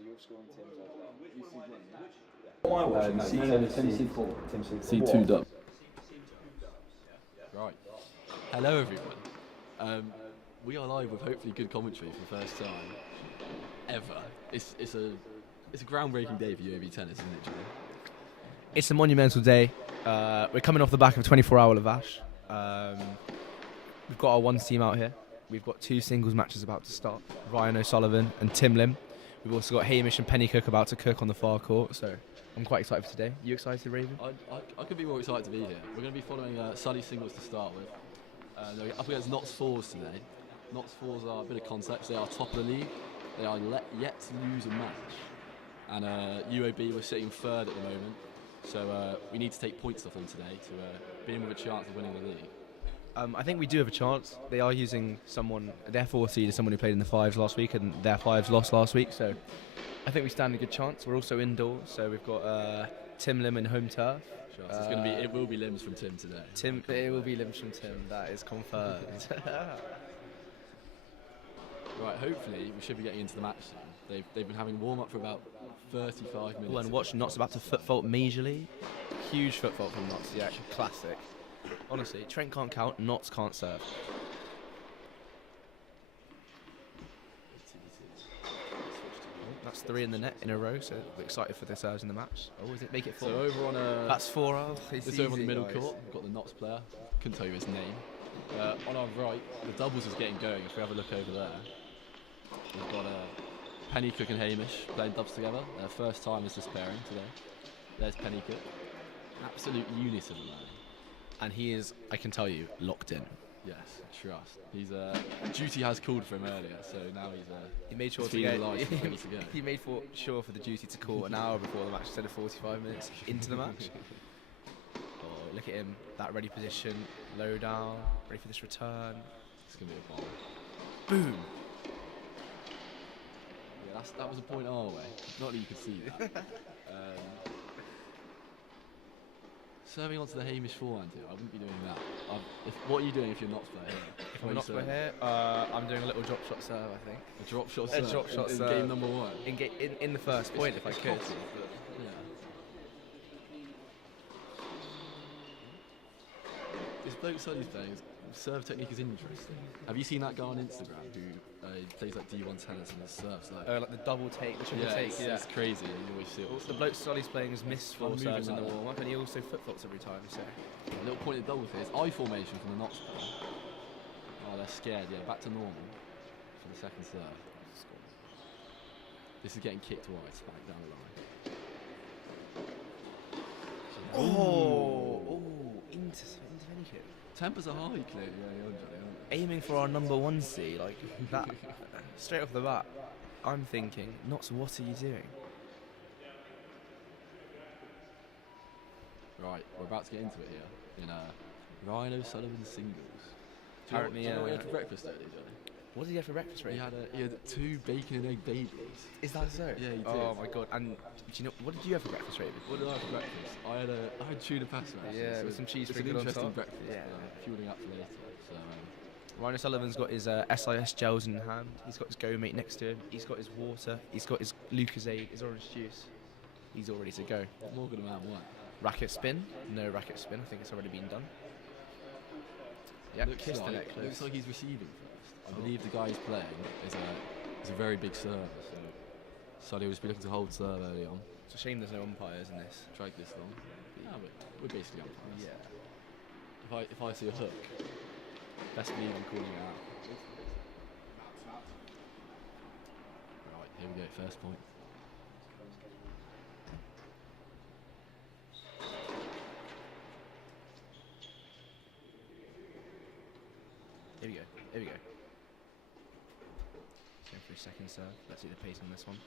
So you're scoring Tim's C2 dub. Right. Hello everyone. We are live with hopefully good commentary for the first time ever. It's a groundbreaking day for UoB tennis, isn't it, Johnny? It's a monumental day. We're coming off the back of a 24-hour Lavash. We've got our one team out here. We've got two singles matches about to start. Ryan O'Sullivan and Tim Lim. We've also got Hamish and Penny Cook about to cook on the far court. So I'm quite excited for today. You excited, Raven? I could be more excited to be here. We're going to be following Sully singles to start with. They're up against Notts Fours today. Notts Fours are a bit of context. They are top of the league. They are yet to lose a match. And UoB we're sitting third at the moment. So we need to take points off them today to be in with a chance of winning the league. I think we do have a chance. They are using someone, their 4 seed is someone who played in the fives last week, and their fives lost last week. So I think we stand a good chance. We're also indoors, so we've got Tim Lim in home turf. Sure. So it will be limbs from Tim today. It will be limbs from Tim. That is confirmed. Right. Hopefully we should be getting into the match soon. They've been having warm up for about 35 minutes. Oh, and watch Notts about to foot fault majorly. Huge foot fault from Notts. Yeah, classic. Honestly, Trent can't count, Notts can't serve. That's 3 in the net in a row, so we're excited for the serves in the match. Oh, is it make it 4? So over on that's 4. Oh, it's over on the middle court. We've got the Notts player. Couldn't tell you his name. On our right, the doubles is getting going. If we have a look over there, we've got Penny Cook and Hamish playing dubs together. Their first time as this pairing today. There's Penny Cook. Absolute unit of a man. And he is, I can tell you, locked in. Yes, trust. He's duty has called for him earlier, so now he made sure to get ready to go. He made sure for the duty to call an hour before the match instead of 45 minutes into the match. Oh, look at him, that ready position, low down, ready for this return. It's gonna be a bomb. Boom. Yeah, that was a point our way. Not that you could see that. Serving onto the Hamish forehand here, I wouldn't be doing that. What are you doing if you're not playing here? If I'm not playing here, I'm doing a little drop shot serve, I think. A drop shot serve? A drop shot in serve. Game number 1? In the first point, if I could. Yeah. This bloke Sonny's playing, serve technique is interesting. Have you seen that guy on Instagram who plays like D1 tennis and his serves like the double take, the triple take? It's crazy. You always see it. The bloke Solly's playing has missed 4 serves in the warm-up, and he also foot faults every time. So a little pointed double here. It's eye formation from the Notts player. Oh, they're scared. Yeah, back to normal for the second serve. This is getting kicked wide, back down the line. Into kick. Tempers are high, clearly. Aiming for our number 1 seed, like that. Straight off the bat, I'm thinking, Notts, what are you doing? Right, we're about to get into it here in Ryan O'Sullivan singles. Apparently, do you know what he had for breakfast earlier, Johnny? What did he have for breakfast, Ray? He had 2 bacon and egg bagels. Is that so? Yeah, he did. Oh my god! And do you know what did you have for breakfast, Raven? What did I have for breakfast? I had tuna pasta. Yeah, so with some cheese it's an sprinkled on interesting top. breakfast. Yeah, fueling up for later. So, Ryan O'Sullivan's got his SIS gels in hand. He's got his Go Mate next to him. He's got his water. He's got his Lucozade, his orange juice. He's all ready to go. What more could a man want? Racket spin? No racket spin. I think it's already been done. Yeah, kiss the net close. Looks like he's receiving first. I believe the guy he's playing is a very big server, so Sully was looking to hold serve early on. It's a shame there's no umpires in this. Tried this long. Yeah, but we're basically umpires. Yeah. If I see a hook, best believe I'm calling it out. Right, here we go, first point. Here we go. Going for a second serve. Let's see the pace on this one.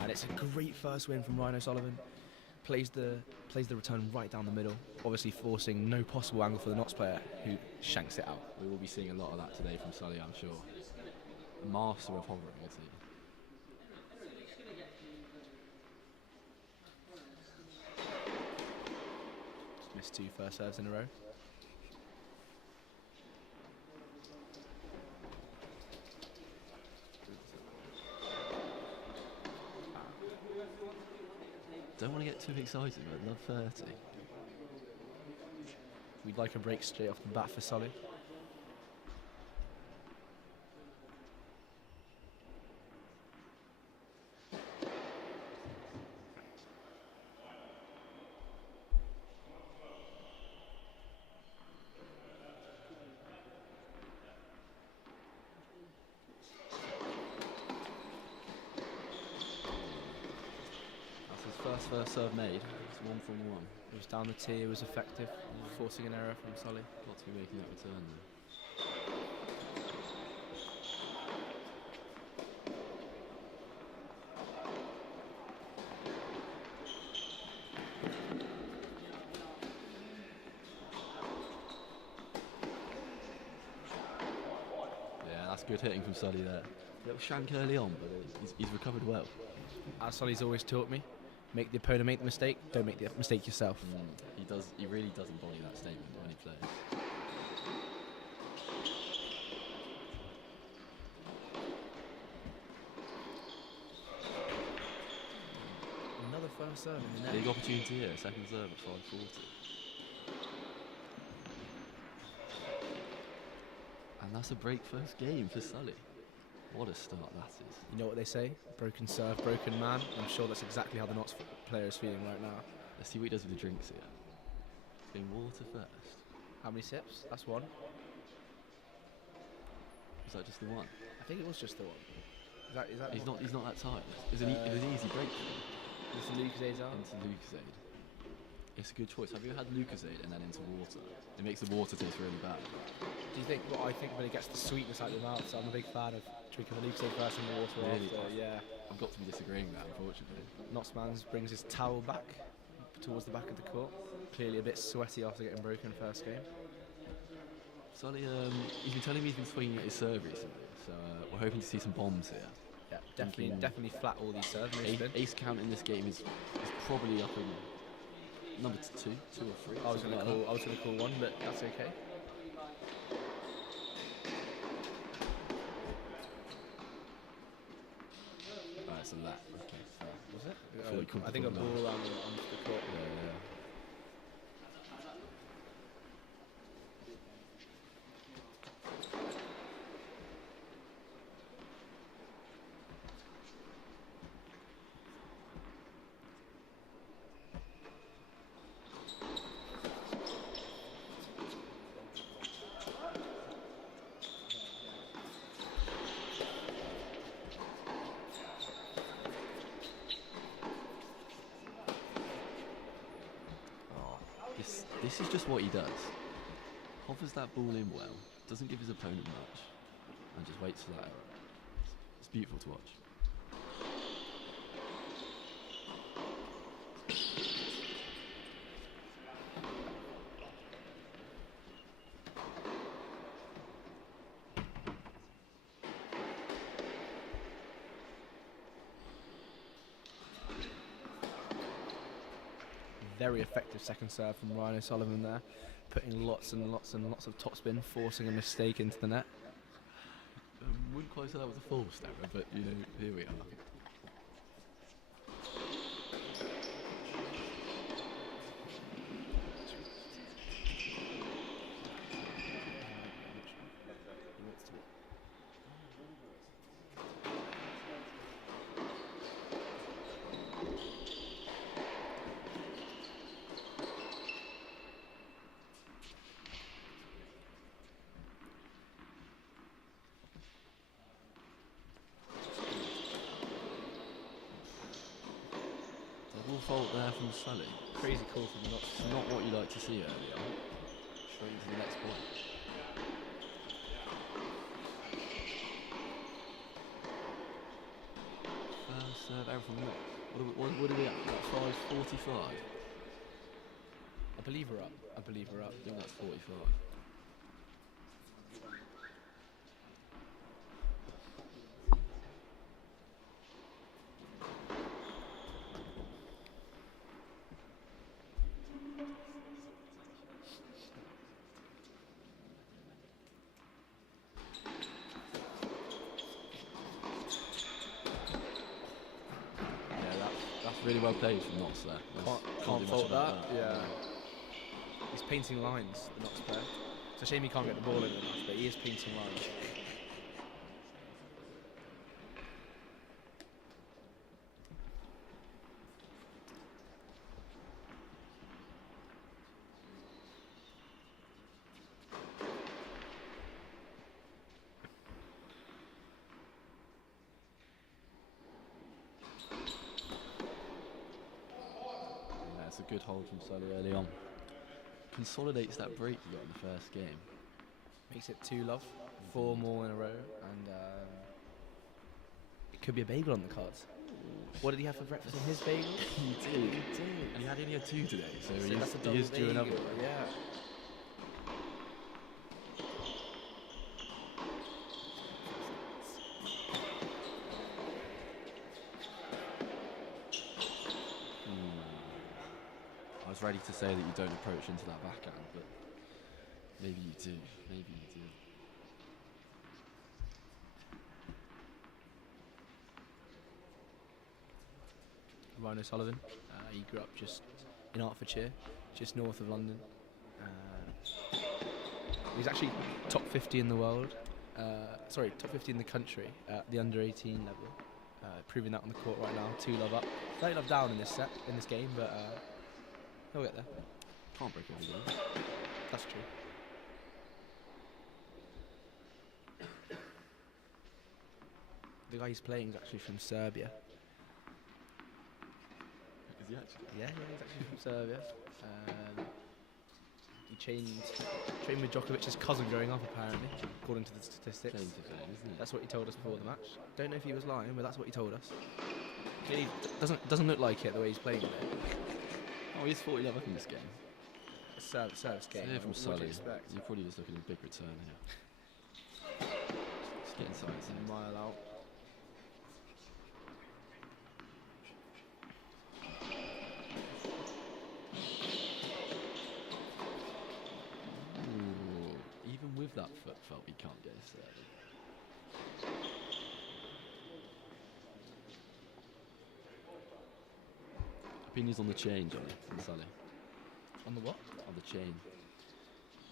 And it's a great first win from Ryan O'Sullivan. Plays the return right down the middle, obviously forcing no possible angle for the Notts player, who shanks it out. We will be seeing a lot of that today from Sully, I'm sure. A master of hovering, is he? Missed 2 first serves in a row. don't want to get too excited, but love 30. We'd like a break straight off the bat for Solly. First serve made. It's 1 from 1. It was down the tee, it was effective, forcing an error from Solly. Got to be making that return then. Yeah, that's good hitting from Sully there. Little shank early on, but he's recovered well. As Solly's always taught me, make the opponent make the mistake, don't make the mistake yourself. He really does embody that statement when he plays. Another first serve in the net. Big opportunity here, second serve at 5:40. And that's a break first game for Sully. What a start that is. You know what they say? Broken serve, broken man. I'm sure that's exactly how the Notts player is feeling right now. Let's see what he does with the drinks here. Getting water first. How many sips? That's one. Is that just the one? I think it was just the one. Is that He's not that tired. It's an easy break for him. Into Lucasade out? Into Lucasade. It's a good choice. Have you ever had Lucasade and then into water? It makes the water taste really bad. Do you think? Well, I think when it gets the sweetness out of your mouth, so I'm a big fan of drinking the Lucasade first and the water Really? after. Yeah. I've got to be disagreeing with that, unfortunately. Nottsman brings his towel back towards the back of the court. Clearly a bit sweaty after getting broken first game. Sully, he's been telling me he's been swinging at his serve recently, so we're hoping to see some bombs here. Yeah, definitely flat all these serves. Ace count in this game is probably up in number two or three. I was going to call one, but that's okay. It's a lap. Okay, fair. Was it? I I think a ball onto the court. Yeah. This is just what he does. Hovers that ball in well, doesn't give his opponent much, and just waits for that error. It's beautiful to watch. Very effective second serve from Ryan O'Sullivan there, putting lots and lots and lots of topspin, forcing a mistake into the net. Wouldn't quite say that was a forced error, but you know, here we are. Fault there from Sully. Crazy call from the Notts. Not what you like to see early on. Straight into the next point. First serve error from Notts. What are we at? About 5:45. I believe we're up. I think that's 45. Really well played from Notts there. Can't do much fault about that. Yeah. He's painting lines, the Notts player. It's a shame he can't get the ball in enough, but he is painting lines. Yeah, it's a good hold from Sully early on. Consolidates that break you got in the first game. Makes it 2-love, 4 more in a row, and it could be a bagel on the cards. What did he have for breakfast in his bagel? He did. And he only had 2 today, so that's a he is double due another bagel, one. yeah. I was ready to say that you don't approach into that backhand, but maybe you do. Maybe you do. Ryan O'Sullivan, he grew up just in Hertfordshire, just north of London. He's actually top 50 in the world, top 50 in the country at the under 18 level. Proving that on the court right now, 2-love up. 30-love down in this game, but he'll get there. Can't break every game. That's true. The guy he's playing is actually from Serbia. Is he actually? Yeah, he's actually from Serbia. He trained with Djokovic's cousin growing up, apparently, according to the statistics. Claim to fame, isn't it? That's what he told us before the match. Don't know if he was lying, but that's what he told us. Clearly, doesn't look like it the way he's playing it. Oh, he's 40-love up in this game. Service game. So here from What do Sully, you expect? you're probably just looking at a big return here. Just get inside. It's a mile out. Ooh, even with that foot fault, he can't get a serve. Opinions on the chain, Johnny, from Sully? On the what? On the chain.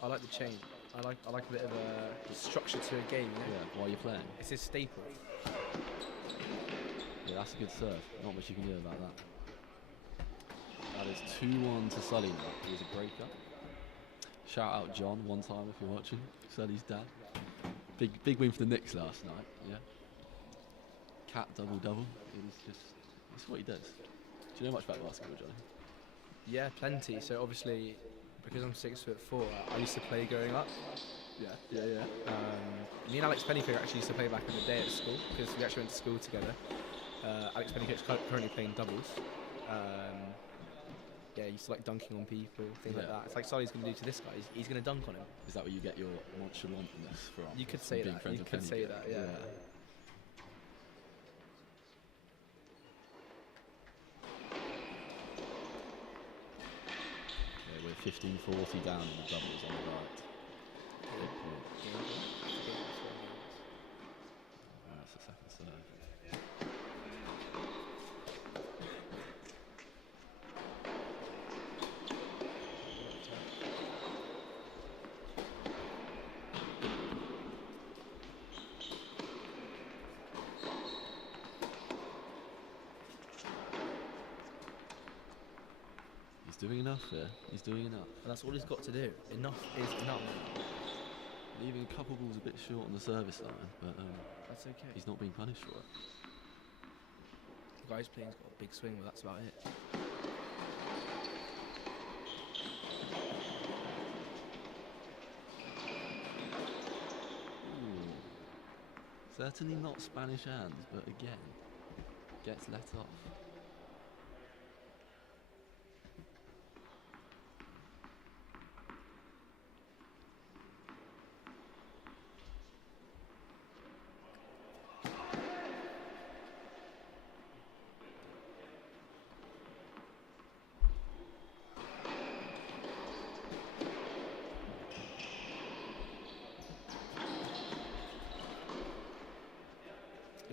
I like the chain. I like a bit of a structure to a game. Yeah, while you're playing. It's his staple. Yeah, that's a good serve. Not much you can do about that. That is 2-1 to Sully now. He was a breaker. Shout out John one time if you're watching. Sully's dad. Big win for the Knicks last night. Yeah. Cat double. It's what he does. Do you know much about basketball, Johnny? Yeah, plenty. So obviously, because I'm 6'4", I used to play growing up. Yeah. Me and Alex Pennycook actually used to play back in the day at school because we actually went to school together. Alex Pennycook's currently playing doubles. Yeah, he used to like dunking on people, things like that. It's like Sully's going to do to this guy. He's going to dunk on him. Is that where you get your nonchalantness from? You could from say being that. friends You with could say Penny? that. Yeah. Yeah, we're 15-40 down in the doubles on the right. Big point. That's the second serve. He's doing enough here. He's doing enough. And that's all he's got to do. Enough is enough. Leaving a couple balls a bit short on the service line, but That's okay. he's not being punished for it. The guy's playing's got a big swing, but that's about it. Ooh. Certainly not Spanish hands, but again, gets let off.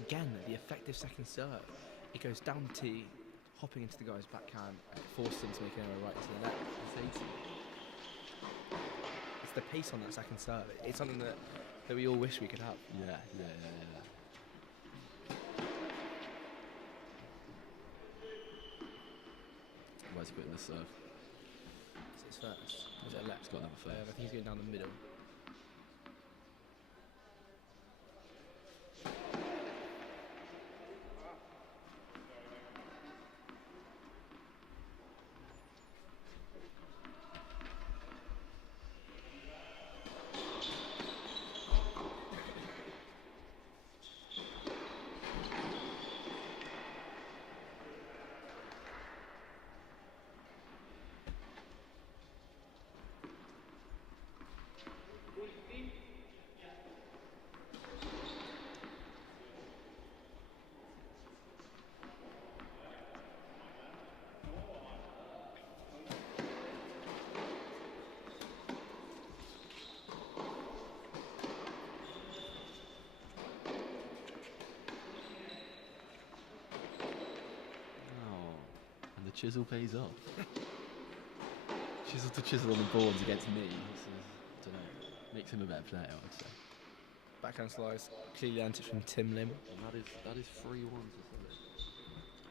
Again, the effective second serve. It goes down the tee, hopping into the guy's backhand, and it forced him to make an error right into the net. It's the pace on that second serve. It's something that we all wish we could have. Yeah. Where's he putting this serve? Is it his first? Was it a left? He's got another first. I think he's going down the middle. Chisel pays off. Chisel to chisel on the boards against me. I don't know. Makes him a better player, I would say. Backhand slice, clearly earned it from Tim Lim. And that is 3-1 to Solid.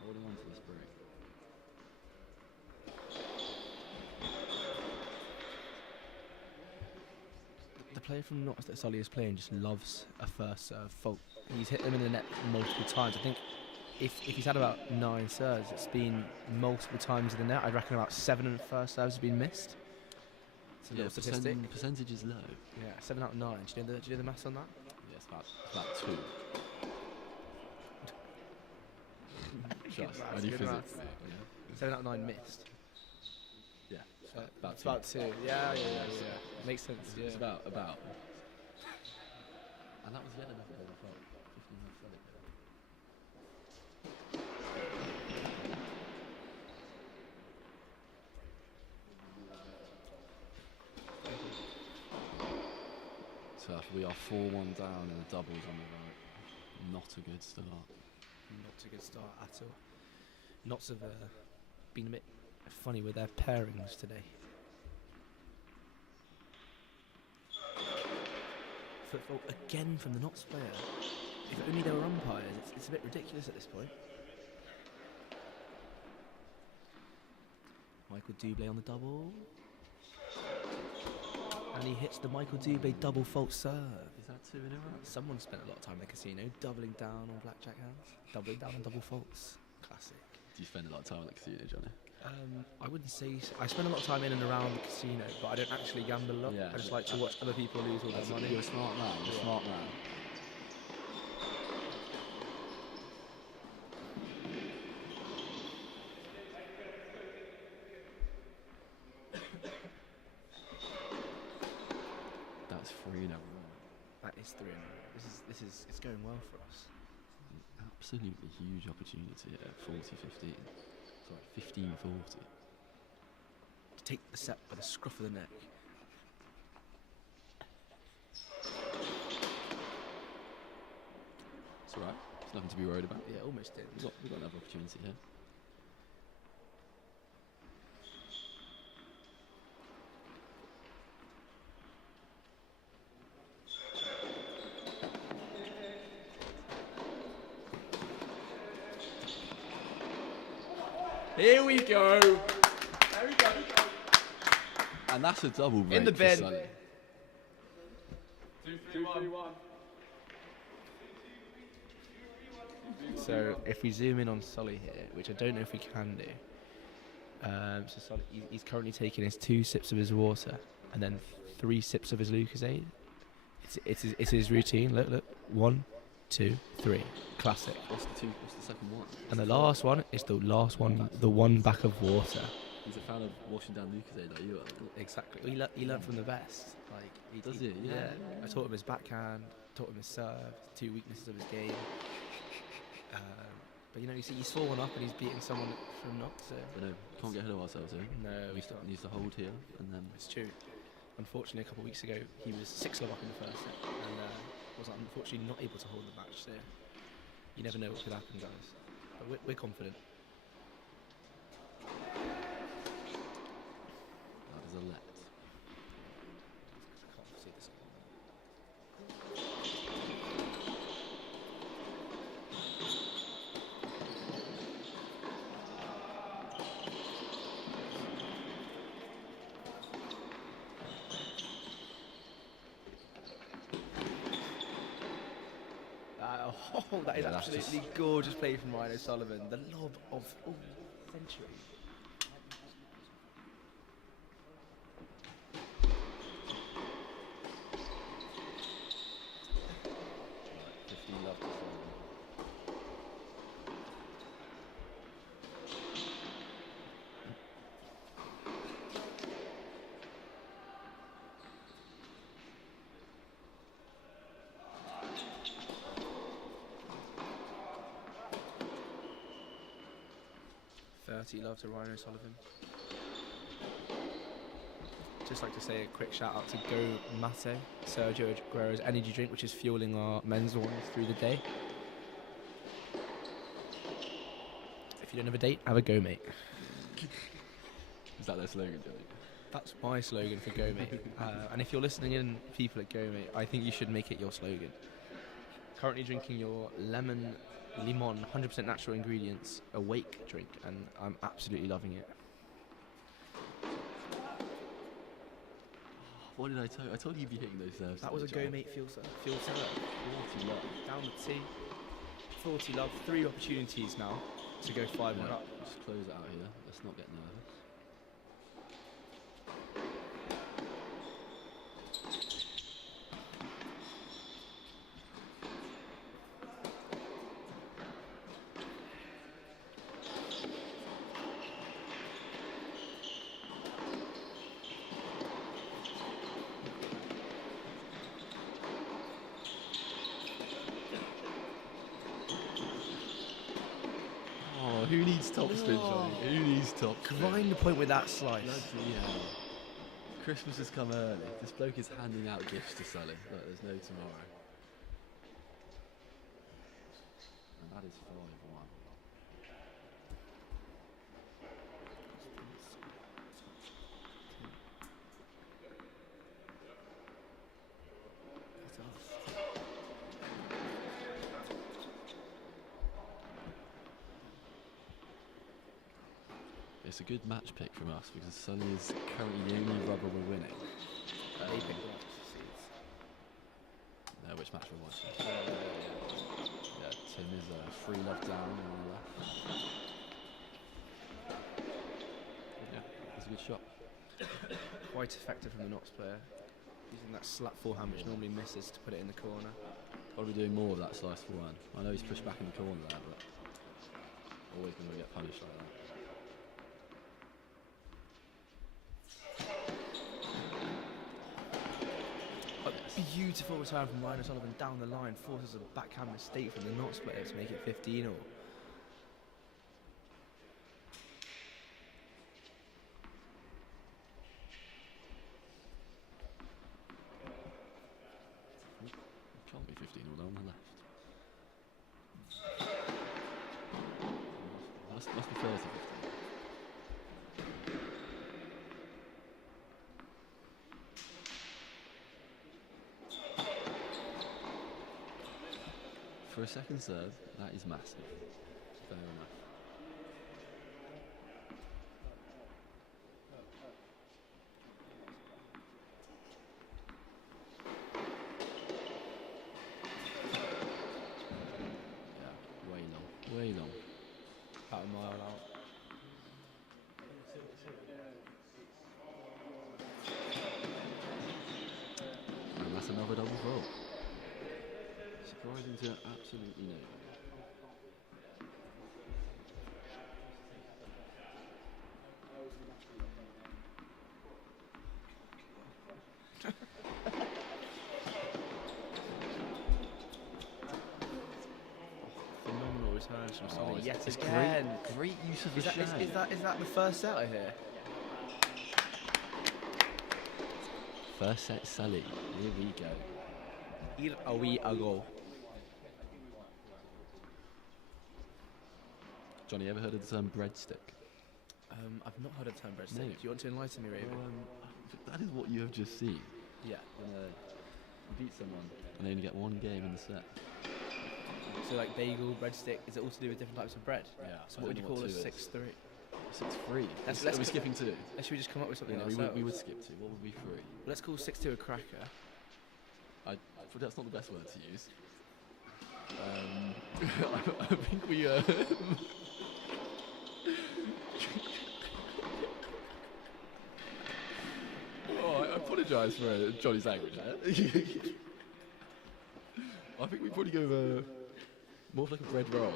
Holding on to this break. The player from Notts that Solly is playing just loves a first serve fault. He's hit them in the net multiple times. I think if he's had about 9 serves, it's been multiple times in the net. I reckon about 7 of the first serves have been missed. It's a little statistic. Percentage is low. Yeah, 7 out of 9. Do you know the maths on that? Yeah, it's about 2. Just only physics. Yeah. 7 out of 9 missed. Yeah, It's about 2. Yeah. Makes sense. Yeah. It's about. And that was yet another goal, I thought. 15 minutes ago. Tough. We are 4-1 down and the doubles on the right. Not a good start. Not a good start at all. Notts have been a bit funny with their pairings today. Football again from the Notts player. If only there were umpires. It's a bit ridiculous at this point. Michael Dublé on the double. And he hits the Michael Dublé double fault serve. Is that 2 in a row? Someone spent a lot of time in the casino doubling down on blackjack hands. Doubling down on double faults. Classic. Do you spend a lot of time at the casino, Johnny? I wouldn't say so. I spend a lot of time in and around the casino, but I don't actually gamble a lot. Yeah, I just like to watch other people lose all their money. You're a smart man. You're a smart man. That's 3 in a row. That is 3 in a row. It's going well for us. Absolutely huge opportunity at 40-15. Sorry, 15-40. To take the set by the scruff of the neck. It's alright. There's nothing to be worried about. Yeah, almost did. We've got another opportunity here. Here we go. There we go. And that's a double break In the for bin. Sully. 2-3-1. So if we zoom in on Sully here, which I don't know if we can do. So Sully, he's currently taking his 2 sips of his water and then 3 sips of his Lucozade. It's his routine. Look. 1, 2, 3. Classic. What's the second one? And the last one is the one back of water. He's a fan of washing down Lucozade like you are. Exactly. He learned from the best. Like Does he? Yeah. I taught him his backhand, taught him his serve, 2 weaknesses of his game. But you see, he's 4-1 up and he's beating someone from Notts. So. But no, can't get ahead of ourselves here. No, we needs to hold here and then. It's true. Unfortunately, a couple of weeks ago, he was 6-love up in the first set and was unfortunately not able to hold the match. So you never know what could happen, guys. But we're confident. a let. Can't see this. That is Yeah, that's absolutely just- gorgeous play from Ryan O'Sullivan. The lob of century. Right, 15 love to Sullivan. 30 love to Ryan O'Sullivan. Just like to say a quick shout out to Go Mate, Sergio Aguero's energy drink, which is fueling our men's ones through the day. If you don't have a date, have a Go Mate. Is that their slogan, Johnny? That's my slogan for Go Mate. And if you're listening in, people at Go Mate, I think you should make it your slogan. Currently drinking your lemon 100% natural ingredients awake drink, and I'm absolutely loving it. What did I tell you? I told you you'd be hitting those serves. That was a today, Go John. Mate fuel serve. 40 love. Down the tee. 40 love. 3 opportunities now to go 5-1 Yeah, up. just close it out here. Let's not get nervous. Oh, who needs topspin, Johnny? Who needs topspin? Grind the point with that slice. Bloody hell. Christmas has come early. This bloke is handing out gifts to Sully. Look, there's no tomorrow. And that is 5-1. It's a good match pick from us because Sully is currently the only rubber we're winning. They picked the right seeds. Which match we're watching. Yeah, Tim is 3 love down on the left. Yeah, that's a good shot. Quite effective from the Knox player. Using that slap forehand which normally misses to put it in the corner. Got to be doing more of that slice forehand. I know he's pushed back in the corner there, but always going to get punished like that. A beautiful return from Ryan O'Sullivan down the line, forces a backhand mistake from the Knox player to make it 15 all. It can't be 15 all on the left. Must be 30 15. For a second serve, that is massive. Fair enough. Yeah, way long. Way long. About a mile out. And that's another double fault. Surprising to absolutely no. Phenomenal returns from Sully yet it's again. Great use of the Is shade. that the first setter here? First set, Sully. Here we go. Ir a wee a go. Johnny, ever heard of the term breadstick? I've not heard of term breadstick. No. Do you want to enlighten me, Raven? Well, That is what you have just seen. Yeah. When you beat someone and they only get one game in the set. So like bagel, breadstick, is it all to do with different types of bread? Yeah. So what would you call a 6-3? 6-3. Let's We're skipping 2. Should we just come up with something Yeah, ourselves? we would skip 2. What would be 3? Let's call 6-2 a cracker. That's not the best word to use. I think we. Oh, I apologise for Johnny's language there. I think we probably go more of like a bread roll.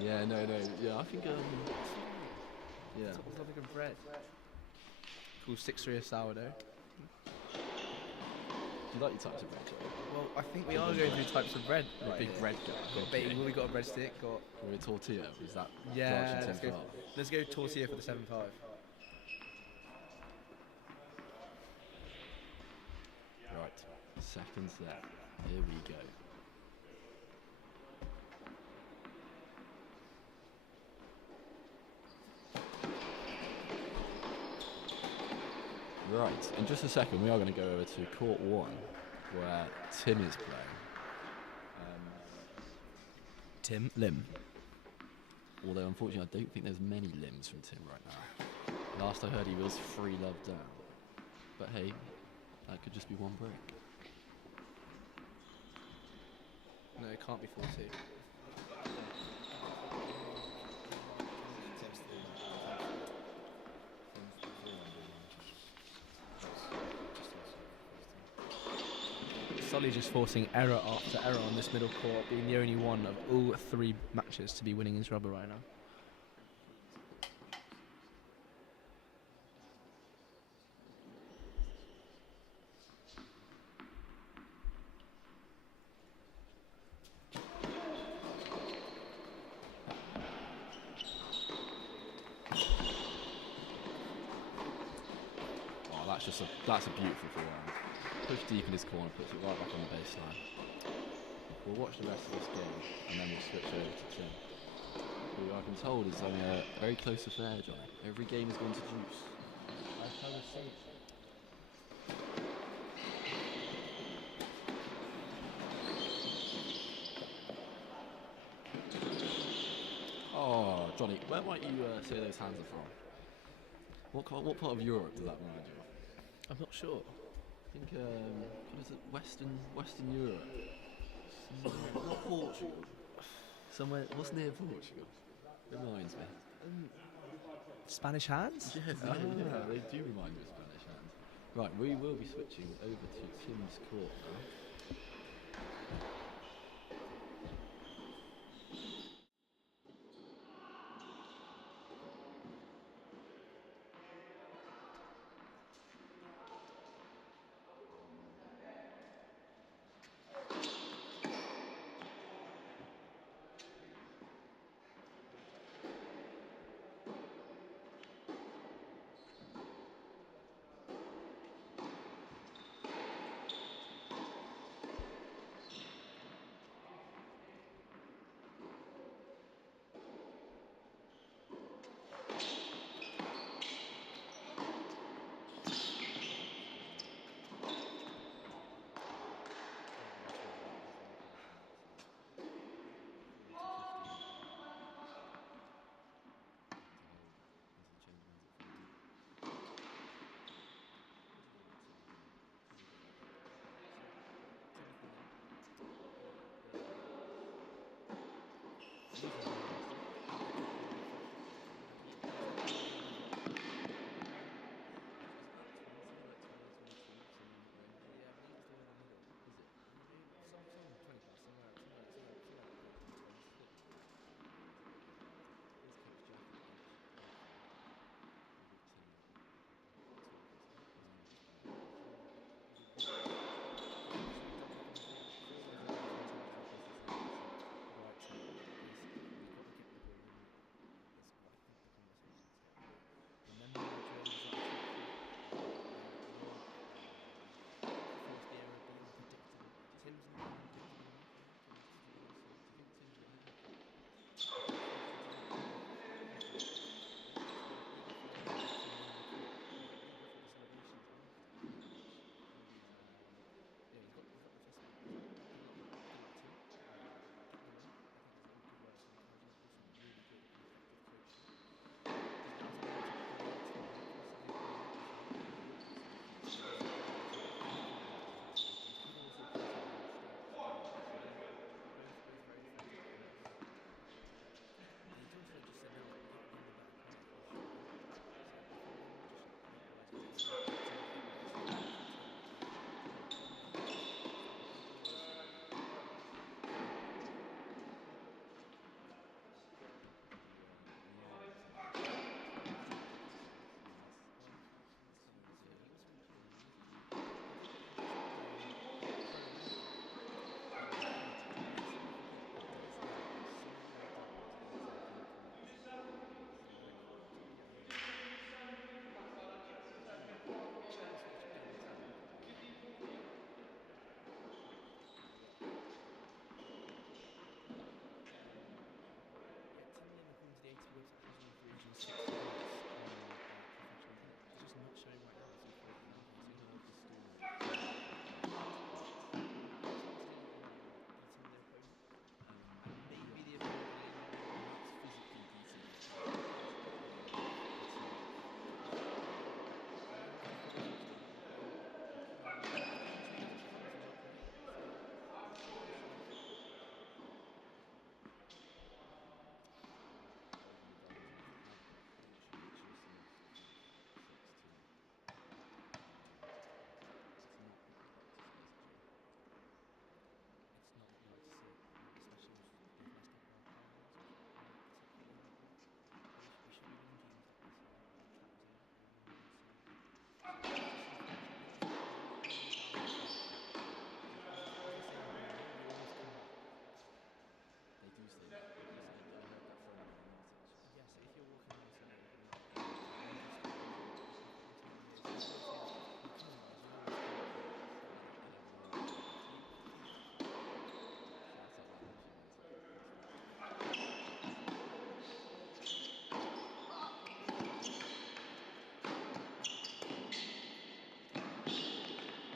Yeah, no. Yeah, I think, yeah. What's like a bread? Called 6-3 a sourdough. Do you like your types of bread, Johnny? Well, I think we are going through types of bread. Right, big bread guy. Got bagel, we got a breadstick, got... Or a tortilla, is that? Yeah, Largely let's go tortilla for the 7-5. Right, second set. Here we go. Right, in just a second we are going to go over to court 1, where Tim is playing. Tim Lim. Although unfortunately I don't think there's many limbs from Tim right now. Last I heard he was 3 love down. But hey, that could just be one break. No, it can't be 4-2. Solly just forcing error after error on this middle court, being the only one of all 3 matches to be winning his rubber right now. Oh, that's a beautiful forehand. Push deep in his corner, puts it right back on the baseline. We'll watch the rest of this game and then we'll switch over to Tim, who I've been told is having a very close affair, Johnny. Every game has gone to juice. I've had a seat. Oh, Johnny, where might you say those hands are from? What part of Europe does that remind you of? I'm not sure. I think, what is it, Western Europe? Not Portugal. Somewhere, what's near Portugal? Reminds me. Spanish hands? Yes, yeah, they do remind me of Spanish hands. Right, we will be switching over to Tim's court now. 60 goals on professional team. It's just not showing right now. It's unfortunate. Do you know of the story? Beating their opponent. Maybe Yeah. the opponent. Perhaps physically beating their over the boundaries that have got approach, just lost 6-2. It's not what you'd like to see, is it, Joe? It's not what you like to see, especially with they've messed up our timelines. We're not particularly happy. We should be winning games like this. Like Cat was here, we're winning games similar. So just unfortunate. We always are on the fence. As they say in Hollywood, we always come back. They do say that. I heard that from Martin. Yeah, so if you're walking around saying, when have you stopped winning in 10 years? If you say that, the point is you always come back. I don't know. Keep that up. Shout out that energy, Martin. The team has just played one of the most boring games I've ever seen in my entire life.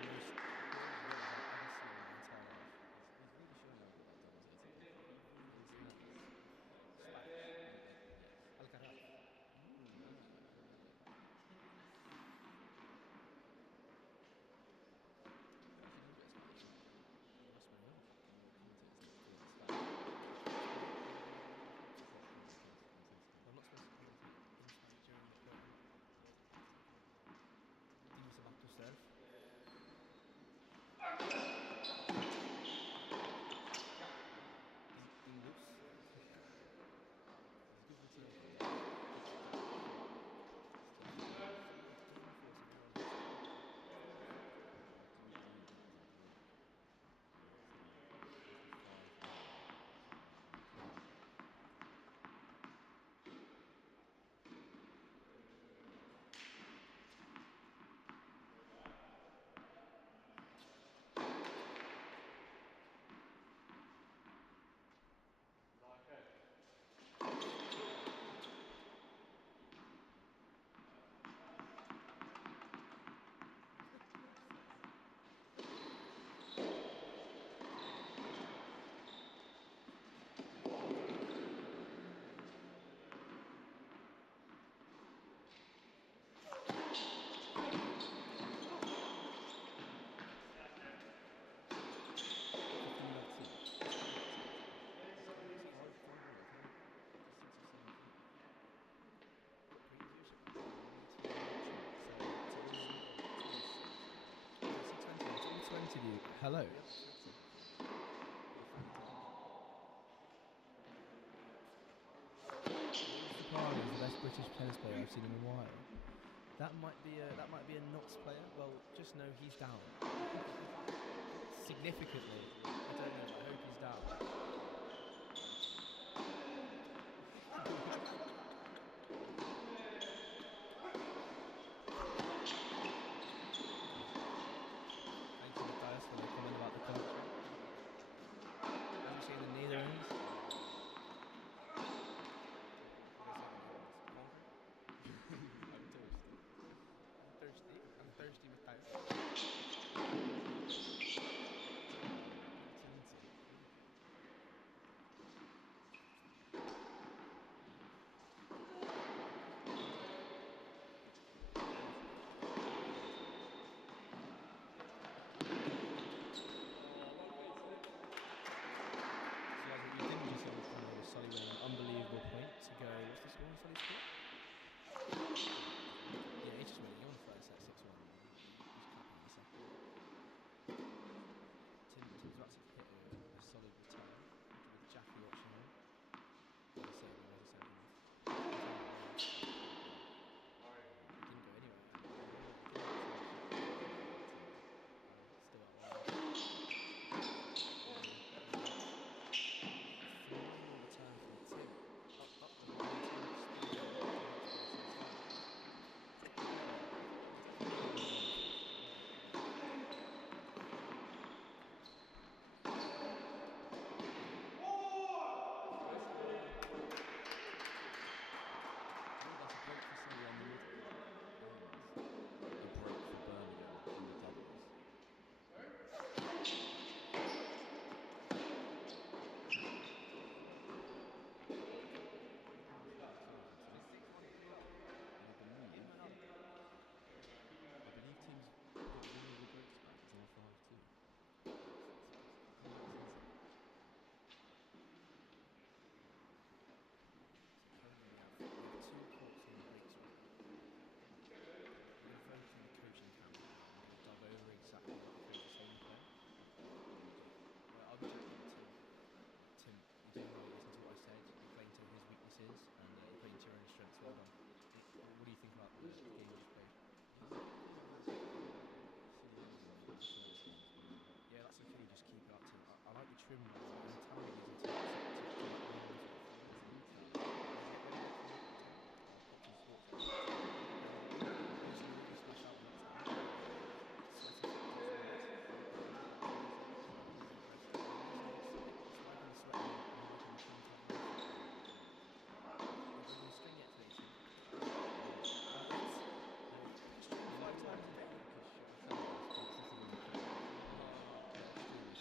He's really showing out with that double Z today. He really He has. has. Spanish. Yes. Alcaraz. A little bit. You actually know a bit of Spanish, don't you? You must know. Your commentators like to call it Spanish. Fantastic. I'm not supposed to commentate in Spanish during the program. Dimos about to serve. Dingus. He's good for turning, yeah. Game force if you're on this team. I do believe that is a draw. So it's the 5-1 draw. It's 5-1, I tell you. Just since you signed for. Previous T20. So it's all T20. Hello. We haven't tweeted before. We're fact-checking. Louis Capari is the best British tennis player I've seen in a while. That might be a Notts player. Well, just know he's down. Significantly. I don't know, but I hope he's down. Thank you, Matthias, for the comment about the country. As we say in the Netherlands. What do they say in the Netherlands? Hungry? I'm thirsty. I'm thirsty. I'm thirsty, Matthias. T20. game just played. Yeah, that's okay. Just keep it up to. I like the trim now. And the talent is into Option Sports. Obviously, really smash out the next time. Sweaty tactics on this. Why can you sweat and you're looking the trim tab? You're going to string it today, so. Just train 5 times a day. Because this is on the train. Let's do this.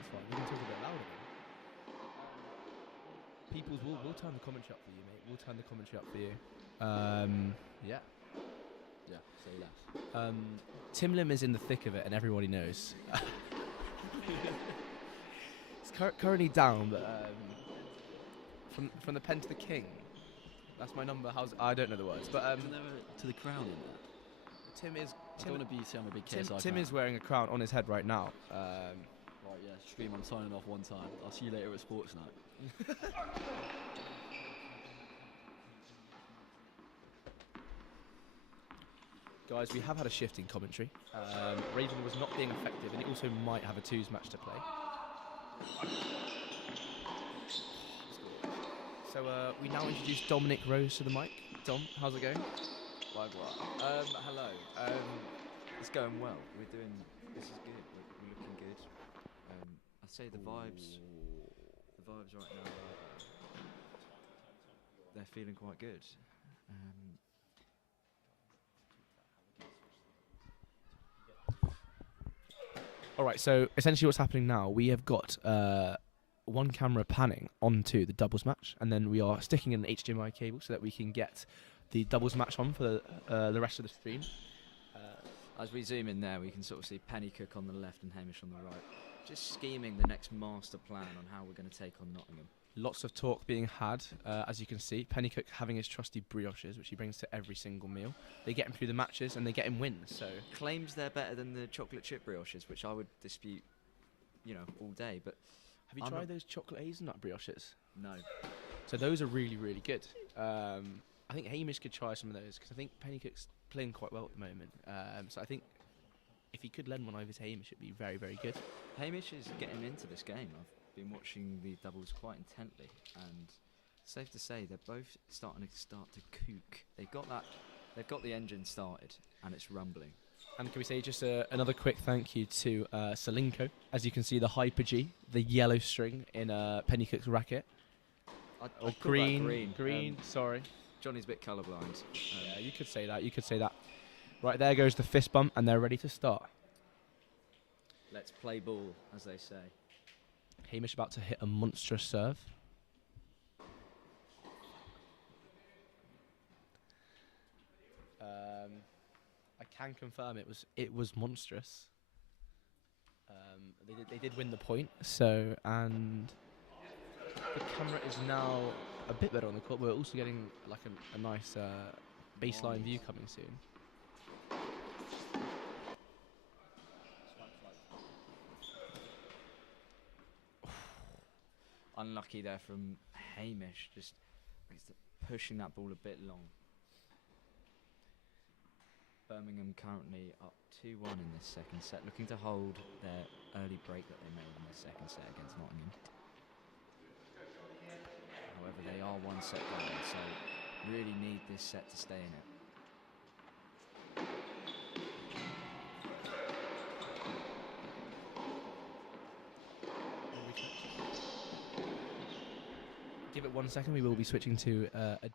that's fine. We can talk a bit louder then. Peoples, we'll turn the commentary up for you, mate. We'll turn the commentary up for you. Yeah. Yeah, say less. Tim Lim is in the thick of it, and everybody knows. It's currently down, but from the pen to the king. That's my number. I don't know the words, but Isn't there to the crown in there? Tim is. I don't want to be saying I'm a big KSI Tim fan. is wearing a crown on his head right now. Right, yeah, stream. I'm signing off one time. I'll see you later at Sports Night. Guys, we have had a shift in commentary. Raven was not being effective, and he also might have a twos match to play. So we now introduce Dominic Rose to the mic. Dom, how's it going? Hello. It's going well. This is good. We're looking good. I'd say the vibes right now, they're feeling quite good. All right, so essentially what's happening now, we have got one camera panning onto the doubles match, and then we are sticking in an HDMI cable so that we can get the doubles match on for the rest of the stream. As we zoom in there, we can sort of see Pennycook on the left and Hamish on the right, just scheming the next master plan on how we're going to take on Nottingham. Lots of talk being had, as you can see. Pennycook having his trusty brioches, which he brings to every single meal. They get him through the matches and they get him wins. So Claims they're better than the chocolate chip brioches, which I would dispute, all day. But have you tried those chocolate hazelnut brioches? No. So those are really, really good. I think Hamish could try some of those because I think Pennycook's playing quite well at the moment. So I think if he could lend one over to Hamish, it'd be very, very good. Hamish is getting into this game. I've been watching the doubles quite intently, and safe to say they're both starting to kook. They've got the engine started, and it's rumbling. And can we say just another quick thank you to Selinko. As you can see, the Hyper G, the yellow string in Pennycook's racket. I'd Or call that green. Sorry. Johnny's a bit colourblind. Yeah, you could say that. Right, there goes the fist bump, and they're ready to start. Let's play ball, as they say. Hamish about to hit a monstrous serve. I can confirm it was monstrous. They did win the point. So, and the camera is now a bit better on the court. We're also getting like a nice baseline view coming soon. Unlucky there from Hamish, just pushing that ball a bit long. Birmingham currently up 2-1 in this second set, looking to hold their early break that they made in the second set against Nottingham. However, they are one set down, so really need this set to stay in it. Give it 1 second. We will be switching to a.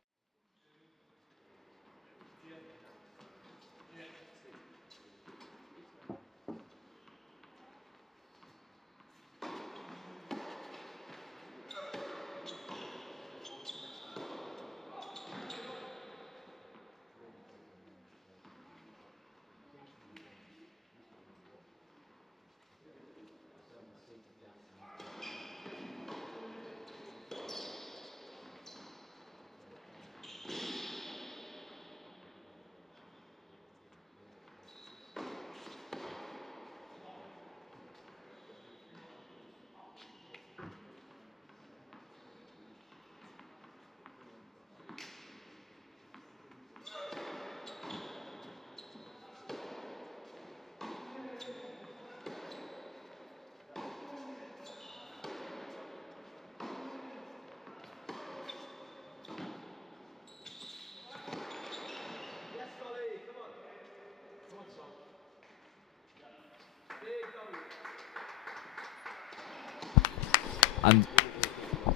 And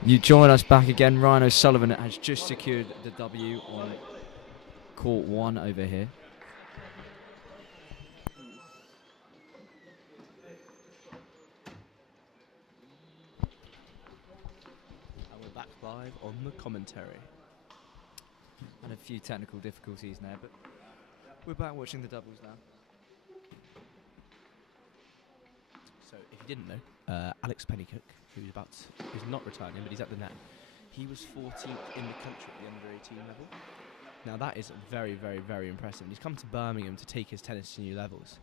you join us back again. Ryan O'Sullivan has just secured the W on court 1 over here. live on the commentary. And a few technical difficulties there, but we're back watching the doubles now. So, if you didn't know, Alex Pennycook, who's not returning, but he's at the net. He was 14th in the country at the under-18 level. Now that is very, very, very impressive. And he's come to Birmingham to take his tennis to new levels.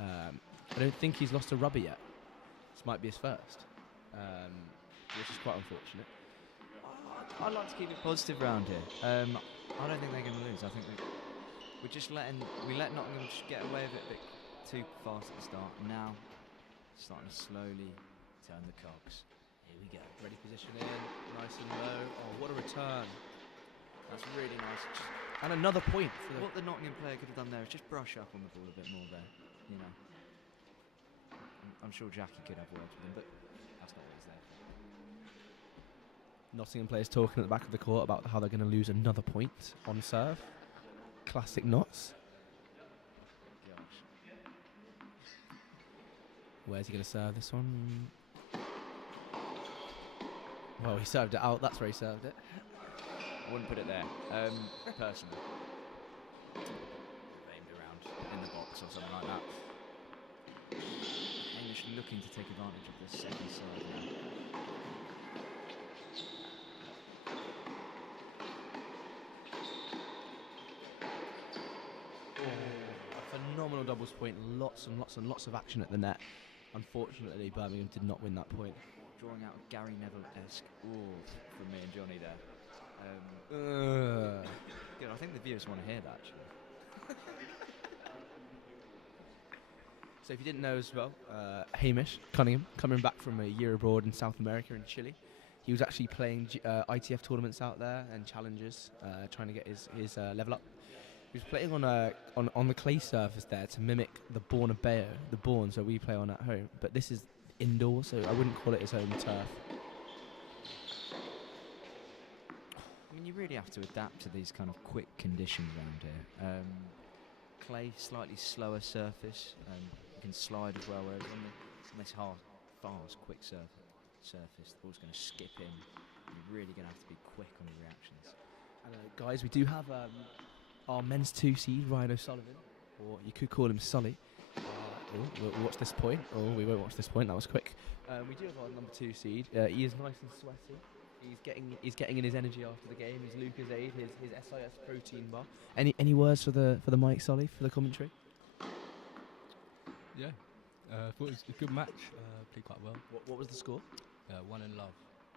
I don't think he's lost a rubber yet. This might be his first, which is quite unfortunate. I'd like to keep it positive round here. I don't think they're going to lose. I think we let Nottingham just get away with it a bit too fast at the start. Now, starting to slowly turn the cogs. Here we go. Ready position in, nice and low. Oh, what a return. That's really nice. And another point for the... What the Nottingham player could have done there is just brush up on the ball a bit more there, you know. I'm sure Jackie could have words with him, but that's not what he's there for. Nottingham players talking at the back of the court about how they're going to lose another point on serve. Classic Notts. Gosh. Where's he going to serve this one? Well, he served it out. That's where he served it. I wouldn't put it there, personally. Aimed around in the box or something like that. Hamish looking to take advantage of the second serve now. A phenomenal doubles point. Lots and lots and lots of action at the net. Unfortunately, Birmingham did not win that point. Drawing out a Gary Neville-esque from me and Johnny there. Good, I think the viewers want to hear that, actually. So if you didn't know as well, Hamish Cunningham, coming back from a year abroad in South America in Chile, he was actually playing ITF tournaments out there and challenges, trying to get his level up. He was playing on the clay surface there to mimic the Bernabeu, the Bournes where we play on at home. But this is indoor, so I wouldn't call it his home turf. I mean, you really have to adapt to these kind of quick conditions around here. Clay, slightly slower surface, you can slide as well, whereas on this hard, fast, quick surface, the ball's going to skip in. You're really going to have to be quick on your reactions. And guys, we do have our men's 2 seed, Ryan O'Sullivan, or you could call him Sully. We'll watch this point. Oh, we won't watch this point. That was quick. We do have our number 2 seed. He is nice and sweaty. He's getting in his energy after the game. His Lucozade, his SIS protein bar. Any words for the mic, Solly, for the commentary? Yeah, I thought it was a good match. Played quite well. What was the score? One in love.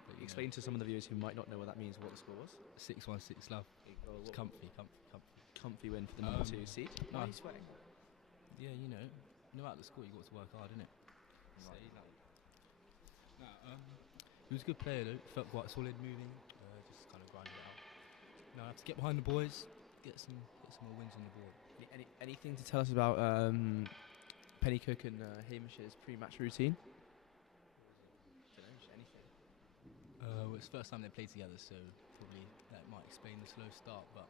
But, Explain to some of the viewers who might not know what that means. What the score was? 6-1, 6 love. It's comfy. Comfy win for the number 2 seed. Why are you sweating? Yeah, no matter the score, you got to work hard, innit? He was a good player though. Felt quite solid moving. Just kind of grinded it out. Now I have to get behind the boys, get some more wins on the board. Anything to tell us about Pennycook and Hamish's pre-match routine? Anything. Well, it's the first time they played together, so probably that might explain the slow start. But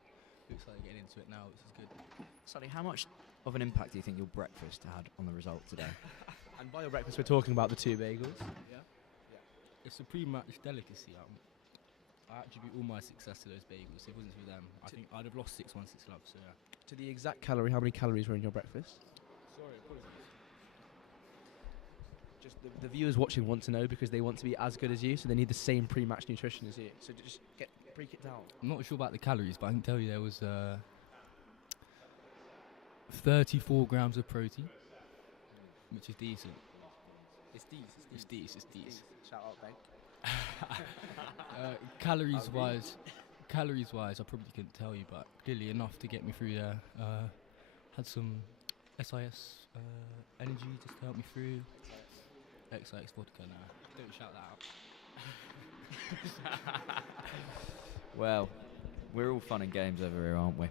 looks like they're getting into it now, which is good. Sonny, how much of an impact do you think your breakfast had on the result today? And by your breakfast, we're talking about the 2 bagels. Yeah. It's a pre-match delicacy. I attribute all my success to those bagels. If it wasn't for them, I think I'd have lost 6-1, 6 love. So yeah. To the exact calorie, how many calories were in your breakfast? Sorry, apologies. Just the viewers watching want to know because they want to be as good as you, so they need the same pre-match nutrition as you. So just break it down. I'm not sure about the calories, but I can tell you there was 34 grams of protein, which is decent. It's these. Shout out, Bank. Calories wise, I probably couldn't tell you, but clearly enough to get me through there. Had some SIS energy just to help me through. XIX vodka now. Don't shout that out. Well, we're all fun and games over here, aren't we?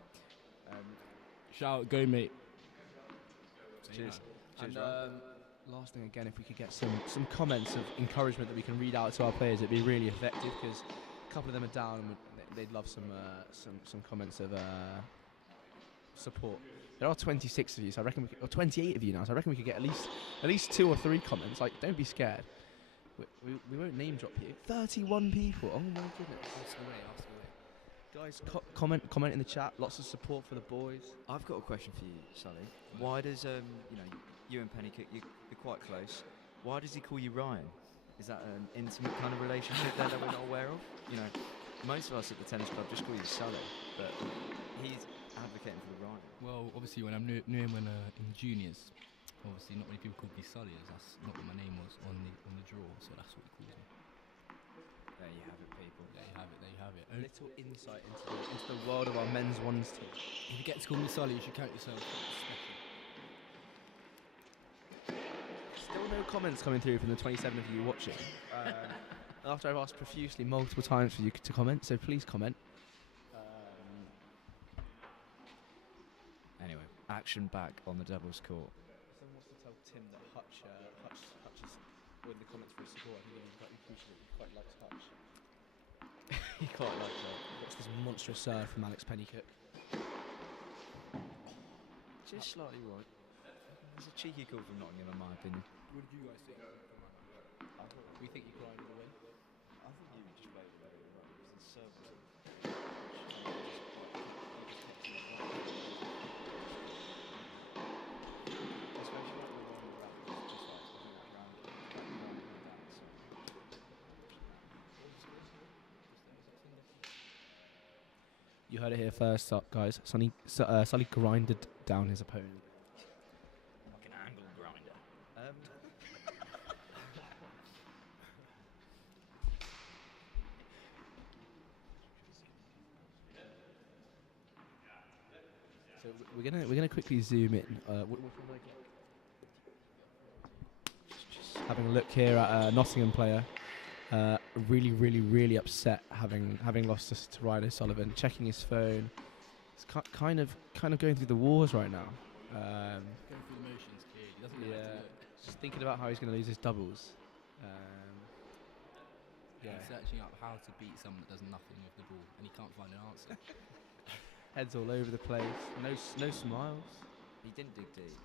Shout out, go mate. Cheers. And last thing again, if we could get some comments of encouragement that we can read out to our players, it'd be really effective because a couple of them are down and they'd love some comments of support. There are 26 of you, so I reckon or 28 of you now, so I reckon we could get at least 2 or 3 comments. Like, don't be scared. We won't name drop you. 31 people. Oh my goodness. Ask away. Guys, comment in the chat. Lots of support for the boys. I've got a question for you, Sully. Why does you and Pennycook, you're quite close. Why does he call you Ryan? Is that an intimate kind of relationship there that we're not aware of? You know, most of us at the tennis club just call you Sully, but he's advocating for the Ryan. Well, obviously when I knew him when in juniors, obviously not many people called me Sully, as that's not what my name was on the draw, so that's what he calls me. There you have it, people. There you have it. A little insight into the world of our men's ones team. If you get to call me Sully, you should count yourself special. Still no comments coming through from the 27 of you watching. After I've asked profusely multiple times for you to comment, so please comment. Anyway, action back on the doubles court. Someone wants to tell Tim that Hutch is with the comments for his support. I think he quite likes Hutch. He quite likes that. What's this monstrous serve from Alex Pennycook? Just slightly wide. It's a cheeky call from Nottingham, in my opinion. What did you guys think? We think you grinded the win? I think you just played the better run. The serve was You heard it here first, guys. Sully grinded down his opponent. like an angle grinder. So we're gonna quickly zoom in. Just having a look here at a Nottingham player. Really upset having lost this to Ryan O'Sullivan. Checking his phone. He's kind of going through the wars right now. Going through the motions, clearly. He doesn't know where to look. Just thinking about how he's going to lose his doubles. He's searching up how to beat someone that does nothing with the ball, and he can't find an answer. Heads all over the place. No smiles. He didn't dig deep.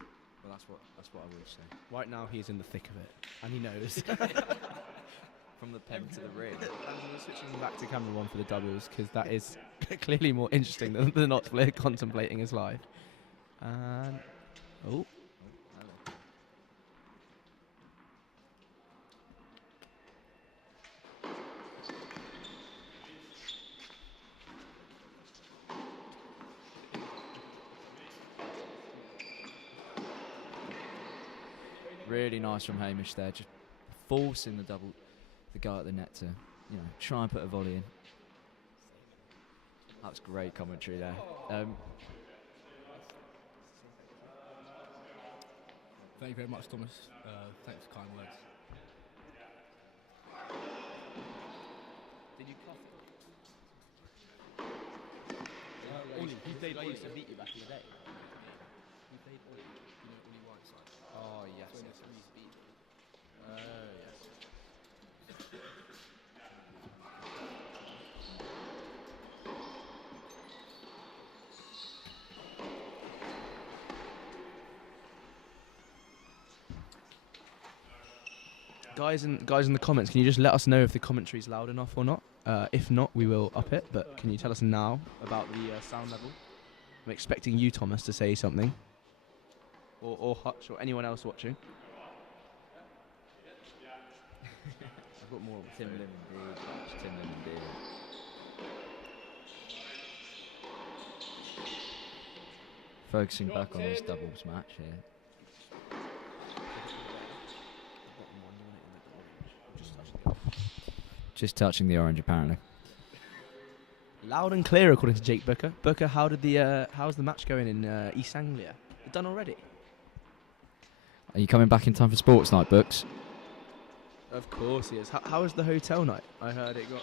Well, that's what I will say. Right now he's in the thick of it, and he knows. From the pen to the ring. And we're switching back to camera one for the doubles because that is clearly more interesting than the Notts player contemplating his life. And hello. Really nice from Hamish there, just forcing the guy at the net to, try and put a volley in. That's great commentary there. Thank you very much, Thomas. Thanks for kind words. did you cough? Ollie, he played Ollie to beat you back in the day. We played Ollie, Ollie Whiteside. Oh yes. Yes. Guys in the comments, can you just let us know if the commentary's loud enough or not? If not, we will up it. But can you tell us now about the sound level? I'm expecting you, Thomas, to say something, or Hutch, or anyone else watching. I've got more. Tim Lim and Beard. Focusing back on this doubles match here. Just touching the orange, apparently. Loud and clear, according to Jake Booker. Booker, how's the match going in East Anglia? Done already? Are you coming back in time for sports night, Books? Of course he is. How was the hotel night? I heard it got.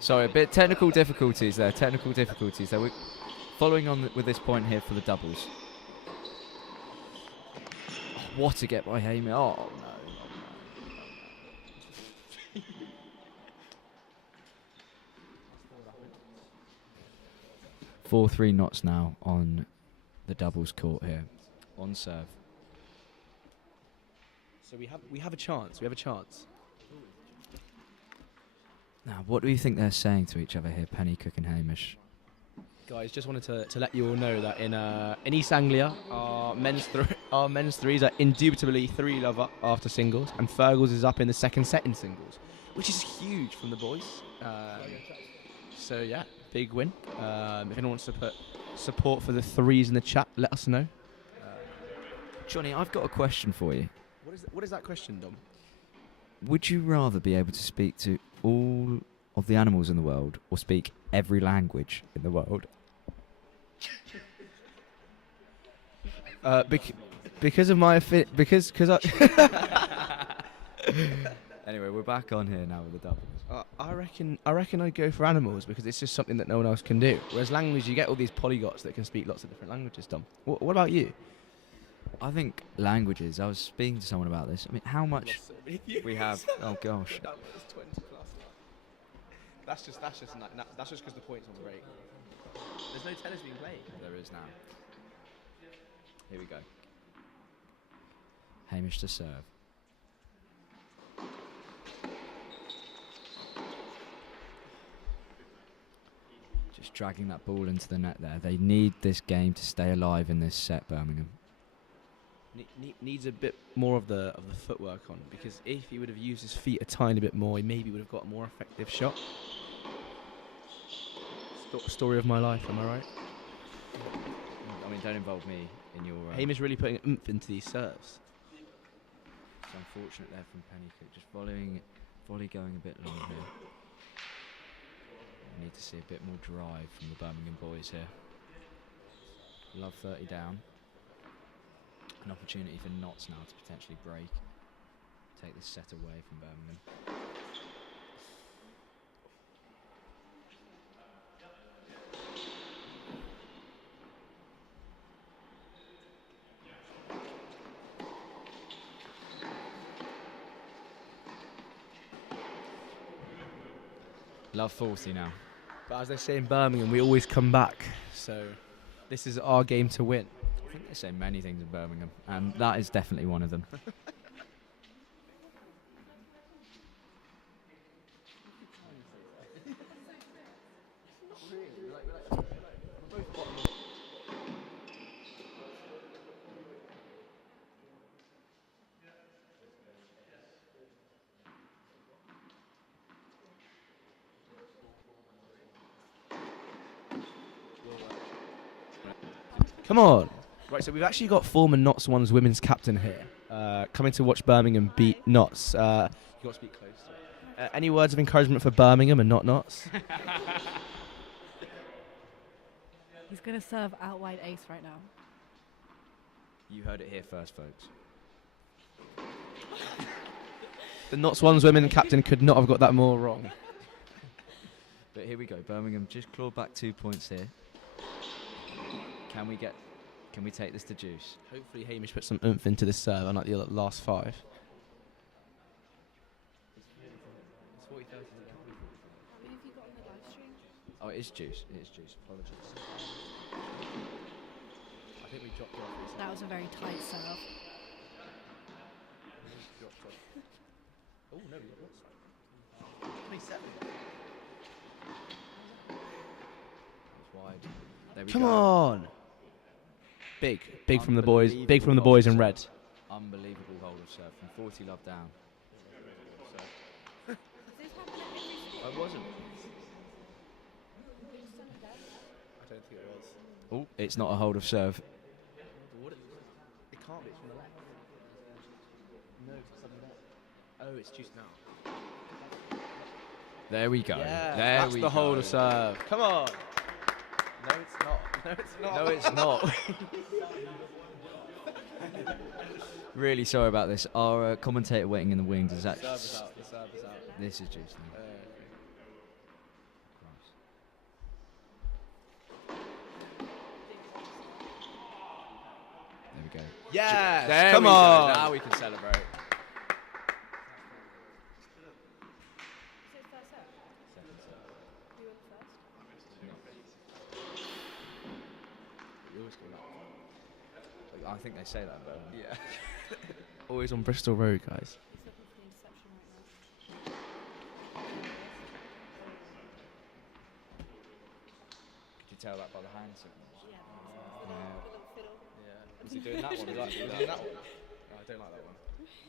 Sorry, a bit technical difficulties there. We're following on with this point here for the doubles. What a get by Hamish. Oh, no. 4-3 knots now on the doubles court here. On serve. So we have a chance. We have a chance. Now, what do you think they're saying to each other here, Penny, Cook, and Hamish? Guys, just wanted to let you all know that in East Anglia, our men's threes are indubitably 3-love up after singles, and Fergal's is up in the second set in singles, which is huge from the boys. So yeah, big win. If anyone wants to put support for the threes in the chat, let us know. Johnny, I've got a question for you. What is that question, Dom? Would you rather be able to speak to all of the animals in the world or speak every language in the world? Because of my because I Anyway, we're back on here now with the doubles. I reckon I'd go for animals because it's just something that no one else can do. Whereas language, you get all these polyglots that can speak lots of different languages. Dom, what about you? I think languages. I was speaking to someone about this. I mean, how much we have? Oh gosh. That was 20 plus. That's just because the points on the break. There's no tennis being played. There is now. Here we go. Hamish to serve. Just dragging that ball into the net there. They need this game to stay alive in this set, Birmingham. Needs a bit more of the footwork on, because if he would have used his feet a tiny bit more, he maybe would have got a more effective shot. Story of my life, am I right? I mean, don't involve me in your... Hamish really putting oomph into these serves. It's unfortunate there from Pennycook, just volley going a bit long here. We need to see a bit more drive from the Birmingham boys here. Love 30 down. An opportunity for Notts now to potentially break. Take this set away from Birmingham. Love 40 now. But as they say in Birmingham, we always come back. So this is our game to win. I think they say many things in Birmingham, and that is definitely one of them. Come on. Right, so we've actually got former Notts One's women's captain here, coming to watch Birmingham beat Notts. You've got to speak close to it. Any words of encouragement for Birmingham and not Notts? He's going to serve out wide ace right now. You heard it here first, folks. The Notts One's women's captain could not have got that more wrong. But here we go. Birmingham just clawed back 2 points here. Can we take this to juice? Hopefully Hamish put some oomph into this serve, unlike the last 5. How many have you got on the live stream? Oh, it is juice. It is juice. Apologies. I think we dropped off. That was a very tight serve. Oh, no, we got lots. 27. It's wide. There we Come go. on. Big from the boys. Big from the boys in red. Unbelievable hold of serve from 40 love down. Does this happen at every school? I wasn't. I don't think it was. Oh, it's not a hold of serve. It can't be. It's from the left. No, it's suddenly there. Oh, it's juice now. There we go. Yeah, there that's we the hold go. of serve. Come on. No, it's not. No, it's not. No, it's not. Really sorry about this. Our commentator waiting in the wings is actually... The serve is out. The serve is out. This is juice now. There we go. Yes! There Come we on! go. Now we can celebrate. Is it first serve? Second serve. Who went first? You always go that. I think they say that, but... Yeah. Always on Bristol Road, guys. He's looking for the interception right now. Could you tell that by the hand signals? Yeah, Yeah. the little fiddle. Yeah. Was he doing that one? Was he doing that one? No, I don't like that one.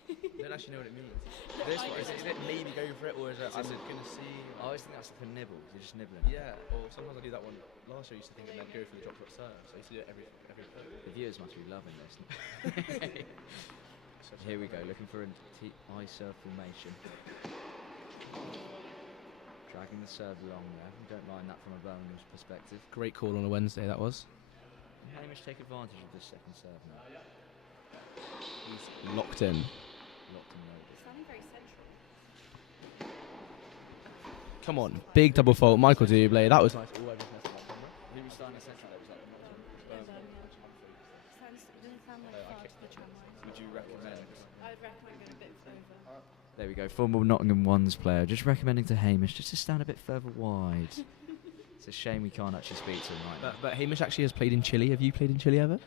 I don't actually know what it means. This one, is it maybe go for it, or is it I'm going to see? I always think that's for nibbles. You're just nibbling. Yeah, or sometimes I do that one. Last year I used to think it meant go for the drop shot serve, so I used to do it every The viewers must be loving this. Here we go, looking for an eye serve formation. Dragging the serve along there. You don't mind that from a Birmingham's perspective. Great call on a Wednesday, that was. Hamish take advantage of this second serve now. He's locked in. Locked and loaded. Standing very central. Come on, big double fault. Michael Dublé, that was nice. Who was starting central there? Was that Didn't sound like far to the tram line. Would you recommend? I'd recommend going a bit over. There we go, former Nottingham Ones player. Just recommending to Hamish just to stand a bit further wide. It's a shame we can't actually speak to him right now. But Hamish actually has played in Chile. Have you played in Chile ever?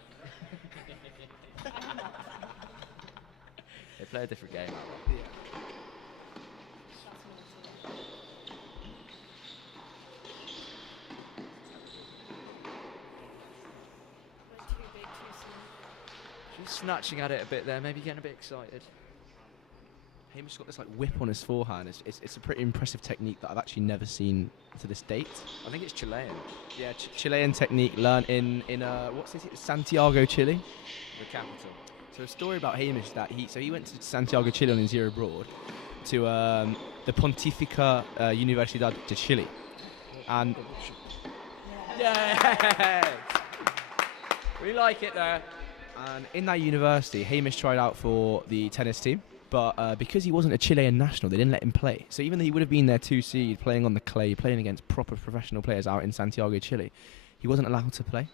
They play a different game out there. That's too big, too small. She's snatching at it a bit there, maybe getting a bit excited. Hamish got this like whip on his forehand. It's a pretty impressive technique that I've actually never seen to this date. I think it's Chilean. Yeah, Chilean technique learned in what city? Santiago, Chile. The capital. So a story about Hamish that he went to Santiago, Chile on his year abroad to the Pontificia Universidad de Chile, and yeah, we like it there. And in that university, Hamish tried out for the tennis team, but because he wasn't a Chilean national, they didn't let him play. So even though he would have been their 2 seed, playing on the clay, playing against proper professional players out in Santiago, Chile, he wasn't allowed to play.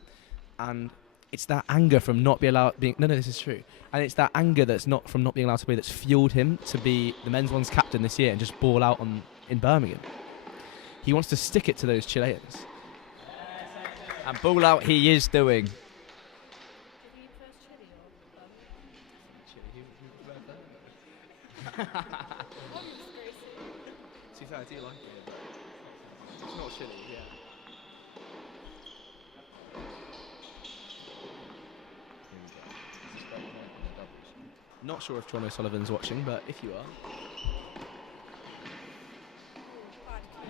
And it's that anger from not being allowed. This is true. And it's that anger that's not from not being allowed to play that's fueled him to be the men's ones captain this year and just ball out in Birmingham. He wants to stick it to those Chileans. And ball out he is doing. Did he first Chile or Birmingham? To be fair, I do like it. It's not Chile, yeah. Not sure if John O'Sullivan's watching, but if you are.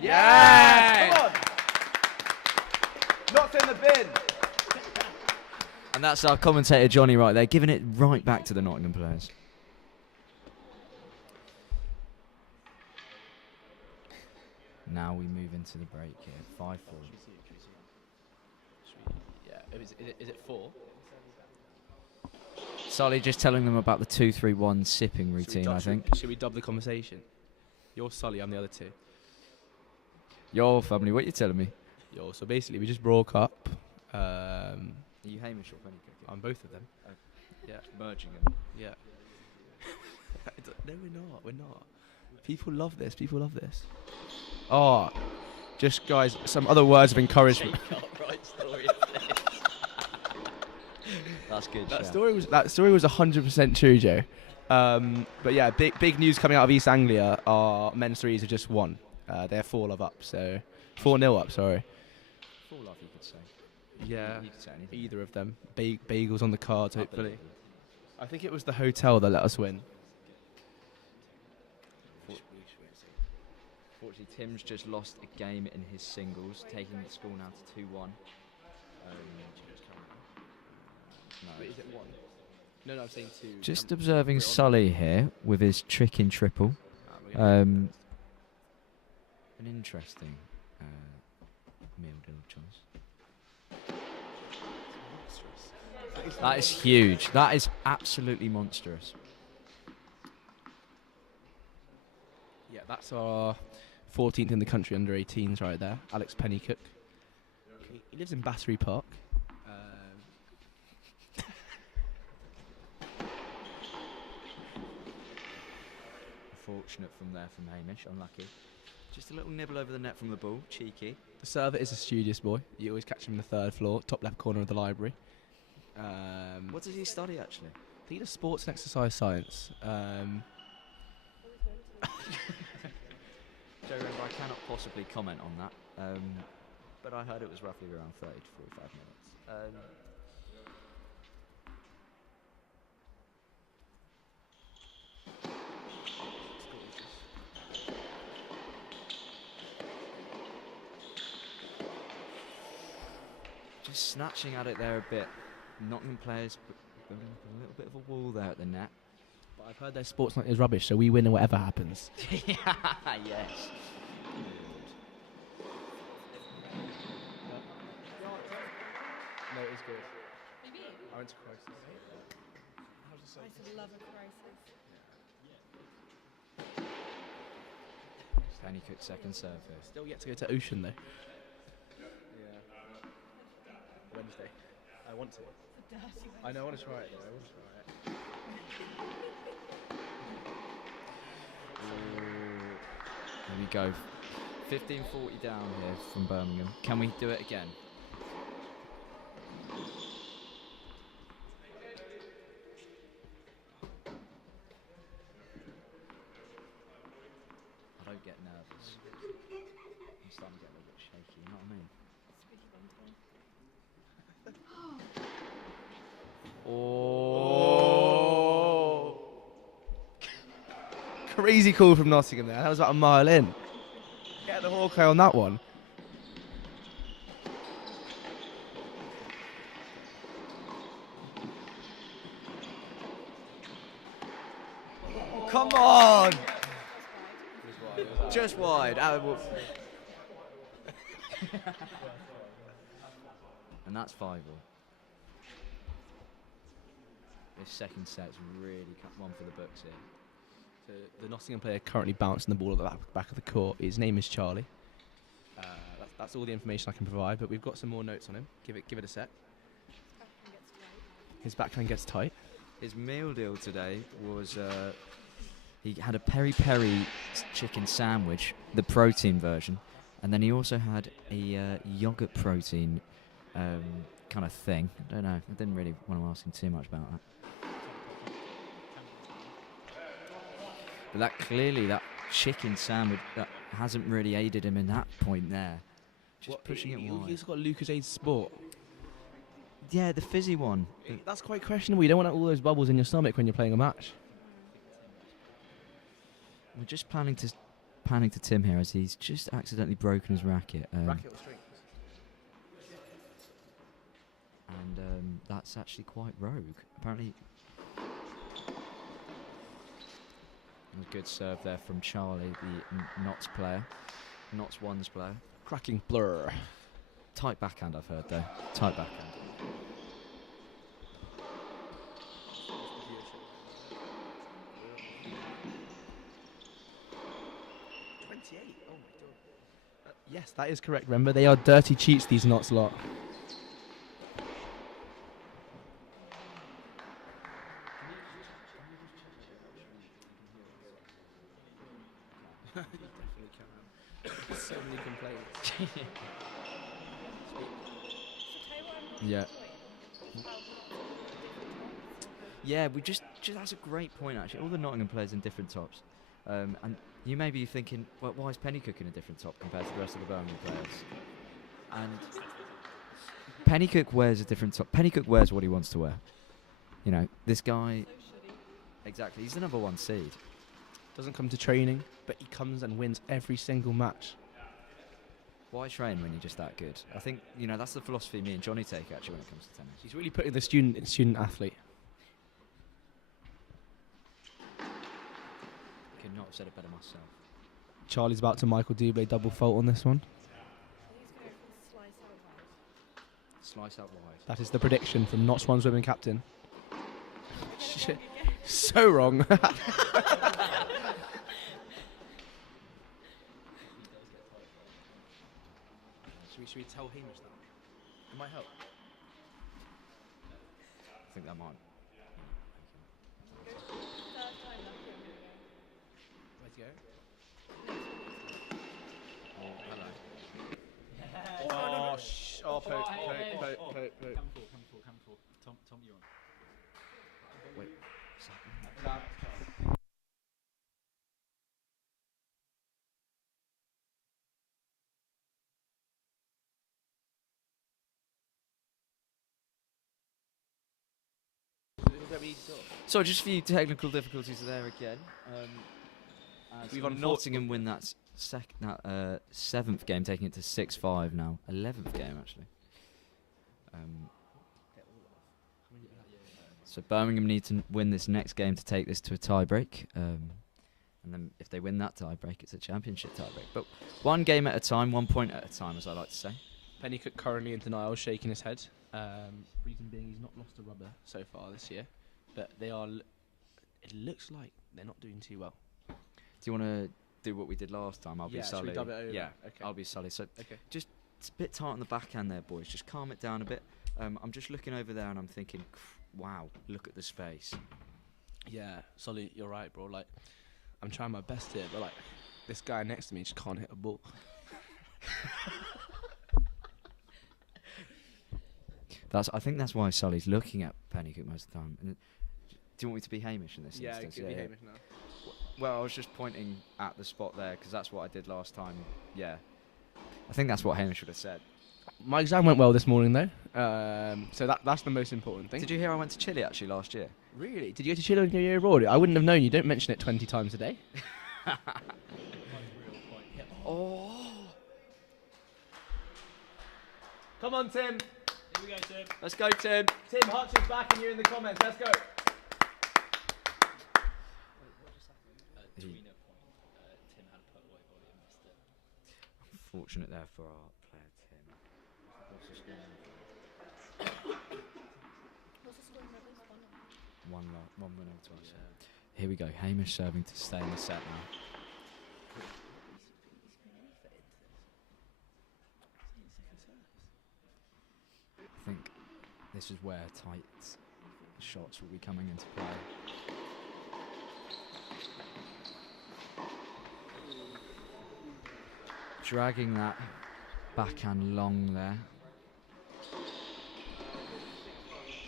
Yeah! Come on! Not in the bin! And that's our commentator Johnny right there, giving it right back to the Nottingham players. Now we move into the break here. 5-4. Yeah, is it 4? Solly just telling them about the 2-3-1 sipping routine, I think. Should we dub the conversation? You're Sully, I'm the other 2. Your family, what are you telling me? So basically, we just broke up. Are you Hamish or Penny Cookie? I'm both of them. Yeah. Merging them. Yeah. No, we're not. People love this. Oh, just guys, some other words of encouragement. That's good. That story was 100% true, Joe. But yeah, big news coming out of East Anglia. Our men's threes have just won. They're 4-0 up, so 4-0 up. Sorry. 4 love, you could say. Yeah, You could say anything. either of them. Bagels on the cards, hopefully. I think it was the hotel that let us win. Fortunately, Tim's just lost a game in his singles, taking the score now to 2-1. No. Wait, is it 1? No, I'm saying 2. Just observing Sully here with his trick in triple. An interesting meal deal choice. That is huge. That is absolutely monstrous. Yeah, that's our 14th in the country under 18s right there. Alex Pennycook. He lives in Battery Park. Fortunate from there from Hamish, unlucky. Just a little nibble over the net from the ball, cheeky. The server is a studious boy. You always catch him on the 3rd floor, top left corner of the library. What does he study actually? Leader Sports and Exercise Science. Joe, I cannot possibly comment on that, but I heard it was roughly around 30 to 45 minutes. Just snatching at it there a bit. Nottingham players building up a little bit of a wall there at the net. But I've heard their sports night is rubbish, so we win whatever happens. Yes. No, it is good. Maybe. I went to Crisis. I used to love a crisis. Penny Cook second serve here. Still yet to go to Ocean though. Yeah. Wednesday. I want to. It's a dirty way. I know. I want to try it. Though. I want to try it. There we go. 15:40 down here from Birmingham. Can we do it again? I don't get nervous. I'm starting to get a little bit shaky, you know what I mean? Squeaky bum time. Oh! Crazy call from Nottingham there. That was about a mile in. Get the Hawkeye on that one. Come on! Just wide. And that's 5-all. This second set's really one for the books here. So the Nottingham player currently bouncing the ball at the back of the court. His name is Charlie. That's all the information I can provide, but we've got some more notes on him. Give it a sec. His backhand gets tight. His meal deal today was he had a peri-peri chicken sandwich, the protein version, and then he also had a yogurt protein kind of thing. I don't know. I didn't really want to ask him too much about that. But that chicken sandwich that hasn't really aided him in that point there. Just pushing it wide. He's got Lucasade Sport. Yeah, the fizzy one. That's quite questionable. You don't want all those bubbles in your stomach when you're playing a match. We're just planning to Tim here as he's just accidentally broken his racket. Racket or strings? And that's actually quite rogue. Apparently, a good serve there from Charlie, the Notts player. Notts ones player. Cracking blur. Tight backhand, I've heard, though. Tight backhand. Yes, that is correct. Remember, they are dirty cheats, these Notts lot. Definitely can. So many complaints. Yeah. Yeah, we just that's a great point, actually. All the Nottingham players in different tops. And you may be thinking, well, why is Pennycook in a different top compared to the rest of the Birmingham players? And Pennycook wears a different top. Pennycook wears what he wants to wear. You know, this guy... Exactly, he's the number 1 seed. Doesn't come to training, but he comes and wins every single match. Why train when you're just that good? I think, you know, that's the philosophy me and Johnny take, actually, when it comes to tennis. He's really putting the student athlete. Could not have said it better myself. Charlie's about to Michael Dublé double fault on this one. He's going for the slice out wide. Slice out wide. That is the prediction from Notts One's women captain. So wrong. Should we tell Hamish that? It might help. I think that might. Where'd you go? Oh, hello. Oh, poke. Come for. Tom, you on. Wait. So just a few technical difficulties there again. As We've unfor- Nottingham win that seventh game, taking it to 6-5 now. 11th game actually. So Birmingham need to win this next game to take this to a tie-break. And then if they win that tie-break, it's a championship tie-break. But one game at a time, 1 point at a time, as I like to say. Pennycook currently in denial, shaking his head. Reason being he's not lost a rubber so far this year. But they are... It looks like they're not doing too well. Do you want to do what we did last time? I'll be Should Sully. we dub it over? Yeah, Okay. I'll be Sully. So Okay. just it's a bit tight on the backhand there, boys. Just calm it down a bit. I'm just looking over there and I'm thinking, wow, look at the space. Yeah, Solly, you're right, bro. Like, I'm trying my best here, but like, this guy next to me just can't hit a ball. I think that's why Sully's looking at Pennycook most of the time. And do you want me to be Hamish in this instance? Yeah, Hamish now. Well, I was just pointing at the spot there because that's what I did last time. Yeah, I think that's what Hamish would have said. My exam went well this morning, though. So that's the most important thing. Did you hear I went to Chile actually last year? Really? Did you go to Chile on your year abroad? I wouldn't have known. You don't mention it 20 times a day. Oh. Come on, Tim. Here we go, Tim. Let's go, Tim. Tim, Hutch is back and you're in the comments. Let's go. Unfortunate there for our player Tim. What's the score? What's the score in rugby? 1-0. 1 win over 12. Here we go. Hamish serving to stay in the set now. I think this is where tight shots will be coming into play. Dragging that backhand long there.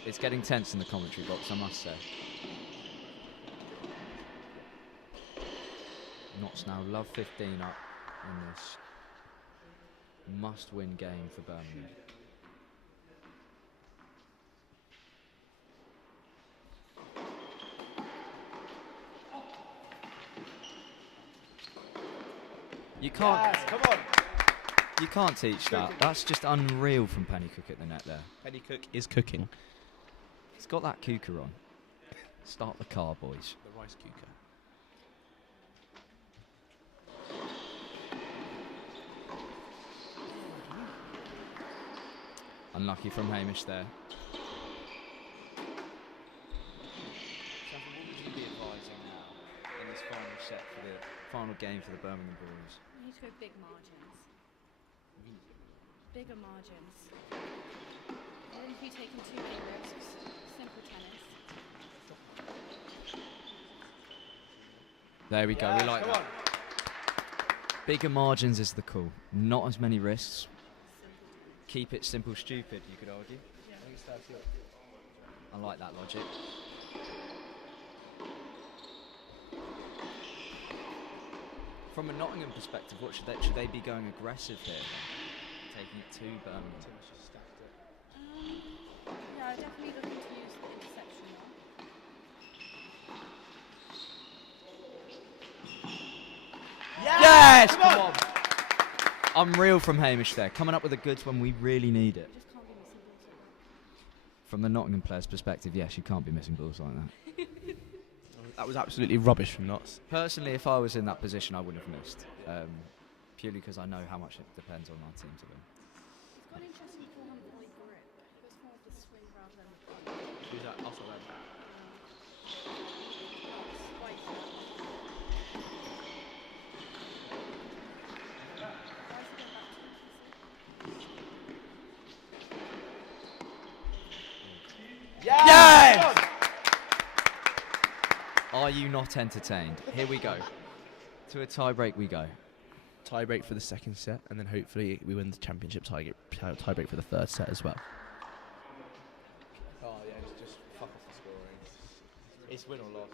It's getting tense in the commentary box, I must say. Notts now love 15 up in this must-win game for Birmingham. You can't. Yes, come on. You can't teach that. That's just unreal from Pennycook at the net there. Pennycook is cooking. He's got that cooker on. Start the car, boys. The rice cooker. Unlucky from Hamish there. What would you be advising now in this final set for the final game for the Birmingham Boys? You need to go big margins. Bigger margins. I wouldn't be taking too many risks. Simple tennis. There we go. We like that. Bigger margins is the call. Not as many risks. Keep it simple, stupid, you could argue. I like that logic. From a Nottingham perspective, what should they be going aggressive here? Taking it to Birmingham. Yeah, definitely looking to use the interception now. Yes! Come on! Unreal from Hamish there. Coming up with the goods when we really need it. Just can't be missing balls like that. From the Nottingham player's perspective, yes, you can't be missing balls like that. That was absolutely rubbish from Notts. Personally, if I was in that position, I wouldn't have missed. Purely because I know how much it depends on our team to win. He's got an interesting forehand volley grip. He goes more with the swing rather than the punch. Who's that? Also then. Quite Yes! Are you not entertained? Here we go. To a tie-break we go. Tie break for the second set, and then hopefully we win the championship tie break for the third set as well. Oh yeah, just fuck off the scoring. It's win or loss.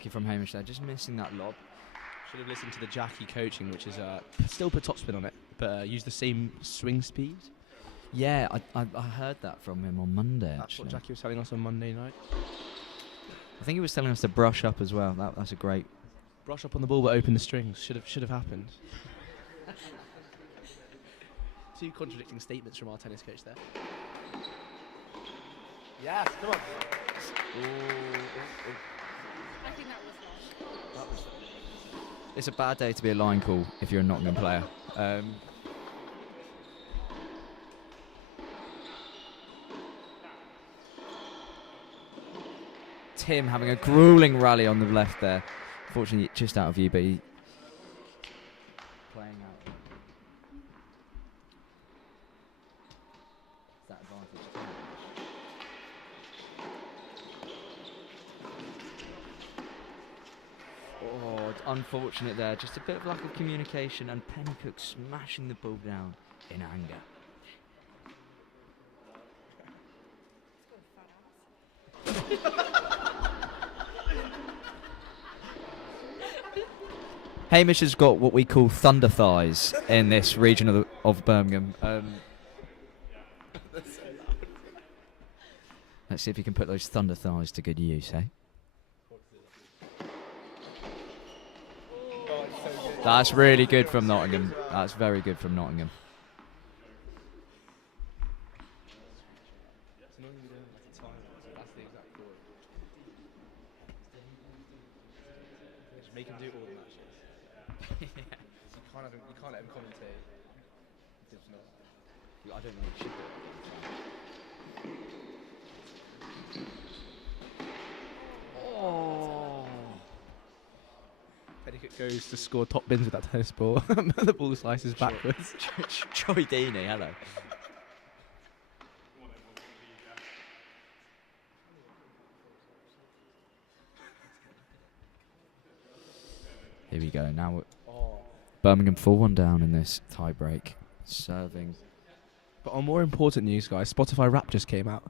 unlucky from Hamish there, just missing that lob. Should have listened to the Jackie coaching, which is still put topspin on it, but use the same swing speed. Yeah, I heard that from him on Monday. That's Actually, what Jackie was telling us on Monday night. I think he was telling us to brush up as well. That's a great. Brush up on the ball, but open the strings. Should have happened. Two contradicting statements from our tennis coach there. Yes, come on. I think that was long. It's a bad day to be a line call if you're a Nottingham player. Tim having a grueling rally on the left there. Fortunately, just out of view, but he playing out. Is that advantage? Oh, it's unfortunate there. Just a bit of lack of communication, and Pennycook smashing the ball down in anger. Hamish has got what we call thunder thighs in this region of Birmingham. Let's see if you can put those thunder thighs to good use, eh? That's really good from Nottingham. That's very good from Nottingham. Make him do all the matches. You can't let him commentate. I don't know if he should do it. Oh. Petticoat goes to score top bins with that tennis ball. The ball slices backwards. Troy Deeney, hello. Here we go. Now Birmingham 4-1 down in this tie break. Serving. But on more important news, guys, Spotify Rap just came out.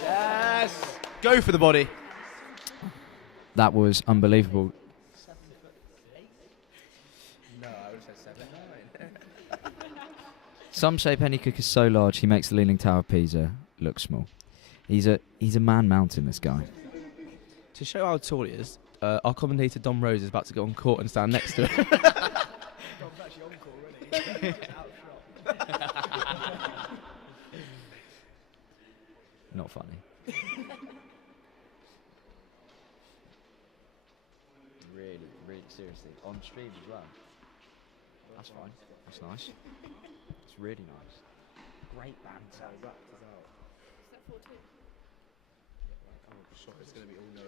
Yes! Go for the body. That was unbelievable. No, I would have said 7-9. Some say Pennycook is so large he makes the Leaning Tower of Pisa look small. He's a man mountain, this guy. To show how tall he is, our commentator Dom Rose is about to go on court and stand next to him. Dom's actually on call already. Not funny. Really seriously. On stream as well. That's fine. That's nice. It's really nice. Great banter. Is that 4-2? It's going to be all no.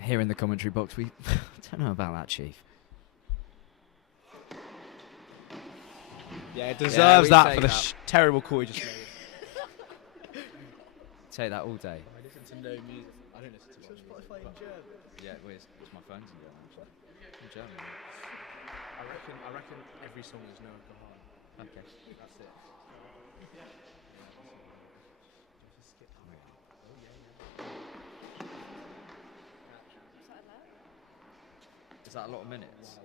Here in the commentary box, we don't know about that, Chief. Yeah, it deserves we that take for the that. terrible call he just made. Take that all day. I listen to no music. I don't listen to Spotify in German. Yeah, it's my phone's in German, actually. In German. I reckon every song is Noah Kahan. Okay. That's it. Is that allowed? Is that a lot of minutes?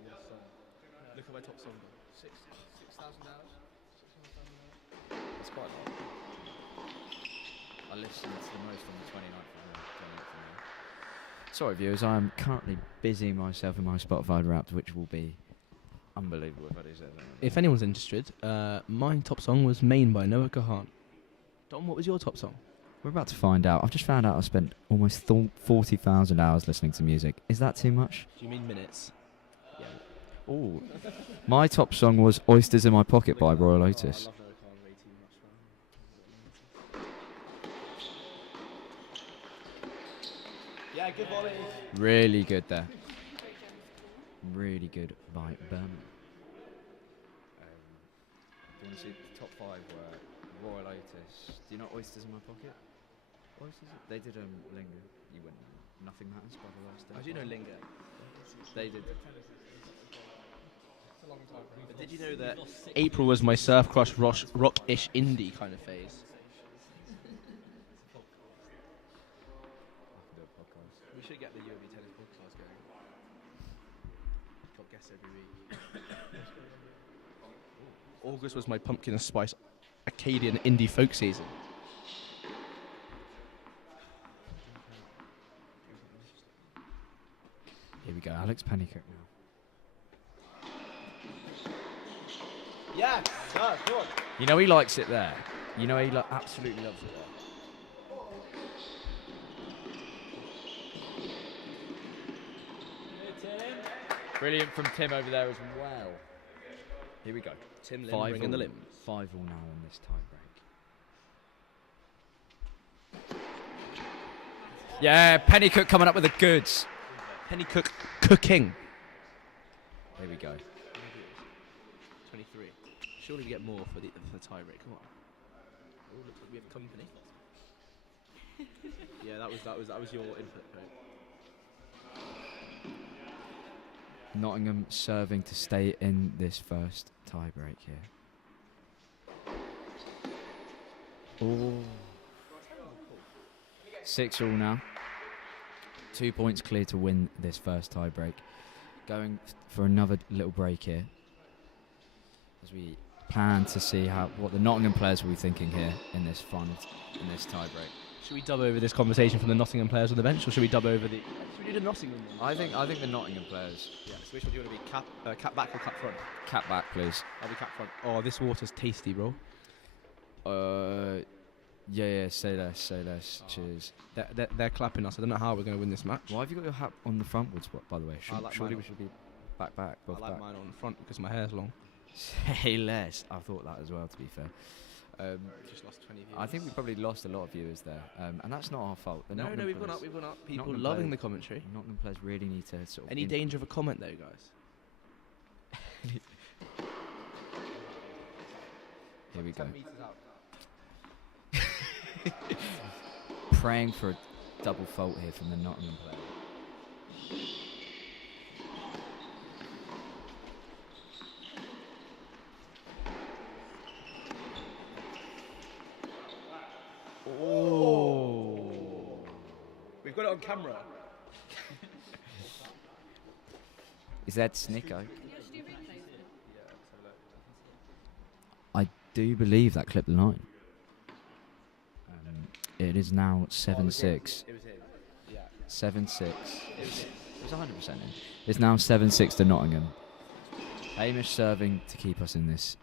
Look at my top song. 6,000 hours. That's quite a lot. I listened to the most on the 29th of May. Sorry, viewers, I'm currently busying myself in my Spotify Wrapped, which will be unbelievable if I do say that. If anyone's interested, my top song was Main by Noah Kahan. Dom, what was your top song? We're about to find out. I've just found out I spent almost 40,000 hours listening to music. Is that too much? Do you mean minutes? Yeah. Oh. My top song was Oysters in My Pocket by Royal Otis. I love Noah Kahan way too much, man. Yeah, good volley. Really good there. Really good by Birmingham. Do you want to see the top 5 were Royal Otis. Do you know Oysters in My Pocket? Oysters? They did Linger. You wouldn't know. Nothing Matters by the Last Day. I do know Linger. They did. But did you know that April was my surf crush rock-ish indie kind of phase? I can do a podcast. We should get the UoB tennis podcast going. Got guests every week. August was my pumpkin and spice Acadian indie folk season. Here we go. Alex Pennycook now. Yeah, come on. You know he likes it there. You know he absolutely loves it there. Brilliant from Tim over there as well. Here we go. Tim Lynn bringing the limbs. 5-5 now in this tie break. Yeah, Pennycook coming up with the goods. Pennycook cooking. Here we go. 23. Surely we get more for the tie break. Come on. Oh, looks like we have company. Yeah, that was your input, right? Nottingham serving to stay in this first tie break here. Oh. 6-all now. 2 points clear to win this first tie break. Going for another little break here as we plan to see what the Nottingham players will be thinking here in this tie break. Should we dub over this conversation from the Nottingham players on the bench, or should we dub over the? Should we do the Nottingham one? I think the Nottingham players. Yeah. So which one do you want to be? Cap back or cap front? Cap back, please. I'll be cap front. Oh, this water's tasty, bro. Yeah. Say less. Cheers. They're clapping us. I don't know how we're going to win this match. Why have you got your hat on the frontwards, by the way? Surely we should be back. I like mine on front because my hair's long. Say less. I thought that as well, to be fair. Just lost 20 viewers. I think we probably lost a lot of viewers there, and that's not our fault. No, we've gone up. People Nottingham loving players- the commentary. Nottingham players really need to sort of. Any danger of a comment though, guys? Here we go. 10 meters out. Praying for a double fault here from the Nottingham player. Oh. We've got it on camera. Is that Snicko? Can you actually do replays? I do believe that clipped the line. It is now 7-6. It was him. Yeah. 7-6. It was him. It was 100% in. It's now 7-6 to Nottingham. Hamish serving to keep us in this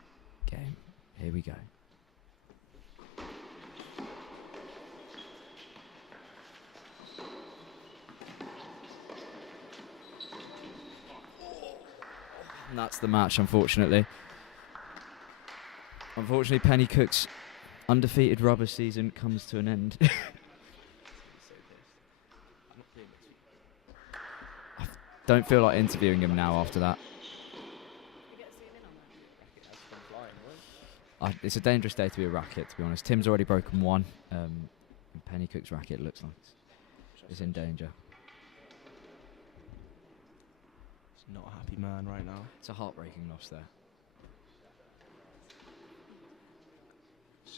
game. Here we go. And that's the match, unfortunately. Unfortunately, Pennycook's undefeated rubber season comes to an end. I don't feel like interviewing him now after that. You get zoom in on that. It's a dangerous day to be a racket, to be honest. Tim's already broken one. And Pennycook's racket looks like it's in danger. He's not a happy man right now. It's a heartbreaking loss there.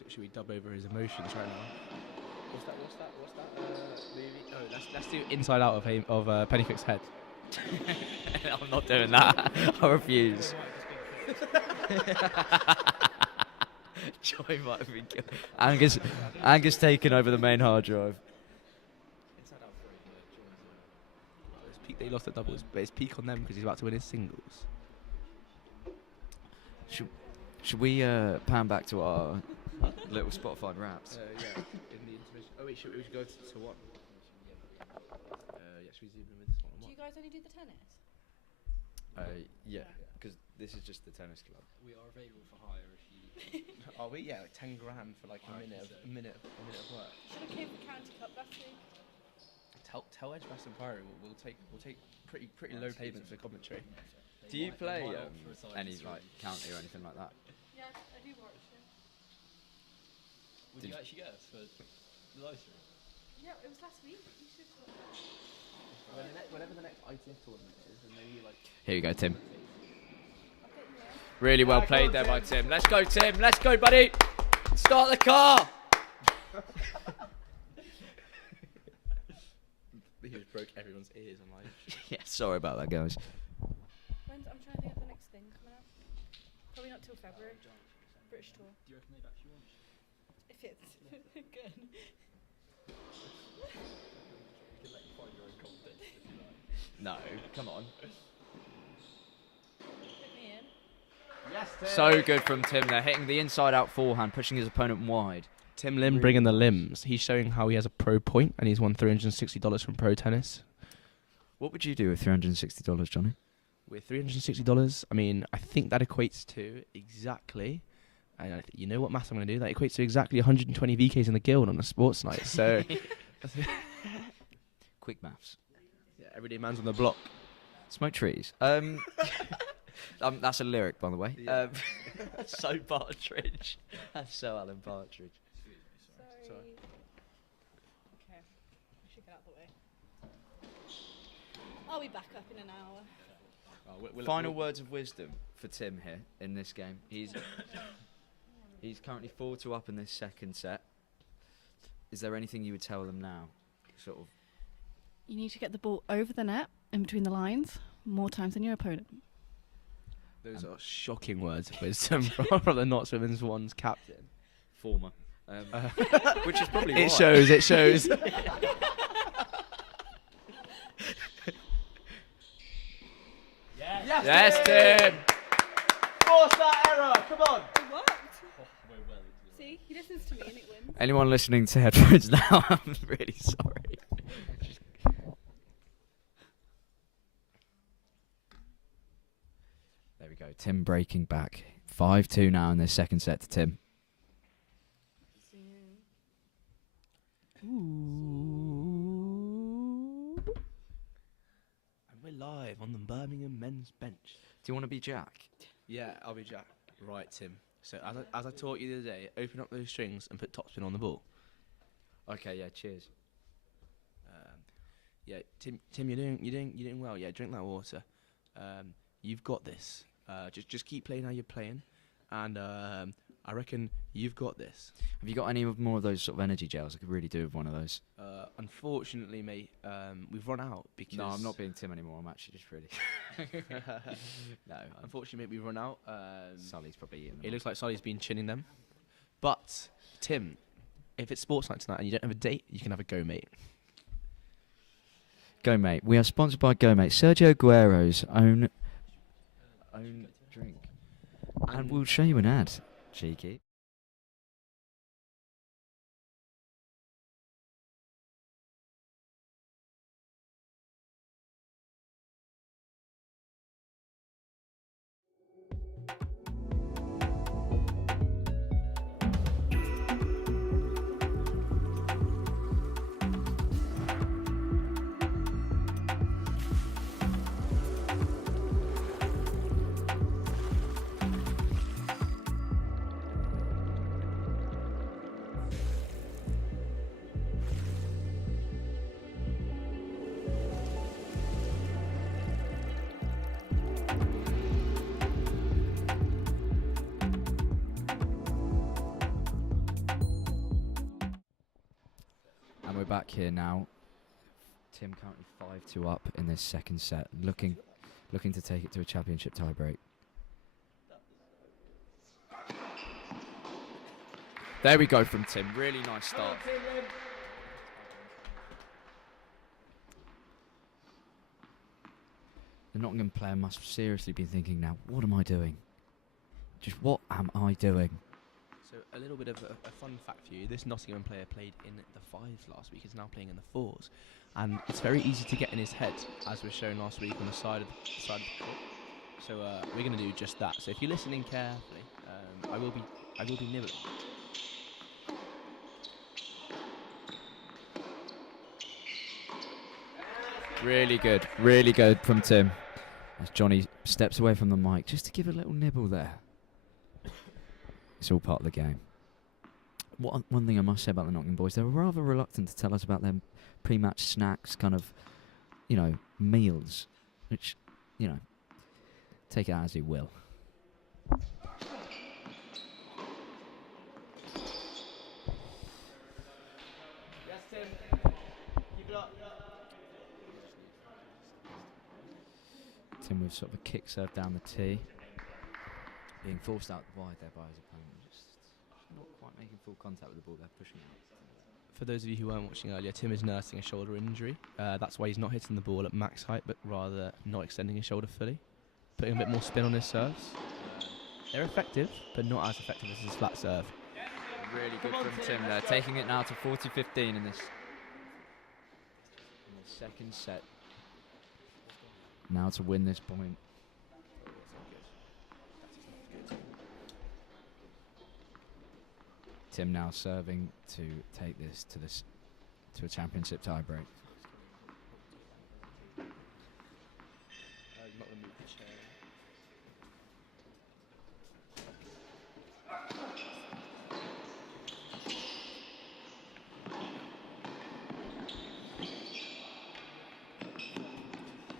Should we dub over his emotions right now? What's that movie? Oh, let's do Inside Out of Pennycook's head. I'm not doing that. I refuse. Joy might have been killed. Angus taking over the main hard drive. It's peak that he lost at doubles, but it's peak on them because he's about to win his singles. Should we pan back to our little Spotify raps? Yeah. In the intermission. Oh wait, should we go to one? Yeah, should we zoom in with this one? Do you guys only do the tennis? Yeah, because this is just the tennis club. We are available for hire if you. Are we? Yeah, like 10 grand for like a minute of work. Should have came for County Cup last week. Tell Edgebaston Inquiry we'll take pretty low payments for commentary. Do you play any like county or anything like that? Yes, I do watch it. Did you actually guess for the live stream? Yeah, it was last week. You should have got that. Whenever the next ITF tournament is, and maybe like. Here you go, Tim. I'll get you in. Really well played there by Tim. Let's go, Tim. Let's go, buddy. Start the car. He just broke everyone's ears on live. Yeah, sorry about that, guys. I'm trying to think of the next thing coming up. Probably not till February. British tour. Do you reckon they've actually won? If it's good. No, come on. Put me in. So good from Tim there, hitting the inside out forehand, pushing his opponent wide. Tim Lim bringing the limbs. He's showing how he has a pro point, and he's won $360 from pro tennis. What would you do with $360, Johnny? With $360, I mean, I think that equates to exactly, and you know what maths I'm going to do? That equates to exactly 120 VKs in the guild on a sports night. So, Quick maths. yeah, everyday man's on the block. Smoke trees. That's a lyric, by the way. Yeah. So Partridge. That's so Alan Partridge. Sorry. Okay. I should get out the way. I'll be back up in an hour. Final words of wisdom for Tim here in this game. He's currently 4-2 up in this second set. Is there anything you would tell them now? Sort of. You need to get the ball over the net in between the lines more times than your opponent. Those are shocking words of wisdom from the Notts Women's One's captain. Former. Which is probably It why. shows, it shows. Yes, Tim! Force that error, come on! It worked. See, he listens to me and it wins. Anyone listening to headphones now, I'm really sorry. There we go, Tim breaking back. 5-2 now in this second set to Tim. And we're live on the Birmingham men's bench. Do you want to be Jack? Yeah, I'll be Jack. Right, Tim. So as I taught you the other day, open up those strings and put topspin on the ball. Okay, yeah, cheers. Yeah, Tim, you're doing well. Yeah, drink that water. You've got this. Just keep playing how you're playing, and I reckon you've got this. Have you got any more of those sort of energy gels? I could really do with one of those. Unfortunately, mate, we've run out because. No, I'm not being Tim anymore. I'm actually just really. No, Unfortunately, mate, we've run out. Sully's probably eating them. It looks like Sully's been chinning them. But Tim, if it's sports night tonight and you don't have a date, you can have a Go Mate. Go Mate. We are sponsored by Go Mate, Sergio Aguero's own drink. And we'll show you an ad, cheeky. And we're back here now. Tim currently 5-2 up in this second set, looking to take it to a championship tiebreak. There we go from Tim. Really nice start. The Nottingham player must seriously be thinking now, what am I doing? Just what am I doing? So a little bit of a fun fact for you. This Nottingham player played in the fives last week. He's now playing in the fours. And it's very easy to get in his head, as was shown last week on the side of the court. So we're going to do just that. So if you're listening carefully, I will be nibbling. Really good from Tim. As Johnny steps away from the mic, just to give a little nibble there. It's all part of the game. one thing I must say about the Nottingham boys, they were rather reluctant to tell us about their pre-match snacks, kind of, meals, which, take it as you will. Yes, Tim. Keep it up. Tim with sort of a kick serve down the tee, being forced out wide there by his opponent. Just not quite making full contact with the ball. They're pushing out. For those of you who weren't watching earlier, Tim is nursing a shoulder injury. That's why he's not hitting the ball at max height, but rather not extending his shoulder fully. Putting a bit more spin on his serves. They're effective, but not as effective as his flat serve. Really good from Tim there, taking it now to 40-15 in the second set. Now to win this point. Tim now serving to take this to a championship tiebreak.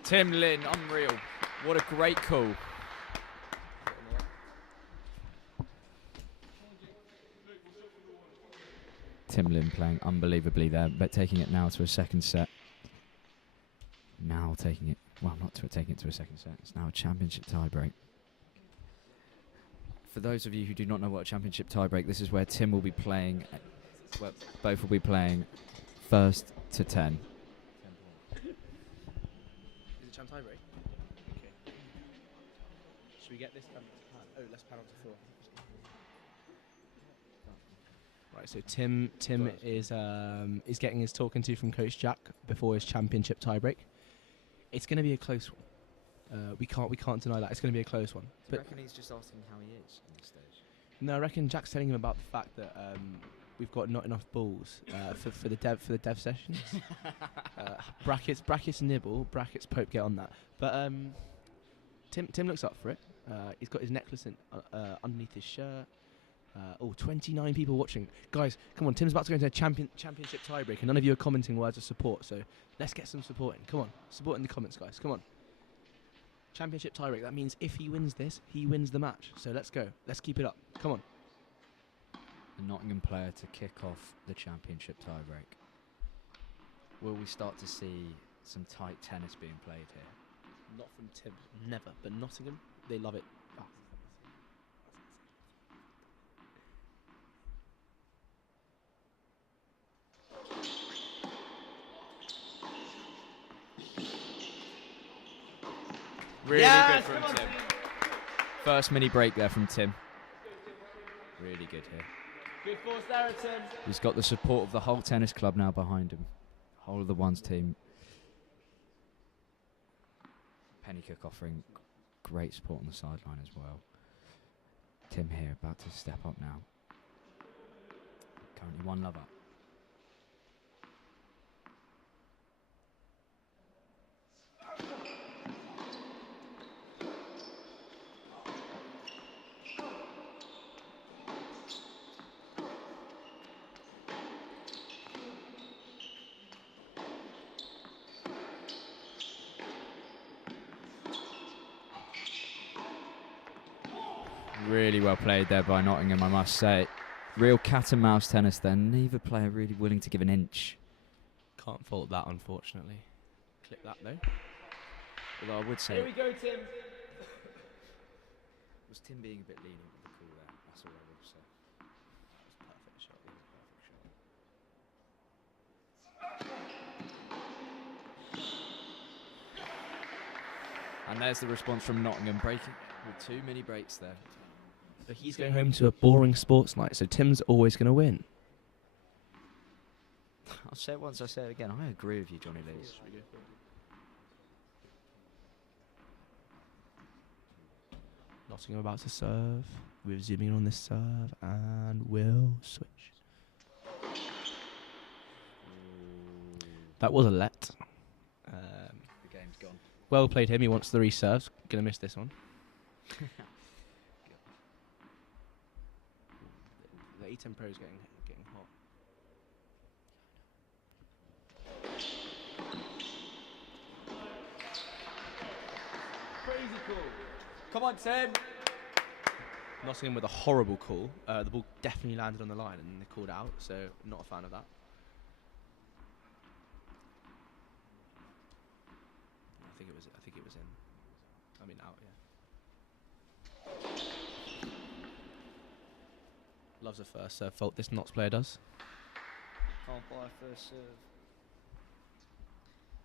Tim Lin, unreal. What a great call. Tim Lin playing unbelievably there, but taking it now to a second set. Now taking it, well, not to taking it to a second set. It's now a championship tiebreak. For those of you who do not know what a championship tiebreak, this is where Tim will be playing, well, both will be playing first to 10. Is it champ tiebreak? Okay. Should we get this done? Oh, let's pan on to 4. Right, so Tim is getting his talking to from Coach Jack before his championship tiebreak. It's going to be a close one. We can't deny that it's going to be a close one. Do you reckon he's just asking how he is on this stage? No, I reckon Jack's telling him about the fact that we've got not enough balls for the dev sessions. Brackets nibble, brackets Pope, get on that. But Tim looks up for it. He's got his necklace underneath his shirt. 29 people watching. Guys, come on, Tim's about to go into a championship tiebreak and none of you are commenting words of support, so let's get some support in. Come on, support in the comments, guys, come on. Championship tiebreak, that means if he wins this, he wins the match. So let's go, let's keep it up, come on. A Nottingham player to kick off the championship tiebreak. Will we start to see some tight tennis being played here? Not from Tim, never, but Nottingham, they love it. Really good from Tim. First mini break there from Tim. Really good here. Good force there, Tim. He's got the support of the whole tennis club now behind him. Whole of the ones team. Pennycook offering great support on the sideline as well. Tim here about to step up now. Currently 1 love up. Really well played there by Nottingham, I must say. Real cat and mouse tennis there. Neither player really willing to give an inch. Can't fault that, unfortunately. Clip that though. Although I would say... Here we go, Tim. Was Tim being a bit lenient with the call there? That's all I will say. Perfect shot. And there's the response from Nottingham, breaking with 2 mini breaks there. So he's going home to a boring sports night, so Tim's always going to win. I'll say it once, I'll say it again. I agree with you, Johnny Lees. Nottingham about to serve. We're zooming in on this serve, and we'll switch. That was a let. The game's gone. Well played him. He wants 3 serves. Gonna miss this one. The E10 Pro's getting Come on, Tim. Nottingham with a horrible call. The ball definitely landed on the line and they called out, so not a fan of that. I think it was in. I mean out, yeah. Loves a first serve fault, this Notts player does. Can't buy a first serve.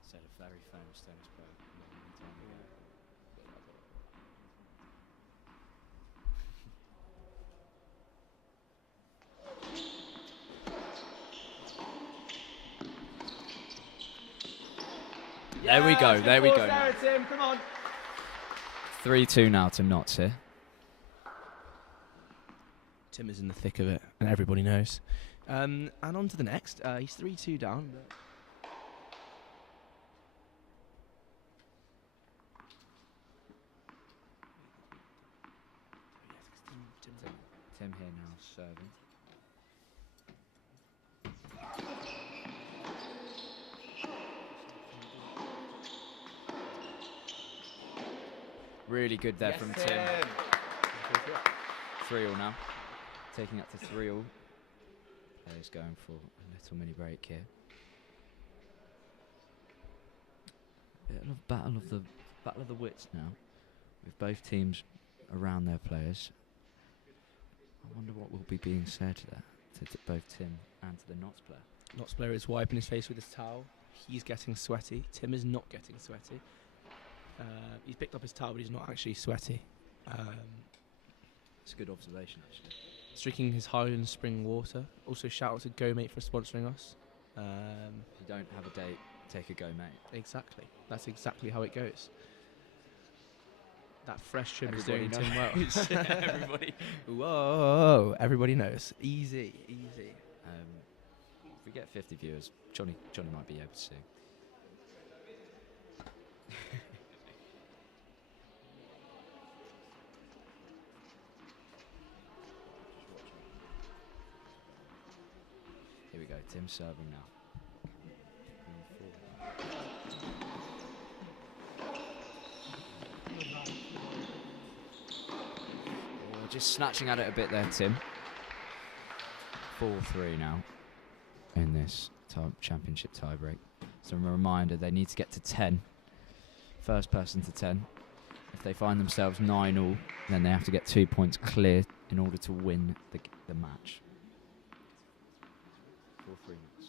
Said a very famous tennis player. There we go. There we go. Now. Tim, come on. 3-2 now to Notts here. Tim is in the thick of it, and everybody knows. And on to the next. He's 3-2 down. Tim here now serving. Really good there from Tim. 3-3 now. Taking up to 3-3. Players going for a little mini break here. Bit of battle of the wits now, with both teams around their players. I wonder what will be being said there to both Tim and to the Notts player. Notts player is wiping his face with his towel. He's getting sweaty. Tim is not getting sweaty. He's picked up his towel, but he's not actually sweaty. It's a good observation, actually. He's drinking his Highland Spring water. Also, shout out to Go Mate for sponsoring us. If you don't have a date, take a Go Mate. Exactly. That's exactly how it goes. That fresh trim is Everybody doing Tim well. knows. Everybody. Whoa! Everybody knows. Easy, easy. If we get 50 viewers, Johnny might be able to see. Here we go, Tim serving now. Oh, just snatching at it a bit there, Tim. 4-3 now in this championship tiebreak. So a reminder, they need to get to 10. First person to 10. If they find themselves 9-all, then they have to get 2 points clear in order to win the match. 4-3 Notts.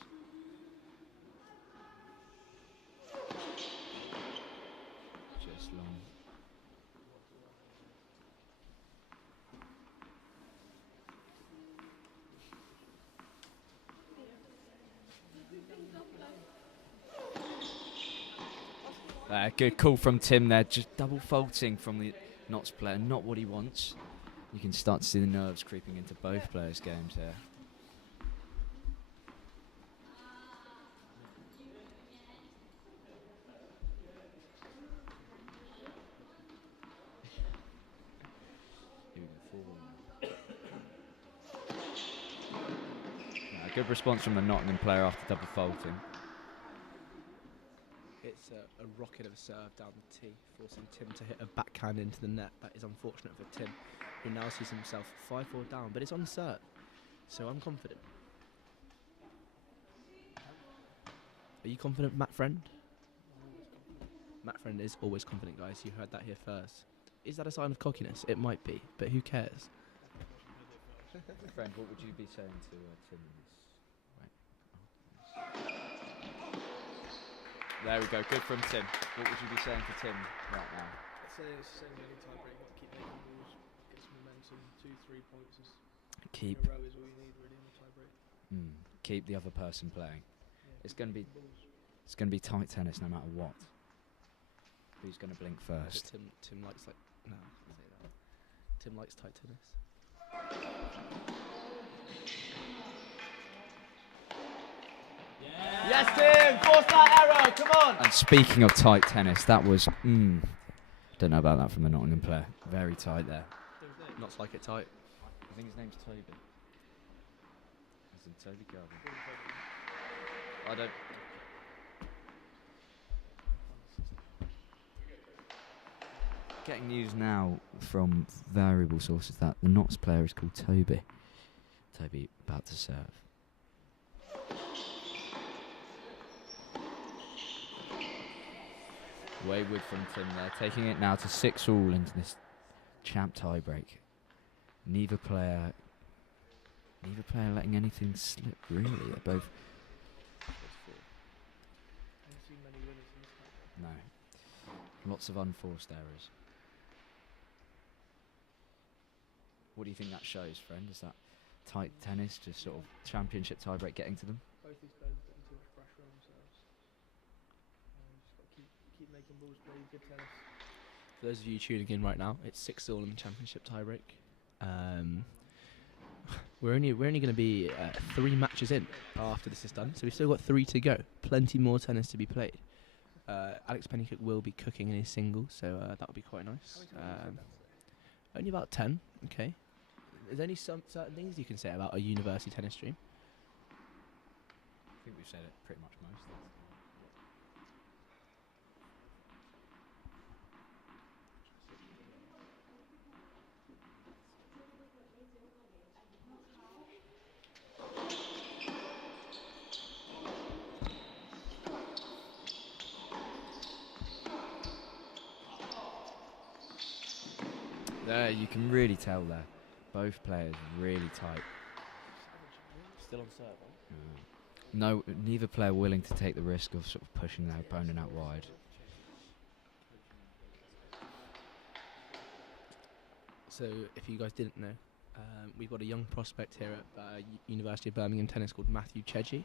Just long. Good call from Tim there, just double faulting from the Notts player, not what he wants. You can start to see the nerves creeping into both players' games here. Good response from the Nottingham player after double faulting. It's a rocket of a serve down the tee, forcing Tim to hit a backhand into the net. That is unfortunate for Tim, who now sees himself 5-4 down, but it's on serve, so I'm confident. Are you confident, Matt Friend? Matt Friend is always confident, guys. You heard that here first. Is that a sign of cockiness? It might be, but who cares? Friend, what would you be saying to Tim in this? There we go, good from Tim. What would you be saying to Tim right now? I'd say it's the same as any tiebreak. Got to keep making balls, get some momentum. 2-3 points is Keep in a row is all you need really in the tiebreak. keep the other person playing. Yeah, It's going to be balls. tight tennis no matter what. Who's going to blink first? Tim likes no, I can't say that. Tim likes tight tennis. Yes, Tim! Force that error! Come on! And speaking of tight tennis, that was don't know about that from the Nottingham player. Very tight there. Not like it tight. I think his name's Toby. As in Toby Garvin. I don't. Getting news now from variable sources that the Notts player is called Toby. Toby about to serve. Wayward from Tim there, taking it now to 6-all into this champ tiebreak. Neither player letting anything slip, really. They're both... Haven't seen many winners in this kind. No. Lots of unforced errors. What do you think that shows, friend? Is that tight tennis, just sort of championship tiebreak getting to them? Both these players are putting too much pressure on themselves. Just got to keep making balls, play good tennis. For those of you tuning in right now, it's 6-all in the championship tiebreak. We're only going to be 3 matches in after this is done, so we've still got 3 to go. Plenty more tennis to be played. Alex Pennycook will be cooking in his single, so that will be quite nice. Only about 10. Okay. There's only some certain things you can say about a university tennis stream. I think we've said it pretty much most. There, you can really tell there. Both players really tight. Still on serve, No, neither player willing to take the risk of sort of pushing their opponent out wide. So, if you guys didn't know, we've got a young prospect here at University of Birmingham Tennis called Matthew Chedji, and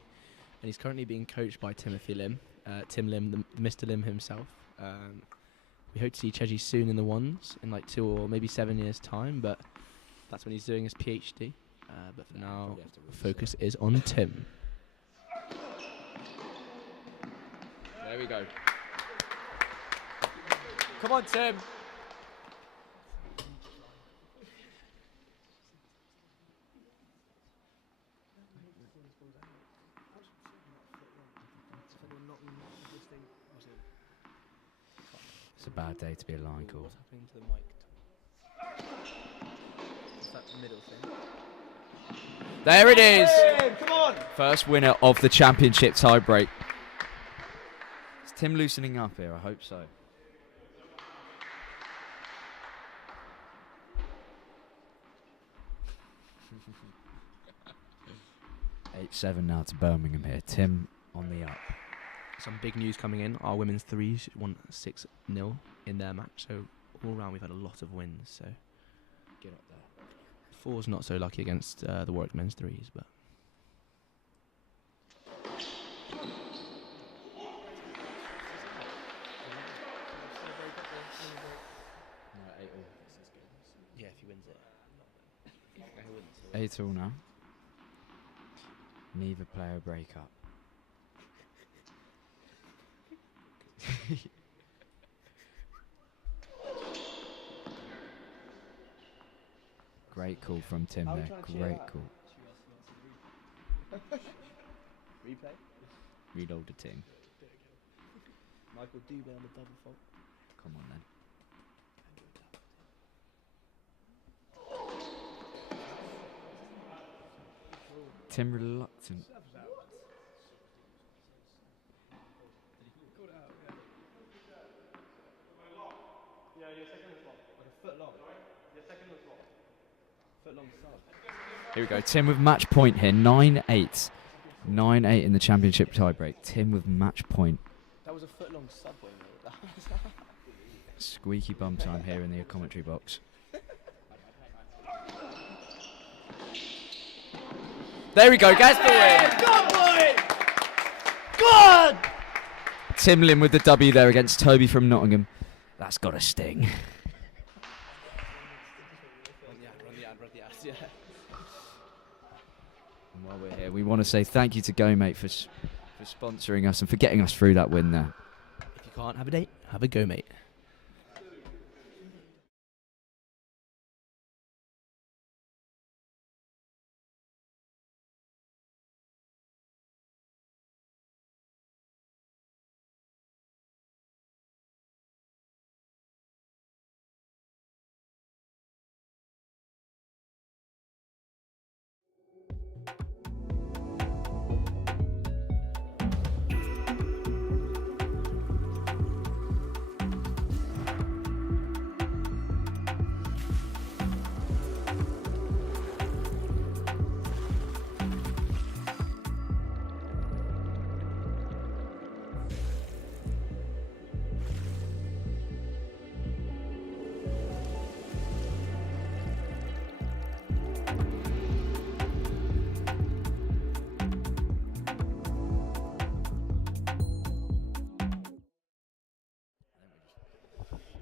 he's currently being coached by Timothy Lim, Tim Lim, the Mr. Lim himself. We hope to see Chedji soon in the ones, in like 2 or maybe 7 years' time, but that's when he's doing his PhD. But for now, the focus is on Tim. There we go. Come on, Tim. It's a bad day to be a line call. What's happening to the mic? What's that middle thing? There it is. Come on! First winner of the championship tiebreak. Is Tim loosening up here? I hope so. 8-7 now to Birmingham here. Tim on the up. Some big news coming in. Our women's threes won 6-0 in their match. So all round we've had a lot of wins. So Get up there. four's not so lucky against the Warwick men's threes, but yeah, if he wins it. 8-all now. Neither player break up. Great call from Tim there. Great call. Replay. Reload the Tim. Michael Dubé on the double fault. Come on then. Tim reluctant. Here we go. Tim with match point here. 9-8. 9-8 in the championship tiebreak. Tim with match point. That was a foot-long subway. Squeaky bum time here in the commentary box. There we go. Gets the win. Go on, boy! Go on! Tim Lim with the W there against Toby from Nottingham. That's got a sting. Run the ads, yeah. And while we're here, we want to say thank you to Go Mate for sponsoring us and for getting us through that win there. If you can't have a date, have a go, mate.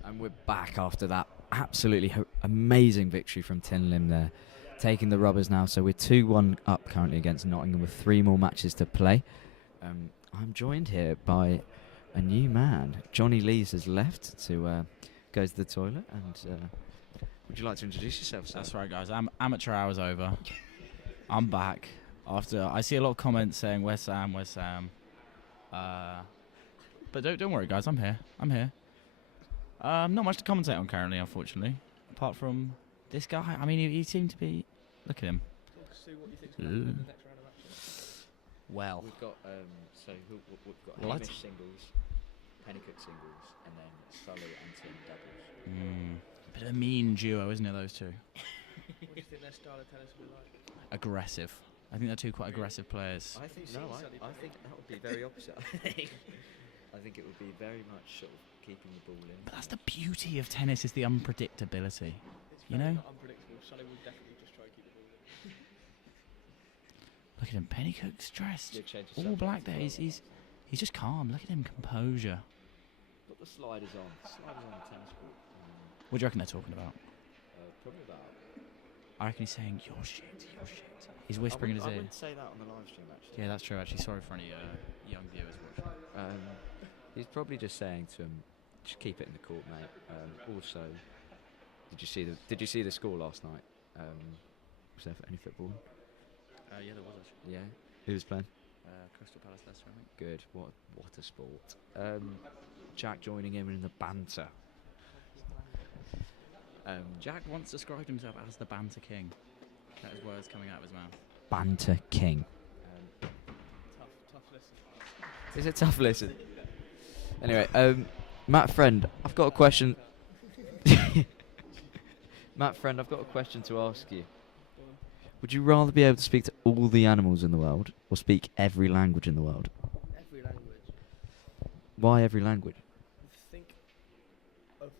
And we're back after that absolutely amazing victory from Tinlim there, taking the rubbers now. So we're 2-1 up currently against Nottingham with 3 more matches to play. I'm joined here by a new man. Johnny Lees has left to go to the toilet. And would you like to introduce yourself, sir? That's right, guys. Amateur hour's over. I'm back. After I see a lot of comments saying where's Sam, where's Sam. But don't worry, guys. I'm here. Not much to commentate on currently, unfortunately. Apart from this guy. I mean, he seemed to be. Look at him. See what you think's going to happen in the next round of matches. Well, We've got we've got What? Hamish singles, Pennycook singles, and then Sully and Tim doubles. bit of a mean duo, isn't it? Those two. What do you think their style of tennis will be like? Aggressive. I think they're two quite aggressive players. I think I think that would be very opposite. I think it would be very much sort of keeping the ball in. But that's the beauty of tennis, is the unpredictability. It's You very know? not unpredictable. Sully will definitely just try to keep the ball in. Look at him. Pennycook's dressed Good change of all subject black as there. well. He's just calm. Look at him, composure. Put the sliders on. Sliders on the tennis court. What do you reckon they're talking about? Probably about. I reckon he's saying, "You're shit, you're shit." He's whispering in his I ear. wouldn't say that on the live stream actually. Yeah, that's true. Actually, sorry for any young viewers watching. He's probably just saying to him, just keep it in the court, mate. Also, did you see the score last night? Was there any football? Yeah, there was actually. Yeah. Who was playing? Crystal Palace, Leicester, I think. Good. What a sport. Jack joining him in the banter. Jack once described himself as the banter king. That is words coming out of his mouth. Banter king. Tough listen. It's a tough listen. Anyway, Matt Friend, I've got a question. Matt Friend, I've got a question to ask you. Would you rather be able to speak to all the animals in the world or speak every language in the world? Every language. Why every language? Think of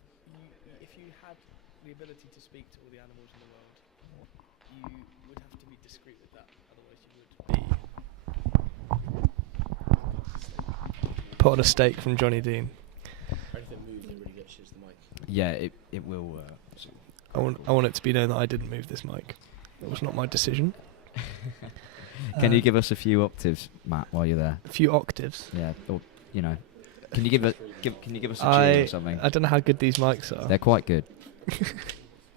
if you had the ability to speak to all the animals in the world, you would have to be discreet with that. Otherwise, you would be. Put on a steak from Johnny Dean. Anything moves, it really gets shits the mic. Yeah, it will. I want it to be known that I didn't move this mic. It was not my decision. Can you give us a few octaves, Matt, while you're there? A few octaves. Yeah, or can you give us a tune or something? I don't know how good these mics are. They're quite good.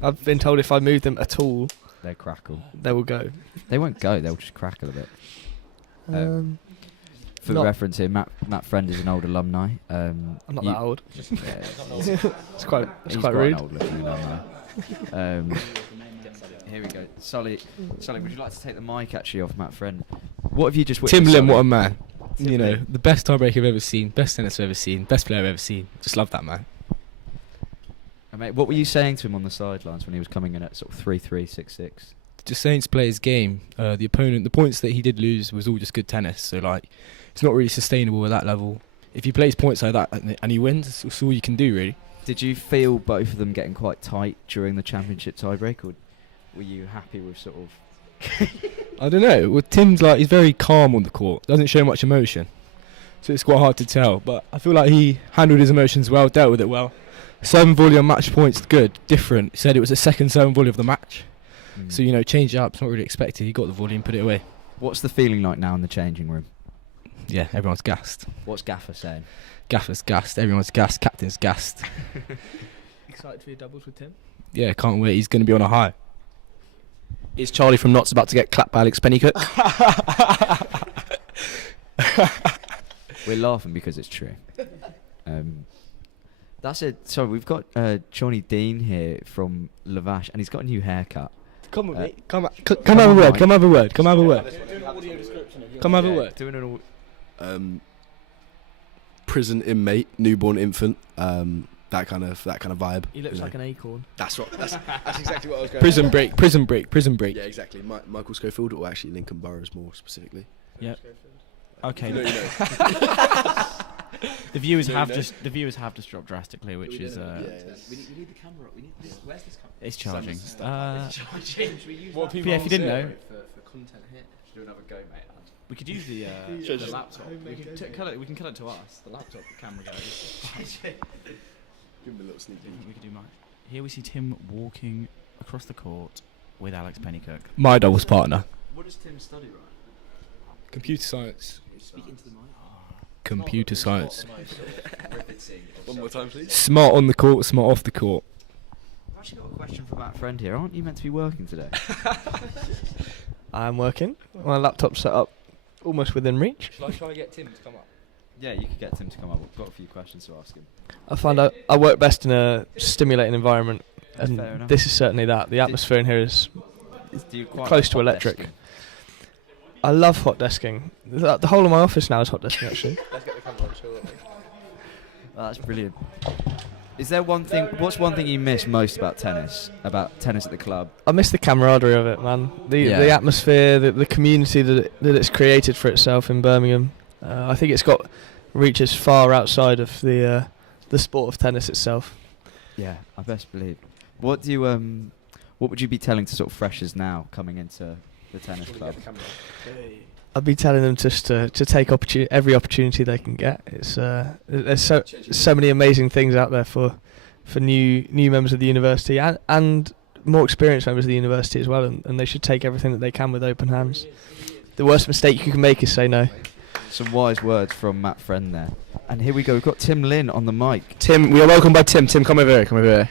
I've been told if I move them at all, They crackle. they will go. They won't go. They'll just crackle a bit. For not- reference here, Matt Friend is an old alumni. I'm not that old. Yeah, It's quite he's quite rude. an old looking alumni. Here we go. Sully, would you like to take the mic actually off Matt Friend? What have you just Tim witnessed, Lim, what a Sully? man. Tim You know, Lim. the best tiebreaker I've ever seen, best tennis I've ever seen, best player I've ever seen. Just love that man. Mate, what were you saying to him on the sidelines when he was coming in at sort of 3-3, 6-6? Just saying to play his game. The opponent, the points that he did lose was all just good tennis. So like, it's not really sustainable at that level. If he plays points like that and he wins, that's all you can do really. Did you feel both of them getting quite tight during the championship tiebreak, or were you happy with sort of... I don't know. Well, Tim's like, he's very calm on the court. Doesn't show much emotion. So it's quite hard to tell. But I feel like he handled his emotions well, dealt with it well. 7 volley on match points, good, different. He said it was the second 7 volley of the match. So, you know, change it up, it's not really expected. He got the volley and put it away. What's the feeling like now in the changing room? Yeah, everyone's gassed. What's Gaffer saying? Gaffer's gassed, everyone's gassed, captain's gassed. Excited for your doubles with Tim? Yeah, can't wait. He's going to be on a high. Is Charlie from Notts about to get clapped by Alex Pennycook? We're laughing because it's true. That's it. So we've got Johnny Dean here from Lavash, and he's got a new haircut. Come with Uh, me. Come come have a on, word. Mike. Come have a word. Come have a word. Come have a word. Doing an Prison inmate, newborn infant, that kind of vibe. He looks you know. like an acorn. That's right. That's exactly what I was going. Prison break. Prison break. Prison break. Yeah, exactly. Michael Schofield, or actually Lincoln Boroughs more specifically. Yep. Okay. You know. The viewers No, have no. just dropped drastically, which is Yeah. We need the camera up. Where's this camera? it's charging. What Yeah, if you didn't know, For content here. Should do another go, mate. we could use the Sure, just- laptop. We can cut it to us. The laptop camera goes. Give him a little sneak I think we could do mine. Here we see Tim walking across the court with Alex Pennycook. My doubles partner. What does Tim study, right? Computer science. Speaking to the mic. Computer science. One more time, please. Smart on the court, smart off the court. I've actually got a question from Matt Friend here. Aren't you meant to be working today? I'm working. My laptop's set up almost within reach. Shall I try and get Tim to come up? Yeah, you could get Tim to come up. We've got a few questions to ask him. I find I work best in a stimulating environment, That's and fair enough. this is certainly that. The atmosphere in here is Do you quite close like to hot electric. desking? I love hot desking. The whole of my office now is hot desking, actually. Let's get the camera on, sure. Oh, that's brilliant. Is there one thing? What's one thing you miss most about tennis? About tennis at the club? I miss the camaraderie of it, man. The atmosphere, the community that it's created for itself in Birmingham. I think it's got reaches far outside of the sport of tennis itself. Yeah, I best believe. What do you What would you be telling to sort of freshers now coming into the tennis club? I'd be telling them just to take every opportunity they can get. It's there's so many amazing things out there for new members of the university and more experienced members of the university as well, and they should take everything that they can with open hands. The worst mistake you can make is say no. Some wise words from Matt Friend there. And here we go. We've got Tim Lynn on the mic. Tim, we are welcomed by Tim. Tim, come over here. Come over here.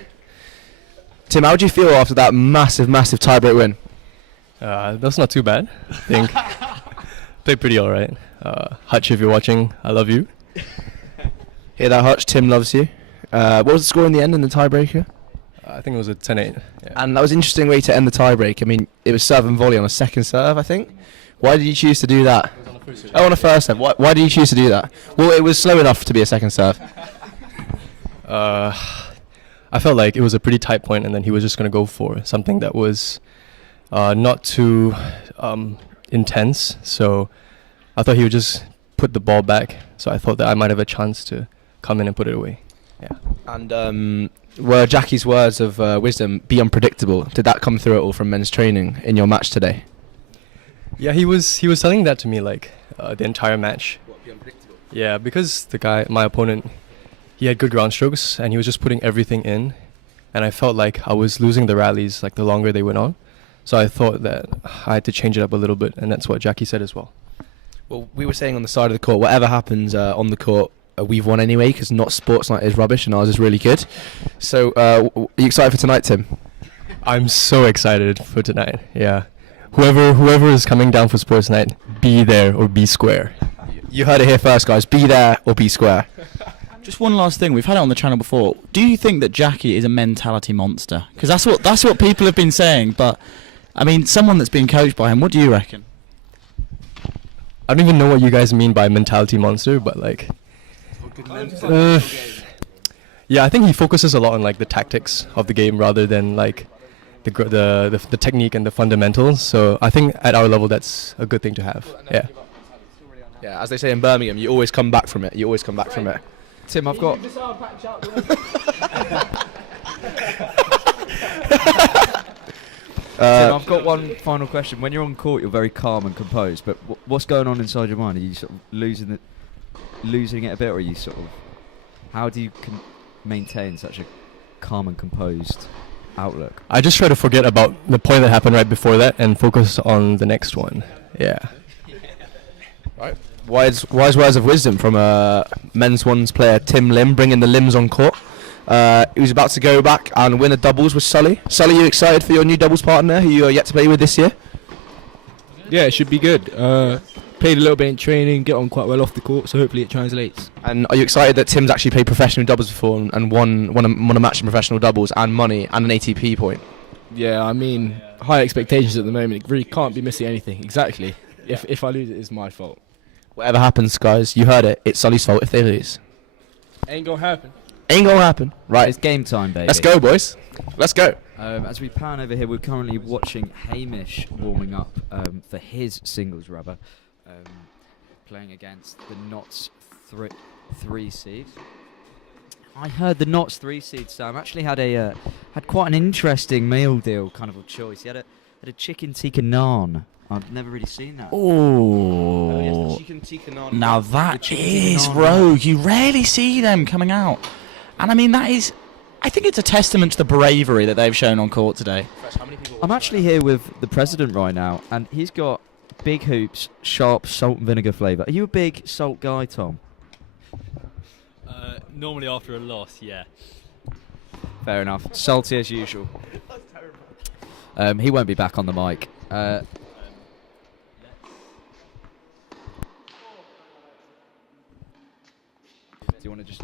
Tim, how do you feel after that massive tiebreak win? That's not too bad. I think played pretty alright. Hutch, if you're watching, I love you. Hear that, Hutch? Tim loves you. What was the score in the end in the tiebreaker? I think it was a 10-8. Yeah. And that was an interesting way to end the tiebreak. I mean, it was serve and volley on a second serve, I think. Why did you choose to do that? On a first serve. Why did you choose to do that? Well, it was slow enough to be a second serve. I felt like it was a pretty tight point, and then he was just going to go for something that was not too intense. So I thought he would just put the ball back. So I thought that I might have a chance to come in and put it away. Yeah. And were Jackie's words of wisdom, be unpredictable, did that come through at all from men's training in your match today? Yeah, he was telling that to me like the entire match. Yeah, because my opponent, he had good ground strokes and he was just putting everything in, and I felt like I was losing the rallies like the longer they went on. So I thought that I had to change it up a little bit, and that's what Jackie said as well. Well, we were saying on the side of the court, whatever happens on the court, we've won anyway, because not sports night is rubbish and ours is really good. So are you excited for tonight, Tim? I'm so excited for tonight. Yeah. Whoever is coming down for sports night, be there or be square. You heard it here first, guys. Be there or be square. Just one last thing. We've had it on the channel before. Do you think that Jackie is a mentality monster? Because that's what people have been saying. But I mean, someone that's been coached by him. What do you reckon? I don't even know what you guys mean by mentality monster, but like, yeah, I think he focuses a lot on like the tactics of the game rather than like the technique and the fundamentals. So I think at our level, that's a good thing to have. Yeah. Yeah, as they say in Birmingham, you always come back from it. You always come back from it. Tim, I've got. Tim, I've got one final question. When you're on court, you're very calm and composed. But what's going on inside your mind? Are you sort of losing it a bit, or are you sort of? How do you maintain such a calm and composed outlook? I just try to forget about the point that happened right before that and focus on the next one. Yeah. Right. Wise words of wisdom from men's ones player Tim Lim, bringing the limbs on court. He was about to go back and win a doubles with Sully. Sully, you excited for your new doubles partner who you are yet to play with this year? Yeah, it should be good. Played a little bit in training, get on quite well off the court, so hopefully it translates. And are you excited that Tim's actually played professional doubles before and won a match in professional doubles and money and an ATP point? Yeah, I mean, high expectations at the moment. It really can't be missing anything. Exactly. If I lose, it is my fault. Whatever happens, guys, you heard it. It's Sully's fault if they lose. Ain't gonna happen. Ain't gonna happen. Right. It's game time, baby. Let's go, boys. Let's go. As we pan over here, we're currently watching Hamish warming up for his singles rubber, playing against the Notts 3 seed. I heard the Notts 3 seed, Sam, actually had quite an interesting meal deal kind of a choice. He had a chicken tikka naan. I've never really seen that. Oh, now that is rogue. You rarely see them coming out, and I mean that is I think it's a testament to the bravery that they've shown on court today. I'm actually here with the president right now, and he's got big hoops, sharp salt and vinegar flavour. Are you a big salt guy, Tom? Normally after a loss, yeah. Fair enough. Salty as usual. He won't be back on the mic. Do you want to just...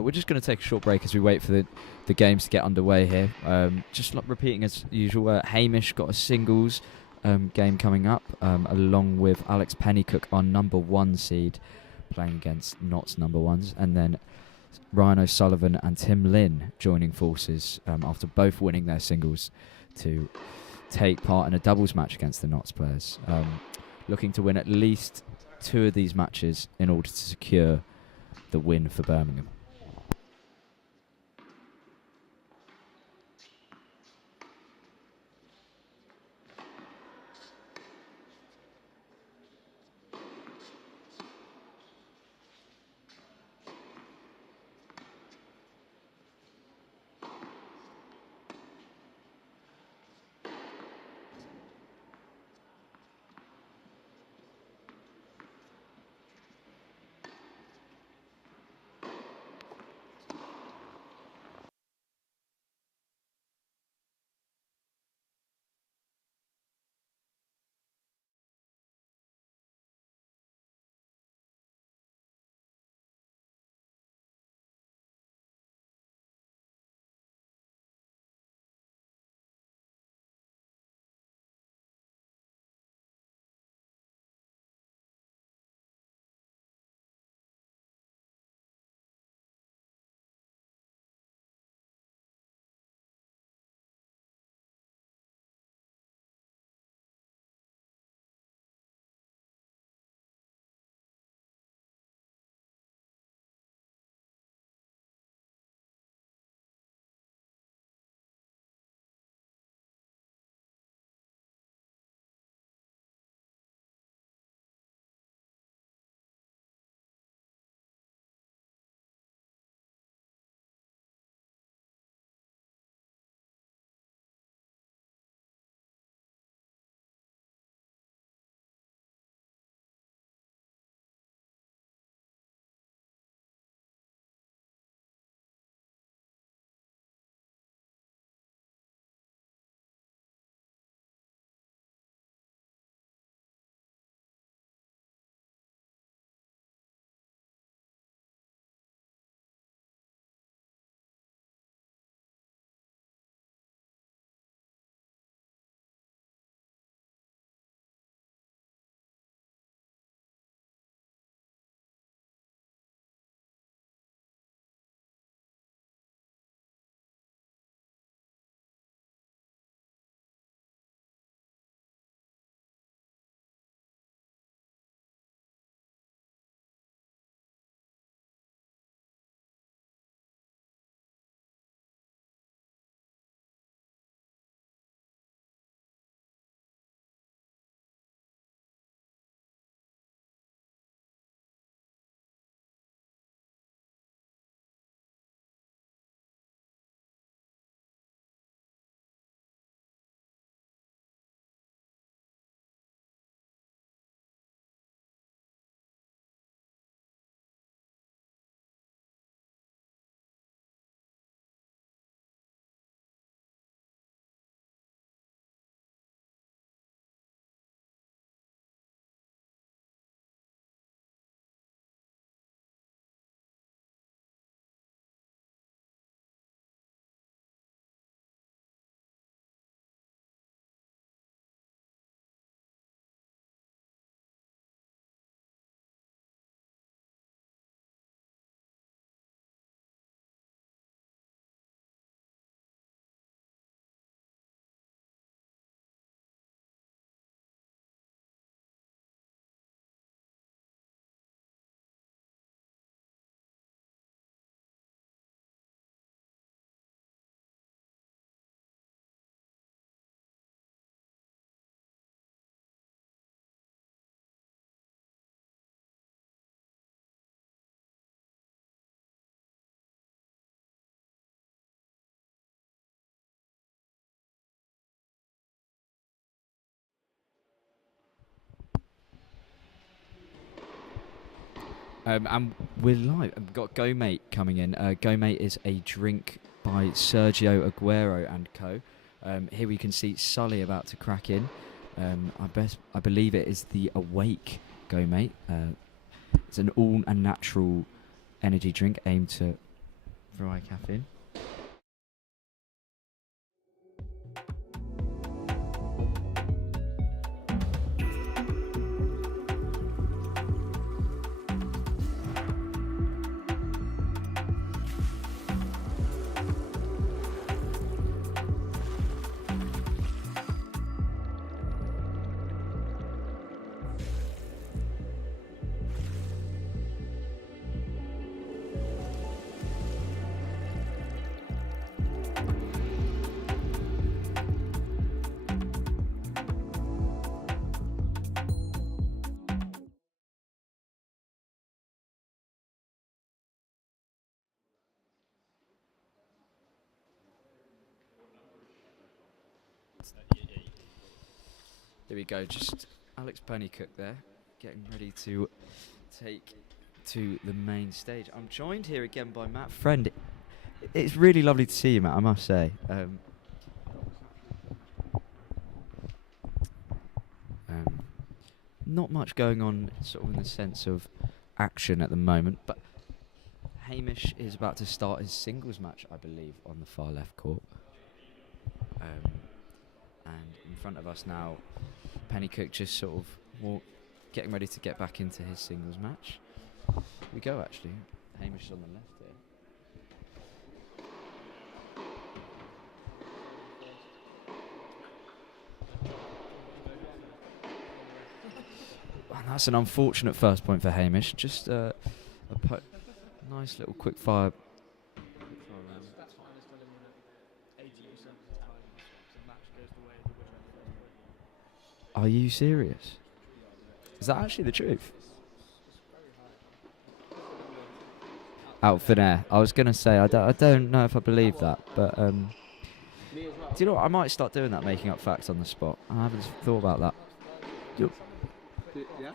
we're just going to take a short break as we wait for the games to get underway here. Just like repeating as usual, Hamish got a singles game coming up, along with Alex Pennycook, our number 1 seed, playing against Notts number 1s, and then Ryan O'Sullivan and Tim Lynn joining forces after both winning their singles to take part in a doubles match against the Notts players, looking to win at least 2 of these matches in order to secure the win for Birmingham. And we're live. We've got Go Mate coming in. Go Mate is a drink by Sergio Aguero and co. Here we can see Sully about to crack in. I believe it is the Awake Go Mate. It's an all-natural energy drink aimed to provide caffeine. Here we go, just Alex Pennycook there, getting ready to take to the main stage. I'm joined here again by Matt Friend. It's really lovely to see you, Matt, I must say. Not much going on sort of in the sense of action at the moment, but Hamish is about to start his singles match, I believe, on the far left court. And in front of us now, Pennycook just sort of getting ready to get back into his singles match. Here we go, actually. Hamish is on the left here. And that's an unfortunate first point for Hamish. Just a nice little quick fire. Are you serious? Is that actually the truth? Out thin air. I was going to say, I don't know if I believe that, but do you know what? I might start doing that, making up facts on the spot. I haven't thought about that. Yeah.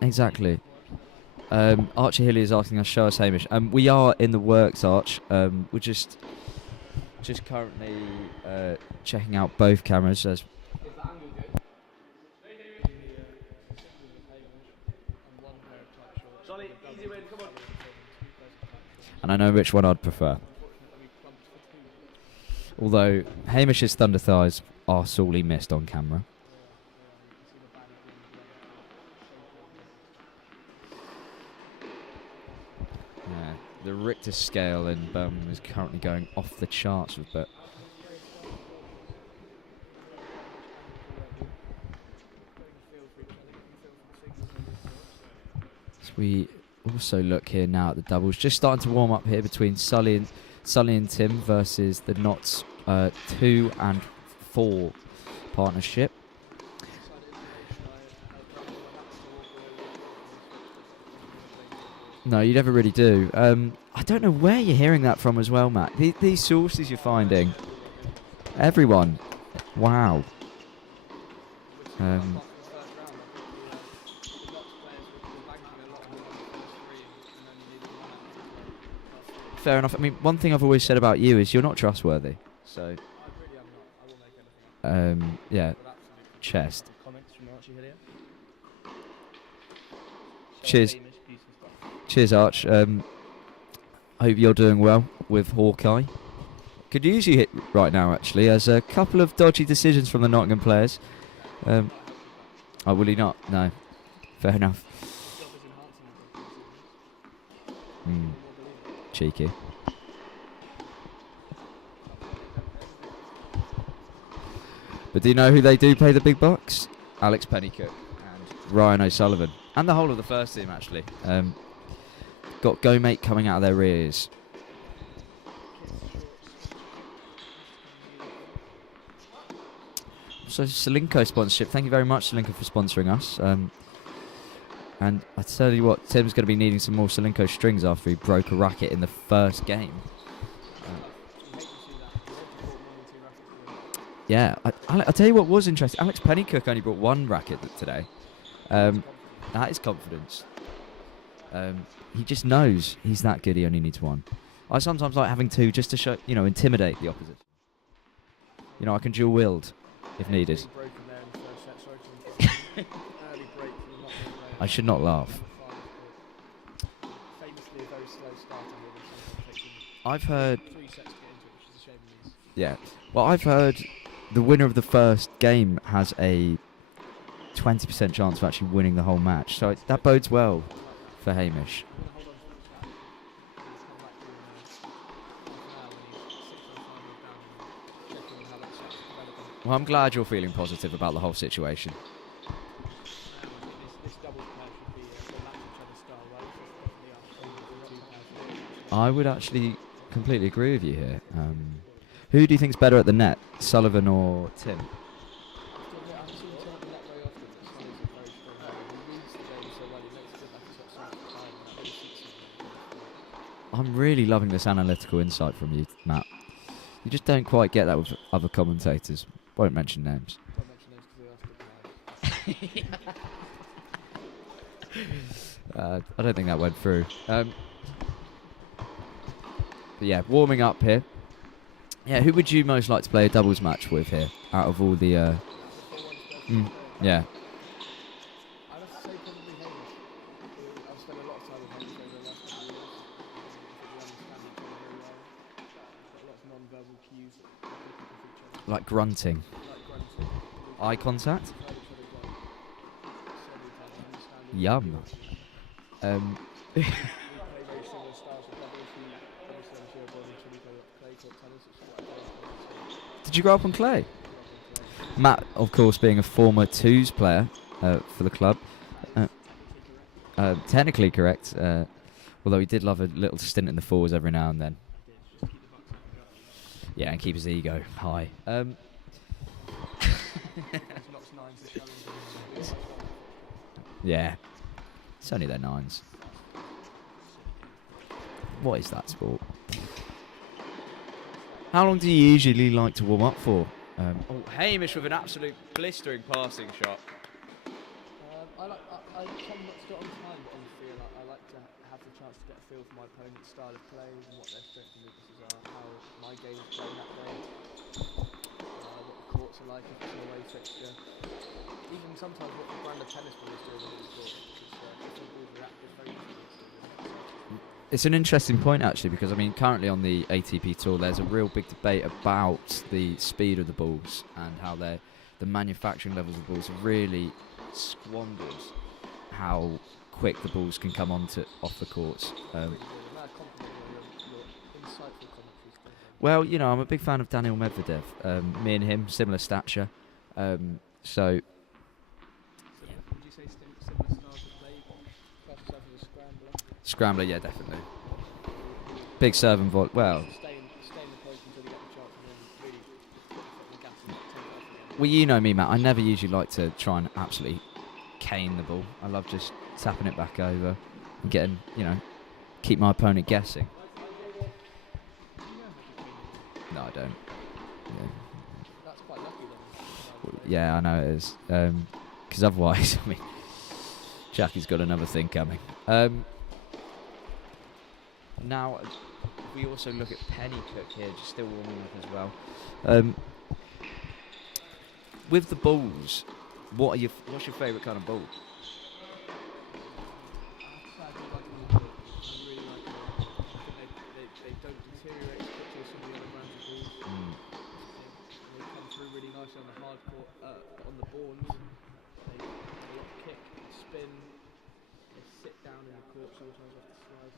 Exactly. Archie Hilly is asking us, show us Hamish. We are in the works, Arch. We're just currently checking out both cameras as. And I know which one I'd prefer. Although Hamish's thunder thighs are sorely missed on camera. Yeah, the Richter scale in Birmingham is currently going off the charts with Bert. So we also look here now at the doubles, just starting to warm up here between Sully and Tim versus the Knots 2 and 4 partnership. No, you never really do. I don't know where you're hearing that from as well, Matt. These sources you're finding. Everyone. Wow. Fair enough. I mean, one thing I've always said about you is you're not trustworthy. So, yeah, chest. Cheers. Cheers, Arch. I hope you're doing well with Hawkeye. Could use you hit right now, actually, as a couple of dodgy decisions from the Nottingham players. Oh, will he not? No. Fair enough. Cheeky. But do you know who they do pay the big bucks? Alex Pennycook and Ryan O'Sullivan. And the whole of the first team, actually. Got Go Mate coming out of their rears. So Solinco sponsorship. Thank you very much, Solinco, for sponsoring us. And I tell you what, Tim's going to be needing some more Solinco strings after he broke a racket in the first game. Yeah, I'll tell you what was interesting. Alex Pennycook only brought one racket today. That is confidence. He just knows he's that good. He only needs one. I sometimes like having two just to show, intimidate the opposite. I can dual wield if needed. I should not laugh. I've heard. Yeah. Well, I've heard the winner of the first game has a 20% chance of actually winning the whole match. So that bodes well for Hamish. Well, I'm glad you're feeling positive about the whole situation. I would actually completely agree with you here. Who do you think's better at the net, Sullivan or Tim? I'm really loving this analytical insight from you, Matt. You just don't quite get that with other commentators. Won't mention names. I don't think that went through. But yeah, warming up here. Yeah, who would you most like to play a doubles match with here, out of all the... yeah. I'd have to say probably Hamish. I've spent a lot of time with Hamish over the last couple of years. We understand each other very well. Got a lot of non-verbal cues that we pick up with each other. Like grunting. Eye contact? Yum. We play very similar styles of doubles. We obviously I'm sure everyone in Chile play clay court tennis, which is what I play. Did you grow up on clay? Matt, of course, being a former twos player for the club. Technically correct, although he did love a little stint in the fours every now and then. Yeah, and keep his ego high. Yeah, it's only their nines. What is that sport? How long do you usually like to warm up for? Hamish with an absolute blistering passing shot. I tend not to do it on time, but on feel. I like to have the chance to get a feel for my opponent's style of play and what their strengths and weaknesses are, how my game is playing that day, what the courts are like if it's an away fixture. Even sometimes what the brand of tennis ball is doing on this court, because different balls react very differently. It's an interesting point actually, because currently on the ATP tour there's a real big debate about the speed of the balls and how the manufacturing levels of the balls have really squandered how quick the balls can come off the courts. Well, I'm a big fan of Daniil Medvedev. Me and him, similar stature. Would you say similar styles of play? Class yourself as a scrambler? Scrambler, yeah, definitely. Big serve and volley. Well, Stay in the post until you get the chance and then really put the gas and take it off again. well, you know me, Matt. I never usually like to try and absolutely cane the ball. I love just tapping it back over and getting, keep my opponent guessing. No, I don't. Yeah. That's quite lucky then. Yeah, I know it is. Because otherwise, Jackie's got another thing coming. Now, we also look at Pennycook here, just still warming up as well. With the balls, what's your favourite kind of ball? They don't deteriorate as quickly as some of the other brands of balls. They come through really nicely on the hard court, on the boards. They have a lot of kick, spin. They sit down in the court sometimes off the slide.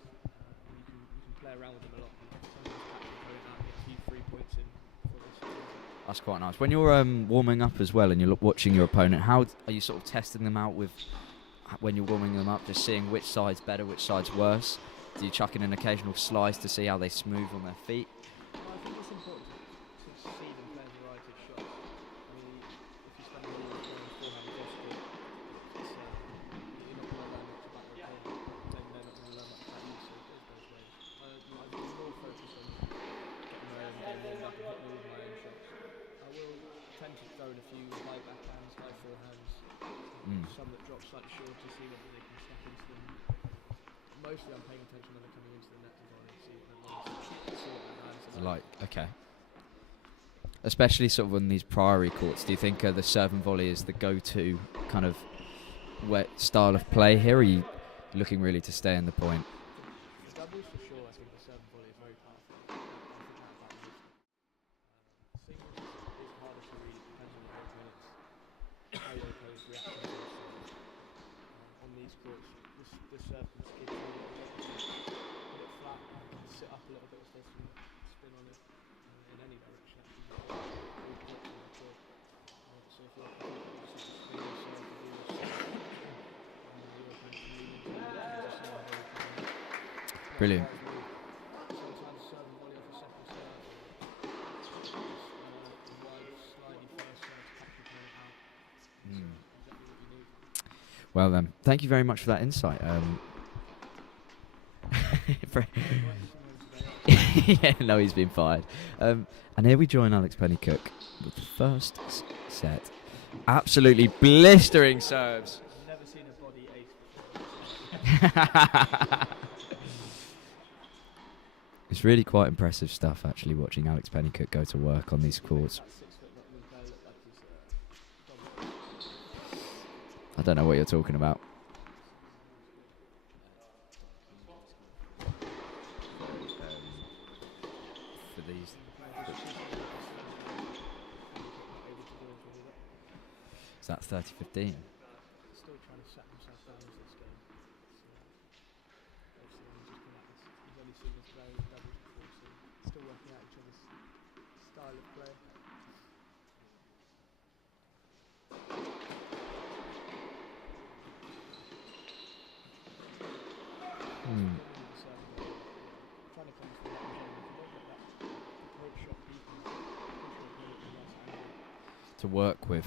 You can play around with them a lot. Sometimes catch your opponent out and get a few 3 points in before they sit down. That's quite nice. When you're warming up as well and you're watching your opponent, how are you sort of testing them out with when you're warming them up, just seeing which side's better, which side's worse? Do you chuck in an occasional slice to see how they smooth on their feet? Well, I think it's important to see them play a variety of shots. If you spend a lot of time beforehand across court, you're not going to learn much about your opponent, then they're not going to learn much about you, so it goes both ways. I'd be more focused on getting there and getting warmed up and hitting all of my own shots. I will tend to throw in a few high backhands, high forehands, some that drop slightly short to see whether they can step into them. mostly I'm paying attention when they're coming into the net as well, and see what their hands are Like, okay. Especially sort of on these Priory courts, do you think the serve and volley is the go-to kind of style of play here, or are you looking really to stay in the point? For doubles, for sure, I think the serve and volley is very powerful. I think that moves. Singles is harder to read, depends on the opponents, how your opponents react to it. On these courts, the serve can skid a little bit, put it flat, sit up a little bit if there's some spin on it, in any direction actually. So if you're spin your serve to do Brilliant. sometimes serve and volley off a second serve, wide, slidey first serve to catch your opponent out. Exactly what you need. Well then, thank you very much for that insight. Yeah, no, he's been fired. And here we join Alex Pennycook with the first set. Absolutely blistering serves. Never seen a body ace before. It's really quite impressive stuff, actually, watching Alex Pennycook go to work on these courts. I don't know what you're talking about. For these, is that 30-15? Still trying to set himself down as this game. He's only seen this play with doubles before, so still working out each other's style of play. Trying to come from that game, if you don't get that approach shot beaten, To work with.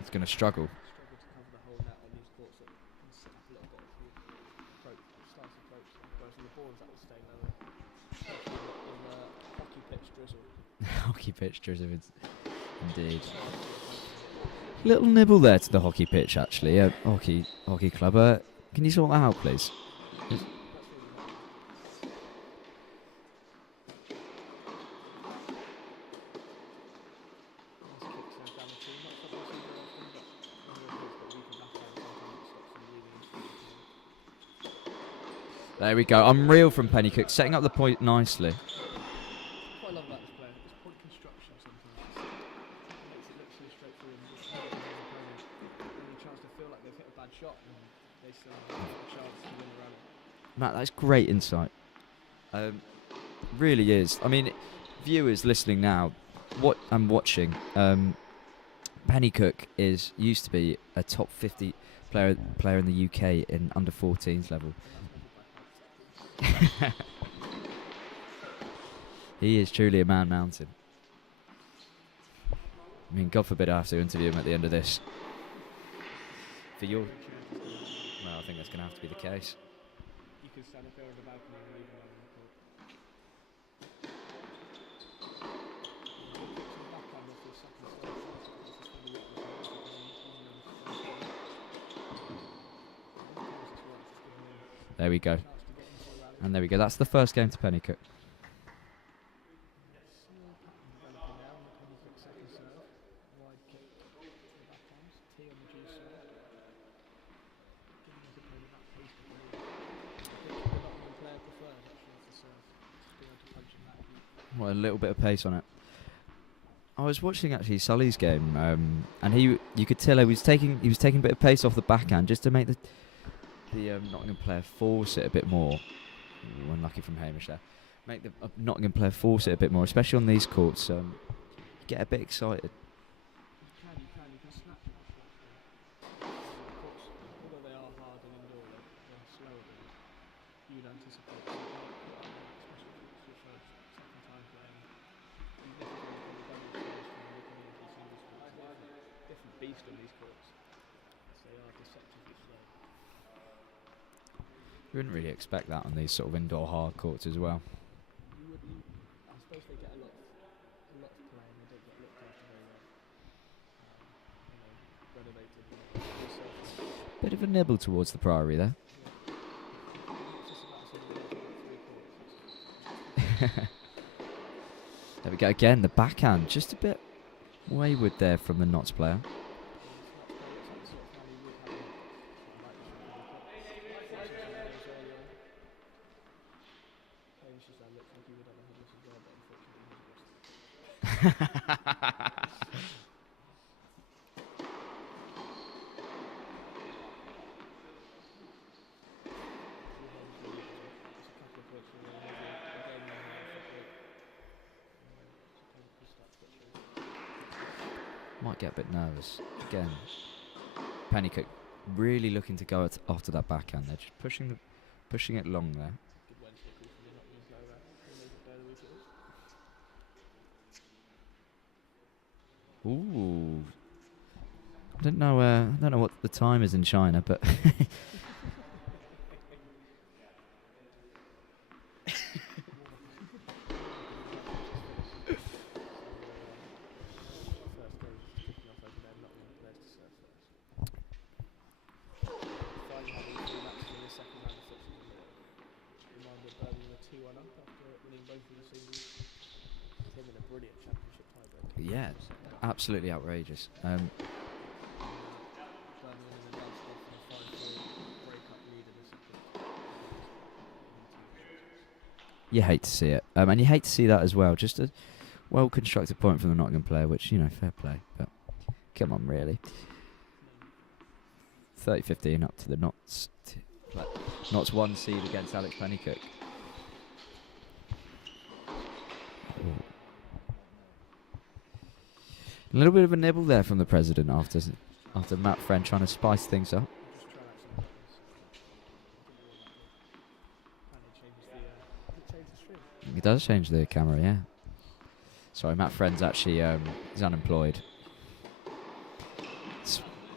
It's going to struggle. struggle to cover the whole net on these courts that can sit up a little bit if you start to approach them. Whereas on the boards that will stay lower, especially in the hockey pitch drizzle. Hockey pitch drizzle, indeed. Little nibble there to the hockey pitch, actually. Hockey club. Can you sort that out, please? There we go. Unreal from Pennycook, setting up the point nicely. What I love about this player is point construction sometimes. It makes it look so straightforward and just give his opponent a chance to feel like they've hit a bad shot and they still have a chance to win the rally. Matt, that's great insight. Really is. I mean, viewers listening now, what I'm watching, Pennycook used to be a top 50 player in the UK in under 14s level. He is truly a man mountain. I mean, God forbid I have to interview him at the end of this. For your... Well, I think that's going to have to be the case. You can stand up here on the balcony and leave him on the court. There we go. And there we go. That's the first game to Pennycook. What a little bit of pace on it. I was watching actually Sully's game, and you could tell he was taking a bit of pace off the backhand just to make the Nottingham player force it a bit more. Ooh, unlucky from Hamish there. Make the Nottingham player force it a bit more, especially on these courts. You get a bit excited. You can snatch it. Although they are hard and indoor, they're slower than you'd anticipate. Especially if it's your first, second time playing. Different beast on these courts. They are deceptively slow. You wouldn't really expect that on these sort of indoor hard courts as well. You wouldn't. I suppose they get a lot of play and they don't get looked after very well. Renovated. Bit of a nibble towards the Priory there. There we go again, the backhand, just a bit wayward there from the Notts player. Might get a bit nervous. Again, Pennycook really looking to go after that backhand. They're just pushing it long there. Ooh. I don't know what the time is in China, but yeah, absolutely outrageous. You hate to see it, and you hate to see that as well. Just a well-constructed point from the Nottingham player, which, you know, fair play. But come on, really. 30-15 up to the Notts. Notts 1 seed against Alex Pennycook. A little bit of a nibble there from the president after Matt Friend trying to spice things up. He does change the camera, yeah. Sorry, Matt Friend's actually is unemployed.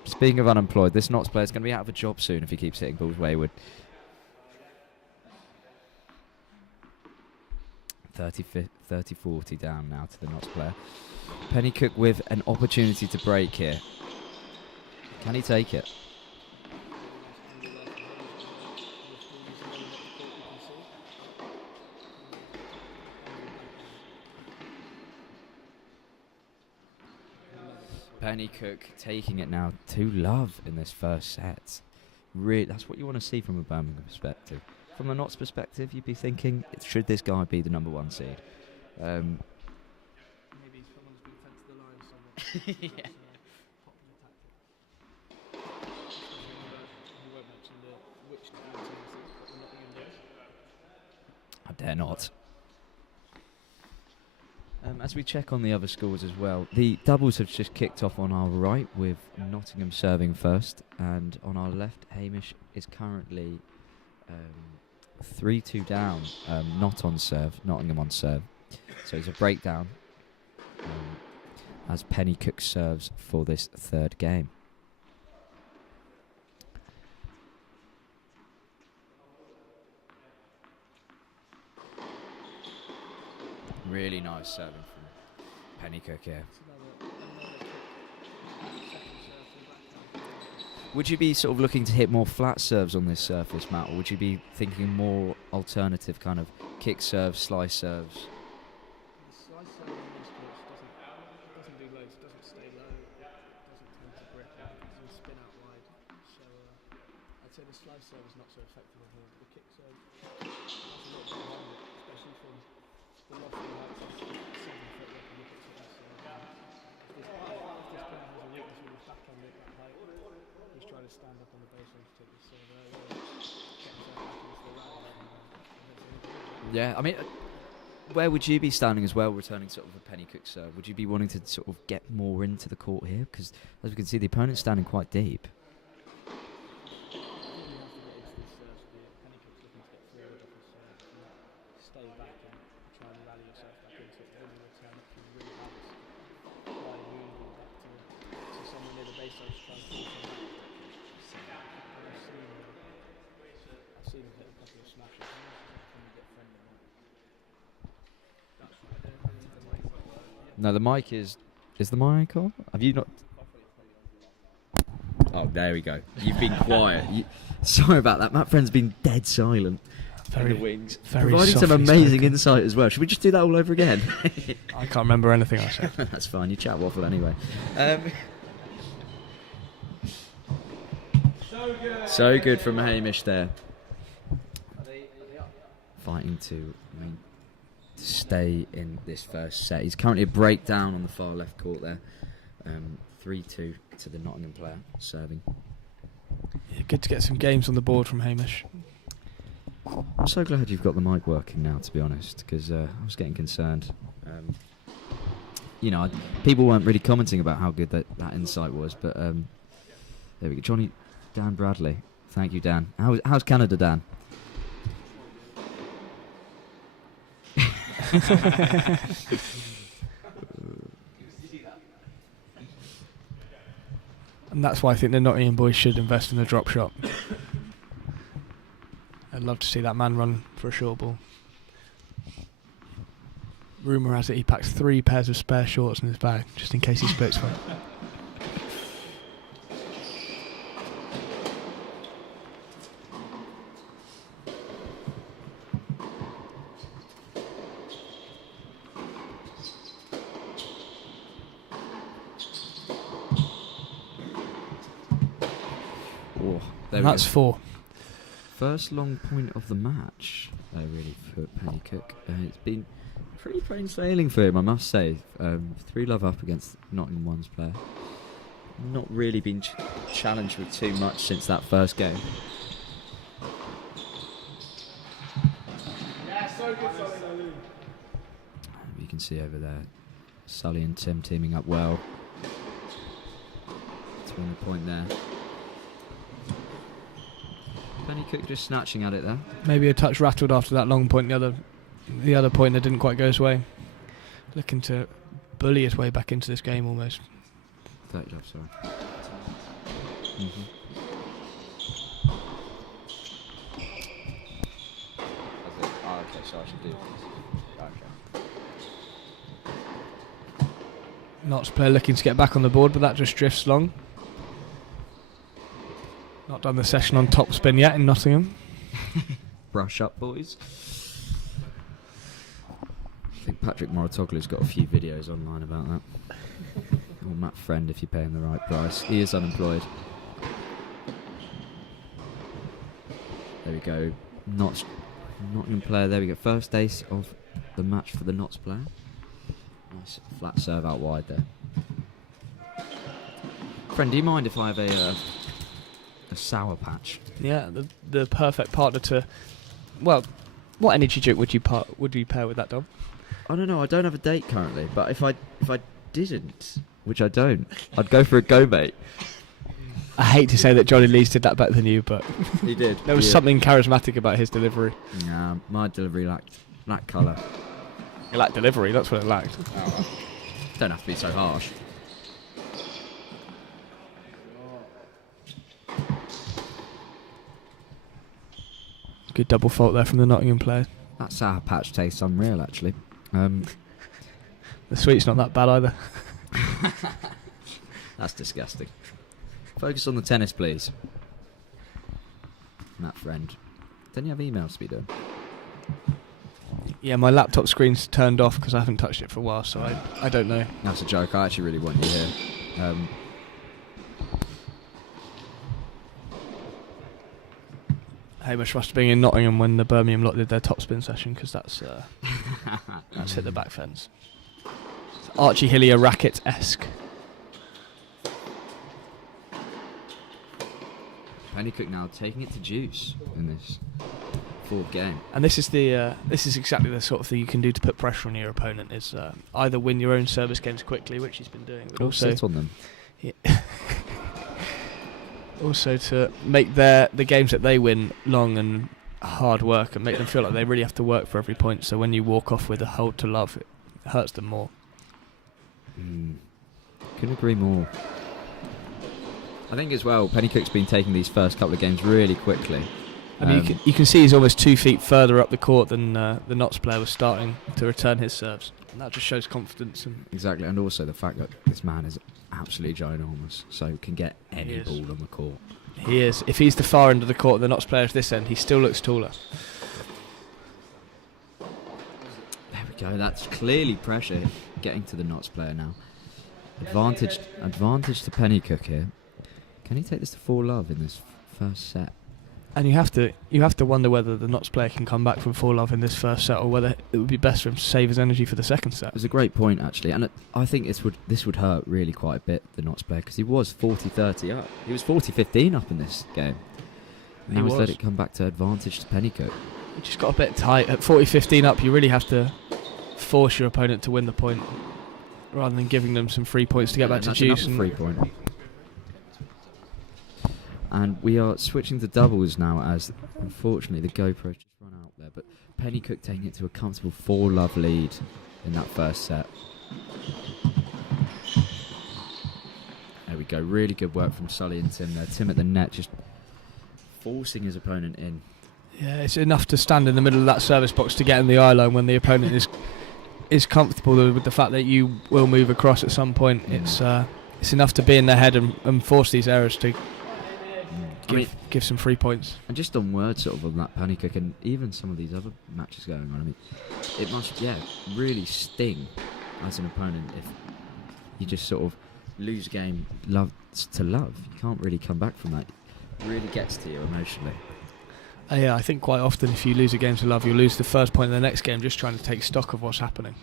Speaking of unemployed, this Notts player's going to be out of a job soon if he keeps hitting balls wayward. 30-40 down now to the Notts player. Pennycook with an opportunity to break here. Can he take it? Pennycook taking it now to love in this first set. Really, that's what you want to see from a Birmingham perspective. From a Notts perspective, you'd be thinking, should this guy be the number 1 seed? Maybe someone's been sent to the line somewhere. Yeah. I dare not. As we check on the other scores as well, the doubles have just kicked off on our right with Nottingham serving first, and on our left, Hamish is currently 3-2 down, not on serve, Nottingham on serve. So it's a breakdown as Pennycook serves for this third game. Really nice serving from Pennycook here. Would you be sort of looking to hit more flat serves on this surface, Matt, or would you be thinking more alternative kind of kick serves, slice serves? The slice serve on these courts doesn't do loads, doesn't stay low, doesn't tend to grip, it doesn't spin out wide. So I'd say the slice serve is not so effective on here, but the kick serve has a little bit behind it, especially from the lofty heights of 7 foot up and look at this. If this player has a weakness with his backhand at that height, he's trying to stand up on the baseline to take this serve earlier, get himself back into the rack. Yeah, I mean, where would you be standing as well, returning sort of a Pennycook serve? Would you be wanting to sort of get more into the court here? Because as we can see, the opponent's standing quite deep. No, the mic is the mic on? Have you not? Oh, Oh, there we go. You've been quiet. Sorry about that. Matt Friend's been dead silent. Very, in the wings. very Providing some softly amazing spoken. insight as well. Should we just do that all over again? I can't remember anything I said. That's fine. You chat waffle anyway. So good from Hamish there. Fighting to stay in this first set. He's currently a breakdown on the far left court there. 3-2 to the Nottingham player serving. Yeah, good to get some games on the board from Hamish. I'm so glad you've got the mic working now, to be honest, because I was getting concerned. People weren't really commenting about how good that insight was, but there we go. Dan Bradley. Thank you, Dan. How's Canada, Dan? And that's why I think the Nottingham boys should invest in the drop shot. I'd love to see that man run for a short ball. Rumour has it he packs 3 pairs of spare shorts in his bag, just in case he splits one. And that's 4. First long point of the match, really, for Penny Cook. It's been pretty plain sailing for him, I must say. 3-love up against Nottingham One's player. Not really been challenged with too much since that first game. You can see over there, Sully and Tim teaming up well. Between the point there. Penny Cook just snatching at it there. Maybe a touch rattled after that long point. The other point that didn't quite go his way. Looking to bully his way back into this game almost. 30 job, sorry. Okay, so I should do this. Okay. Notts player looking to get back on the board, but that just drifts long. Not done the session on top spin yet in Nottingham. Brush up, boys. I think Patrick Moratoglu's got a few videos online about that. Or Matt Friend, if you pay him the right price. He is unemployed. There we go. Nottingham player. There we go. First ace of the match for the Notts player. Nice flat serve out wide there. Friend, do you mind if I have a sour patch? Yeah, the perfect partner to. Well, what energy drink would you pair with that, Dom? I don't know. I don't have a date currently, but if I didn't, which I don't, I'd go for a Go Mate. I hate to say that Johnny Lees did that better than you, but he did. There was something charismatic about his delivery. Nah, my delivery lacked colour. It lacked delivery. That's what it lacked. Oh, don't have to be so harsh. Good double fault there from the Nottingham player. That sour patch tastes unreal, actually. The sweet's not that bad either. That's disgusting. Focus on the tennis, please. Matt Friend. Don't you have emails to be doing? Yeah, my laptop screen's turned off because I haven't touched it for a while, so I don't know. That's a joke. I actually really want you here. Hamish must have been in Nottingham when the Birmingham lot did their topspin session, because that's hit the back fence. It's Archie Hillier racket-esque. Penny Cook now taking it to juice in this fourth game. And this is exactly the sort of thing you can do to put pressure on your opponent, is either win your own service games quickly, which he's been doing, but also sit on them. Yeah. Also to make the games that they win long and hard work, and make them feel like they really have to work for every point, so when you walk off with a hold to love, it hurts them more. Couldn't agree more. I think as well, Penny Cook's been taking these first couple of games really quickly. And you can see he's almost 2 feet further up the court than the Notts player was starting to return his serves. And that just shows confidence. And exactly, and also the fact that this man is absolutely ginormous, so can get any ball on the court. He is. If he's the far end of the court, the Notts players this end, he still looks taller. There we go. That's clearly pressure getting to the Notts player now. Advantage to Pennycook here. Can he take this to 4-love in this first set? And you have to wonder whether the Notts player can come back from 4-love in this first set, or whether it would be best for him to save his energy for the second set. It was a great point, actually, and I think this would hurt really quite a bit, the Notts player, because he was 40-30 up. He was 40-15 up in this game. Now he's let it come back to advantage to Pennycook. It just got a bit tight. At 40-15 up, you really have to force your opponent to win the point, rather than giving them some free points to get back to juice. And free point. And we are switching to doubles now, as unfortunately the GoPro's just run out there. But Pennycook taking it to a comfortable 4-love lead in that first set. There we go. Really good work from Sully and Tim there. Tim at the net, just forcing his opponent in. Yeah, it's enough to stand in the middle of that service box to get in the eye line when the opponent is comfortable with the fact that you will move across at some point. It's enough to be in their head and force these errors to give some free points. And just on word sort of on that Pennycook and even some of these other matches going on, I mean, it must really sting as an opponent if you just sort of lose a game to love. You can't really come back from that. It really gets to you emotionally. Yeah, I think quite often if you lose a game to love, you'll lose the first point in the next game just trying to take stock of what's happening.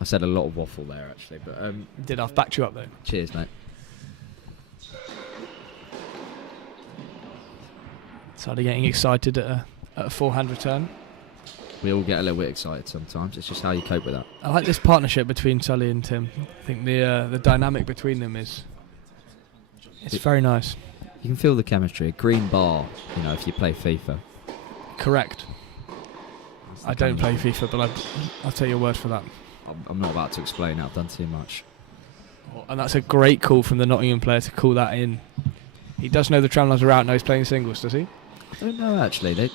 I said a lot of waffle there, actually, but I've backed you up though. Cheers, mate. Started getting excited at a forehand return. We all get a little bit excited sometimes. It's just how you cope with that. I like this partnership between Sully and Tim. I think the dynamic between them it's very nice. You can feel the chemistry. A green bar, if you play FIFA. Correct. I don't play FIFA, but I'll take your word for that. I'm not about to explain it. I've done too much. And that's a great call from the Nottingham player to call that in. He does know the tramlines are out, now he's playing singles, does he? I don't know, actually.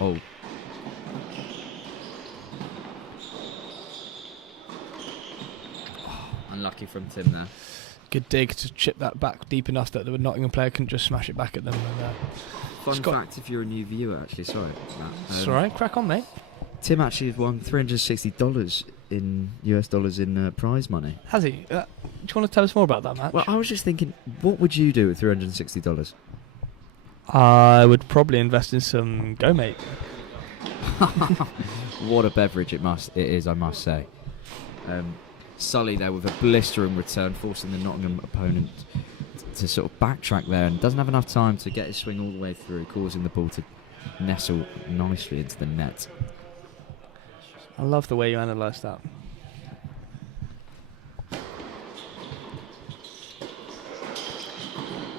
Oh. Unlucky from Tim there. Good dig to chip that back deep enough that the Nottingham player couldn't just smash it back at them. Fun fact, if you're a new viewer, actually, sorry. It's alright, crack on, mate. Tim actually has won $360 in US dollars in prize money. Has he? Do you want to tell us more about that match? Well, I was just thinking, what would you do with $360? I would probably invest in some Go Mate. What a beverage it is, I must say. Sully there with a blistering return, forcing the Nottingham opponent to sort of backtrack there, and doesn't have enough time to get his swing all the way through, causing the ball to nestle nicely into the net. I love the way you analyse that.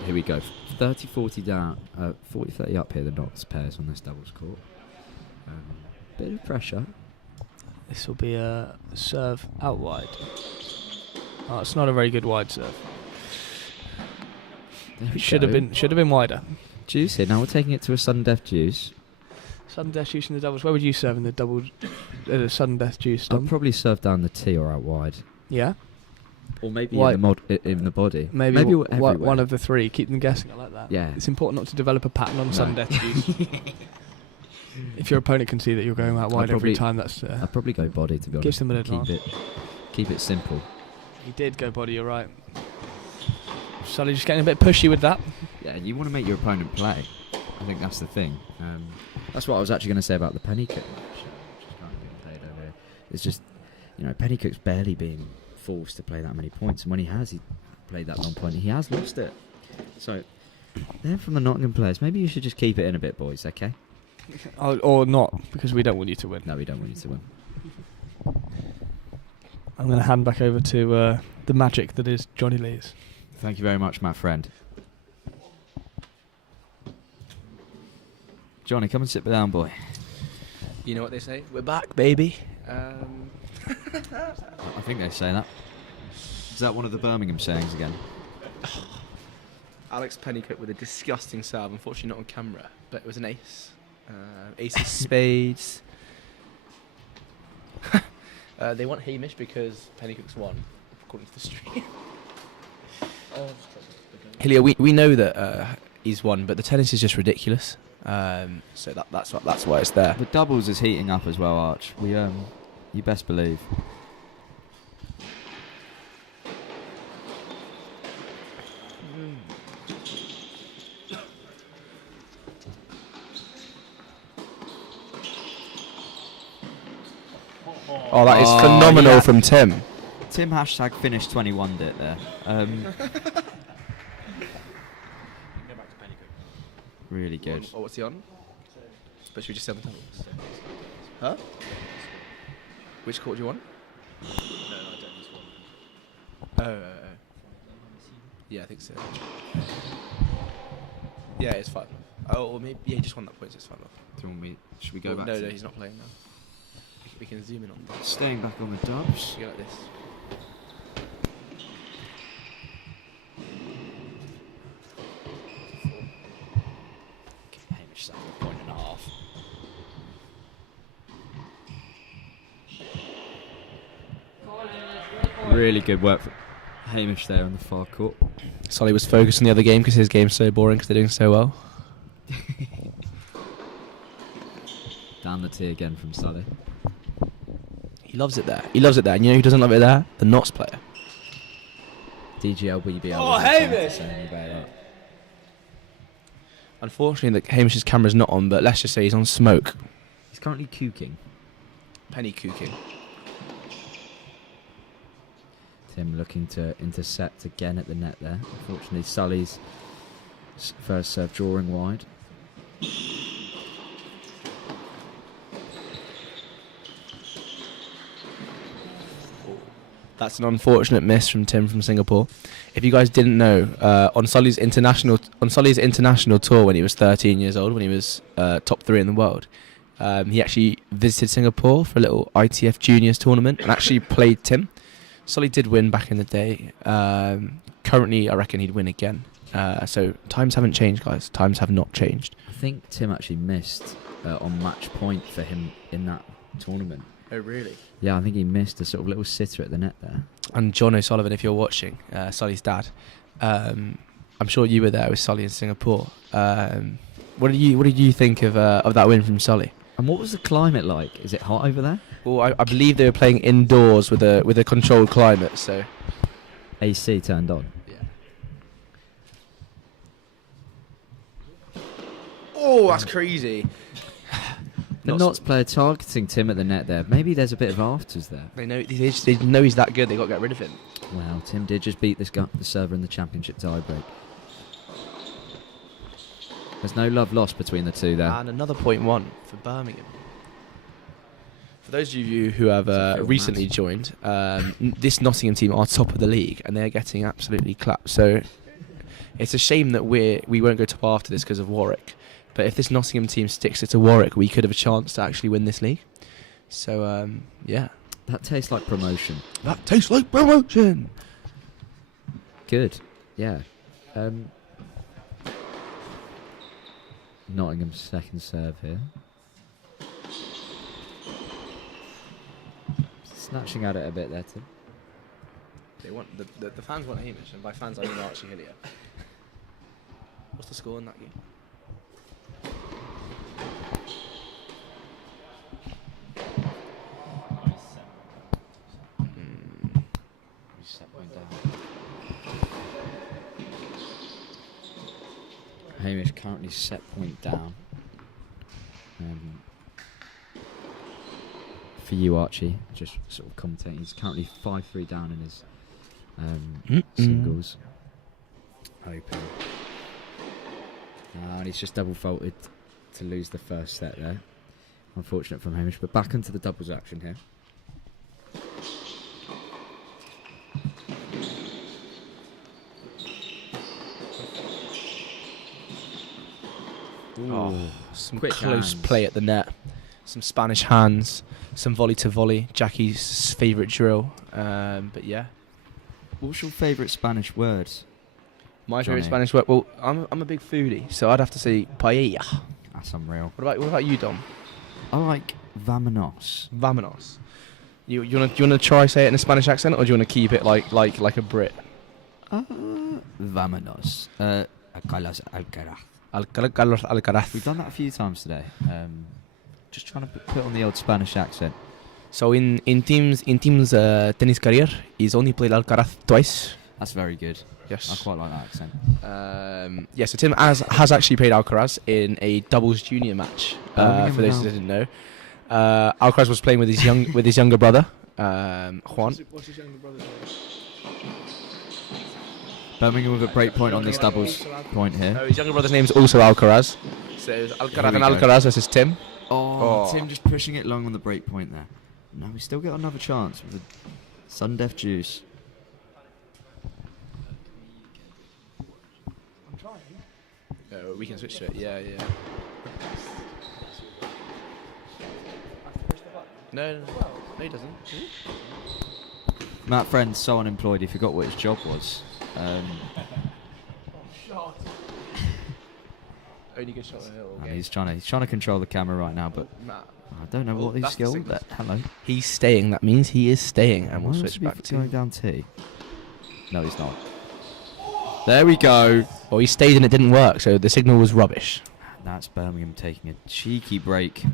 Here we go. 30-40 down, 40-30 up here, the Notts pairs on this doubles court. Bit of pressure. This will be a serve out wide. Oh, it's not a very good wide serve. Should have been wider. Juice here. Now we're taking it to a sudden death juice. Sudden death juice in the doubles. Where would you serve in the double sudden death juice? I'd probably serve down the tee or out wide. Yeah. Or maybe in the body. Maybe one of the three. Keep them guessing. I like that. Yeah. It's important not to develop a pattern on sudden death juice. If your opponent can see that you're going out wide every time, that's... I'd probably go body, to be honest. Gives them an advantage. Keep it simple. He did go body, you're right. Sully just getting a bit pushy with that. Yeah, you want to make your opponent play. I think that's the thing. That's what I was actually going to say about the Pennycook match. It's just, Pennycook's barely being forced to play that many points, and when he played that long point, he has lost it. So, they're from the Nottingham players. Maybe you should just keep it in a bit, boys, okay? Or not, because we don't want you to win. No, we don't want you to win. I'm going to hand back over to the magic that is Johnny Lees. Thank you very much, my friend. Johnny, come and sit down, boy. You know what they say? We're back, baby. I think they say that. Is that one of the Birmingham sayings again? Alex Pennycook with a disgusting serve. Unfortunately not on camera, but it was an ace. Ace of spades. They want Hamish because Pennycook's won, according to the stream. Hillier, we know that he's won, but the tennis is just ridiculous. So that's why it's there. The doubles is heating up as well, Arch. You best believe. Oh, that is phenomenal yeah. from Tim. Tim hashtag finished 21'd it there. Really good. Oh, what's he on? But should we just say on the doubles? Huh? Which court do you want? No, I don't use one. Oh. Yeah, I think so. Yeah, it's fine. Oh, or maybe he just won that point, so it's fine. Should we go back? No, to he's not playing now. We can zoom in on that. Staying back on the dubs. Go like this. Hamish Sam, a point and a half. Really good work for Hamish there on the far court. Solly was focused on the other game because his game's so boring because they're doing so well. Down the tee again from Sully. He loves it there. And you know who doesn't love it there? The Notts player. DGLBBL. Oh, Hamish! Unfortunately, Hamish's camera's not on, but let's just say he's on smoke. He's currently cooking. Penny cooking. Tim looking to intercept again at the net there. Unfortunately, Sully's first serve drawing wide. That's an unfortunate miss from Tim from Singapore. If you guys didn't know, on Sully's international tour when he was 13 years old, when he was top 3 in the world, he actually visited Singapore for a little ITF Juniors tournament and actually played Tim. Sully did win back in the day. Currently, I reckon he'd win again. So times haven't changed, guys. Times have not changed. I think Tim actually missed on match point for him in that tournament. Oh, really? Yeah, I think he missed a sort of little sitter at the net there. And John O'Sullivan, if you're watching, Sully's dad, I'm sure you were there with Sully in Singapore. What did you think of that win from Sully? And what was the climate like? Is it hot over there? Well, I believe they were playing indoors with a controlled climate, so AC turned on. yeah. Oh, that's crazy. The Notts player targeting Tim at the net there. Maybe there's a bit of afters there. They know he's that good. They got to get rid of him. Well, Tim did just beat the server in the championship tiebreak. There's no love lost between the two there. And another .1 for Birmingham. For those of you who have recently joined, this Nottingham team are top of the league and they're getting absolutely clapped. So it's a shame that we won't go top after this because of Warwick. But if this Nottingham team sticks it to Warwick, we could have a chance to actually win this league. So, yeah. That tastes like promotion. That tastes like promotion! Good. Yeah. Nottingham's second serve here. Snatching at it a bit there, Tim. They want the fans want Hamish, and by fans I mean Archie Hillier. What's the score in that game? Hamish currently set point down. For you, Archie, just sort of commentating, he's currently 5-3 down in his singles. Open. And he's just double faulted to lose the first set there. Unfortunate from Hamish, but back into the doubles action here. Some quick close hands. play at the net. Some Spanish hands. Some volley to volley. Jackie's favourite drill. But yeah. What's your favourite Spanish word? My favourite Johnny? Spanish word. Well, I'm a big foodie, so I'd have to say paella. That's unreal. What about you, Dom? I like vamonos. Vamonos. You wanna try say it in a Spanish accent, or do you wanna keep it like a Brit? Vámonos. Carlos Alcaraz. Carlos Alcaraz. We've done that a few times today. Just trying to put on the old Spanish accent. So in Tim's tennis career, he's only played Alcaraz twice. That's very good. Yes. I quite like that accent. So Tim has actually played Alcaraz in a doubles junior match. For those who didn't know, Alcaraz was playing with his younger brother, Juan. What's his younger brother's name? Birmingham with a break point on this doubles point here. No, his younger brother's name's also Alcaraz. So it was Alcaraz and Alcaraz versus Tim. Oh, Tim just pushing it long on the break point there. No, we still get another chance with the sudden death juice. I'm trying. We can switch to it. Yeah. No, he doesn't. Matt Friend's so unemployed he forgot what his job was. Only good shot in the whole And game. he's trying to control the camera right now, but I don't know what he's skilled at. Hello. He's staying. That means he is staying, and we'll Why switch must he back be to. going down T. No, he's not. There we go. Well, he stayed and it didn't work, so the signal was rubbish. That's Birmingham taking a cheeky break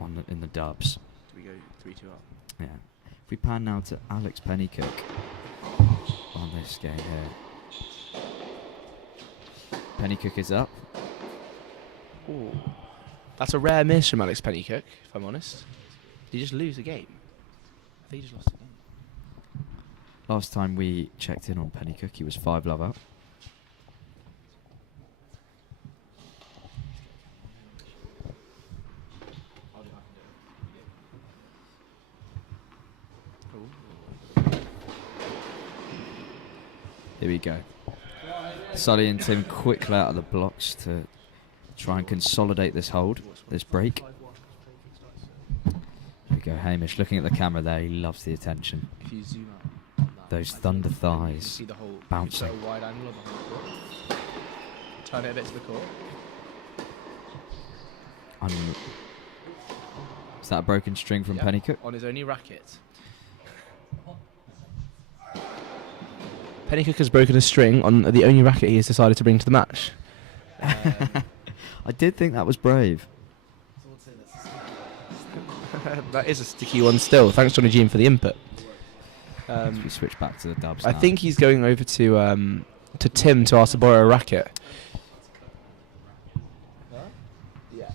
in the dubs. Do we go 3-2 up? Yeah. If we pan now to Alex Pennycook on this game here. Pennycook is up. Ooh. That's a rare miss from Alex Pennycook, if I'm honest. Did he just lose a game? I think he just lost a game. Last time we checked in on Pennycook, he was 5-love up. Here we go. Sully and Tim quickly out of the blocks to try and consolidate this hold, this break. Here we go, Hamish looking at the camera there, he loves the attention. If you zoom out, Those thunder thighs see the whole bouncing. You can put a wide angle of the whole court. Turn it a bit to the court. Is that a broken string from Yep, Pennycook? on his only racket. Pennycook has broken a string on the only racket he has decided to bring to the match. I did think that was brave. That is a sticky one still. Thanks, Johnny Jean, for the input. As we switch back to the dubs I now. think he's going over to Tim to ask to borrow a racket. Yeah.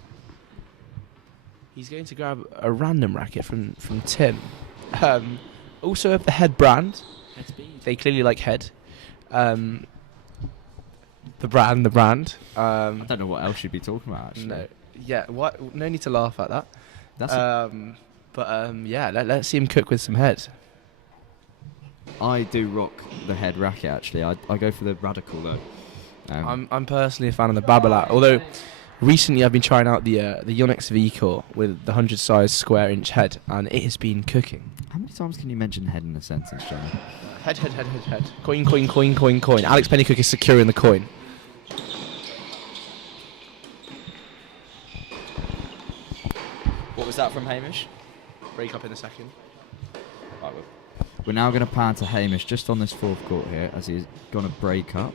He's going to grab a random racket from Tim. Also of the Head brand. They clearly like Head. The brand. I don't know what else you'd be talking about, actually. No. Yeah. What? No need to laugh at that. That's yeah. Let's see him cook with some Head. I do rock the Head racket, actually. I go for the Radical, though. I'm personally a fan of the Babolat, although recently I've been trying out the Yonex V Core with the 100 size square inch head, and it has been cooking. How many times can you mention head in a sentence, Johnny? Head. Coin. Alex Pennycook is securing the coin. What was that from Hamish? Break up in a second. Right, we're now going to pan to Hamish just on this fourth court here as he's going to break up.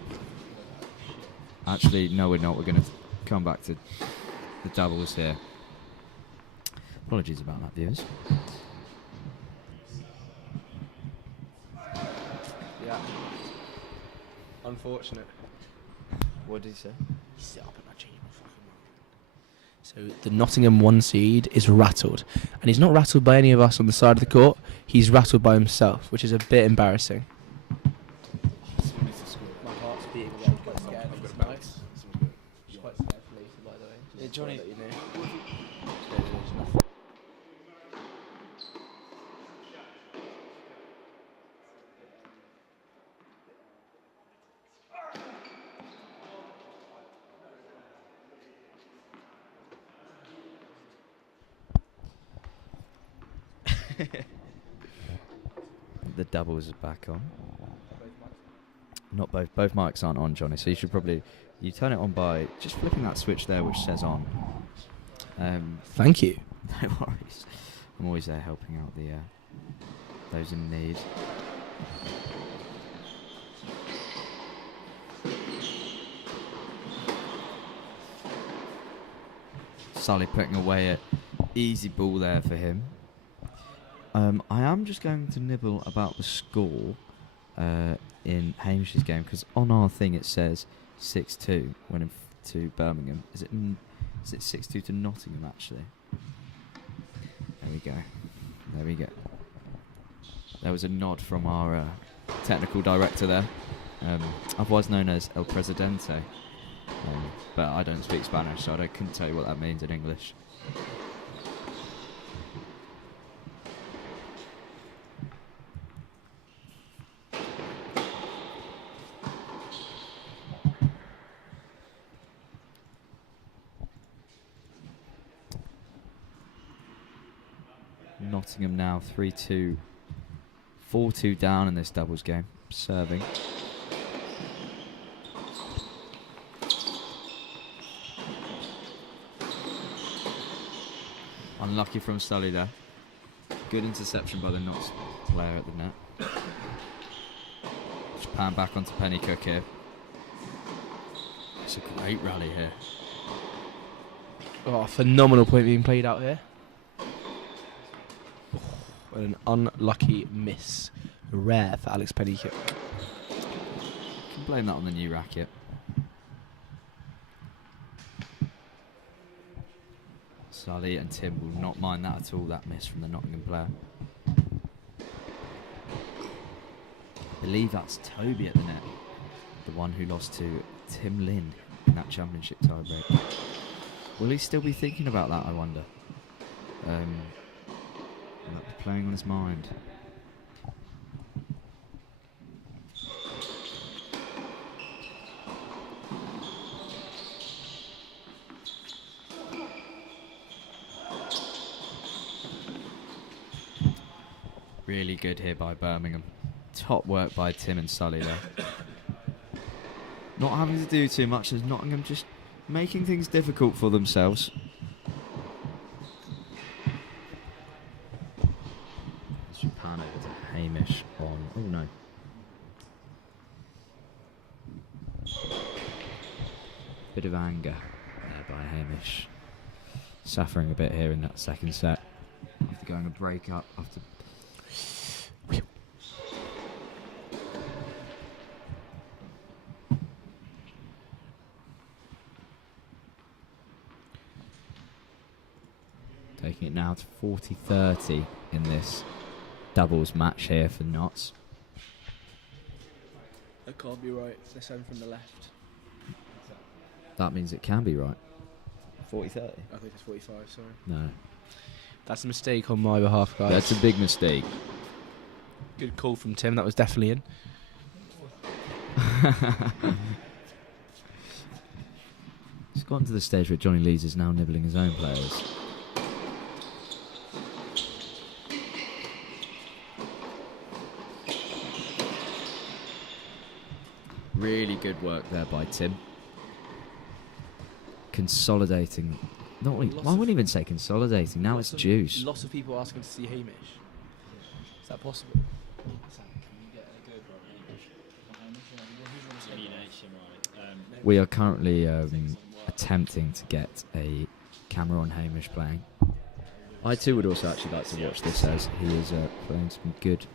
Actually, no, we're not. We're going to come back to the doubles here. Apologies about that, viewers. Yeah. Unfortunate. What did he say? So the Nottingham 1 seed is rattled, and he's not rattled by any of us on the side of the court. He's rattled by himself, which is a bit embarrassing. My heart's beating away. I'm quite scared. I've got a bounce. Quite scared for later, by the way. Yeah, Johnny. Let you know. The doubles are back on. Not both. Both mics aren't on, Johnny. So you should probably turn it on by just flipping that switch there, which says on. Thank you. No worries. I'm always there helping out the those in need. Sully putting away it. Easy ball there for him. I am just going to nibble about the score in Hamish's game, because on our thing it says 6-2 winning to Birmingham. Is it 6-2 to Nottingham actually? There we go. There we go. There was a nod from our technical director there, otherwise known as El Presidente. But I don't speak Spanish, so I couldn't tell you what that means in English. Nottingham now 3-2, 4-2 down in this doubles game. Serving. Unlucky from Sully there. Good interception by the Notts player at the net. Just pan back onto Pennycook here. It's a great rally here. Oh, phenomenal point being played out here. Oh, an unlucky miss. Rare for Alex Pennycook. Can blame that on the new racket. Sully and Tim will not mind that at all, that miss from the Nottingham player. I believe that's Toby at the net, the one who lost to Tim Lynn in that championship tiebreak. Will he still be thinking about that, I wonder? Will that be playing on his mind? Really good here by Birmingham. Top work by Tim and Sully there. Not having to do too much as Nottingham just making things difficult for themselves. As we pan over to Hamish on... Oh no. Bit of anger there by Hamish. Suffering a bit here in that second set. After going a break up, after... Taking it now to 40-30 in this doubles match here for Notts. That can't be right. They're sending from the left. That means it can be right. 40-30? I think it's 45, sorry. No. That's a mistake on my behalf, guys. That's a big mistake. Good call from Tim. That was definitely in. It's gotten to the stage where Johnny Lees is now nibbling his own players. Really good work there by Tim. Consolidating. Not really, I wouldn't even say consolidating. Now it's juice. Lots of people asking to see Hamish. Is that possible? We are currently attempting to get a camera on Hamish playing. I too would also actually like to watch this, as he is playing some good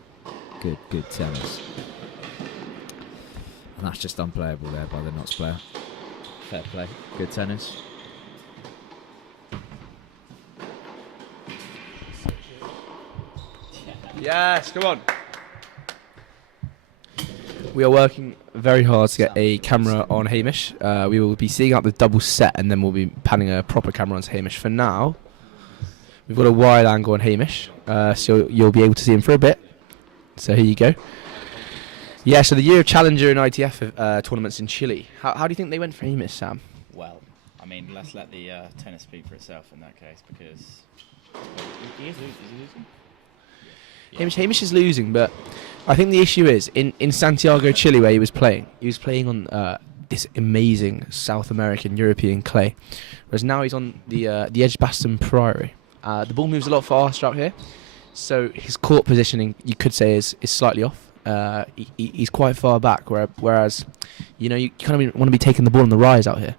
tennis. And that's just unplayable there by the Notts player. Fair play. Good tennis. Yes, come on. We are working very hard to get a camera on Hamish. We will be seeing out the double set, and then we'll be panning a proper camera onto Hamish. For now, we've got a wide angle on Hamish, so you'll be able to see him for a bit. So here you go. Yeah, so the Year of Challenger in ITF tournaments in Chile. How do you think they went for Hamish, Sam? Well, I mean, let's let the tennis speak for itself in that case, because he is losing. Hamish is losing, but I think the issue is in Santiago, Chile, where he was playing on this amazing South American European clay, whereas now he's on the Edgbaston Priory. The ball moves a lot faster out here, So his court positioning, you could say, is slightly off. He's quite far back, whereas, you know, you kind of want to be taking the ball on the rise out here.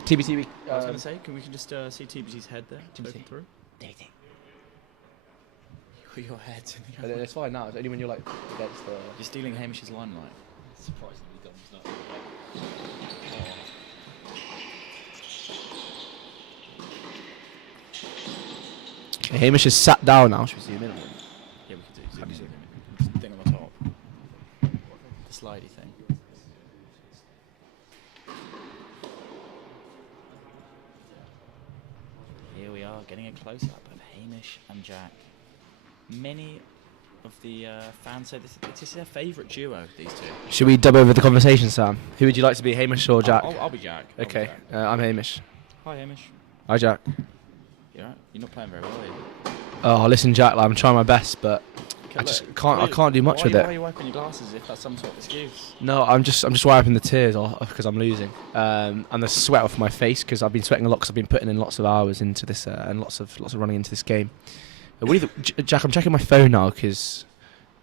TBT. I was going to say, can we just see TBT's head there? Open through. Your head. It's fine now. It's only when you're like against the. You're stealing Hamish's limelight. Surprisingly dumb stuff. Okay, Hamish is sat down now. Should we zoom in on him? Yeah, we could do. Zoom in. Thing on the top. The slidey thing. Here we are, getting a close-up of Hamish and Jack. Many of the fans say this is their favourite duo, these two. Should we dub over the conversation, Sam? Who would you like to be, Hamish or Jack? I'll be Jack. Okay, I'm Hamish. Hi, Hamish. Hi, Jack. You're right. You're not playing very well, are you? Oh, listen, Jack. I'm trying my best, but I just can't. I can't do much with it. Why are you wiping your glasses if that's some sort of excuse? No, I'm just wiping the tears off because I'm losing, and the sweat off my face because I've been sweating a lot because I've been putting in lots of hours into this and lots of running into this game. What do you think, Jack? I'm checking my phone now because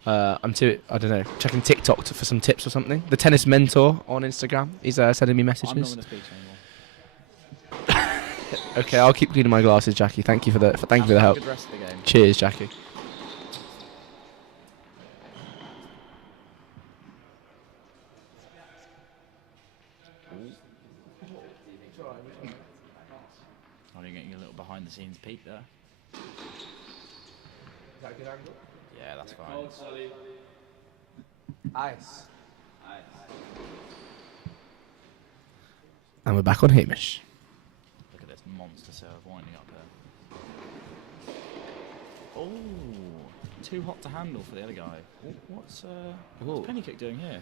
I don't know, checking TikTok for some tips or something. The tennis mentor on Instagram is sending me messages. I'm not going to speak anymore. Okay, I'll keep cleaning my glasses, Jackie. Thank you for the help. Good rest of the game. Cheers, Jackie. Oh, you're getting a little behind-the-scenes peek there. Is that a good angle? Yeah, that's fine. Ice. And we're back on Hamish. Look at this monster serve winding up there. Oh, too hot to handle for the other guy. What's Pennycook doing here?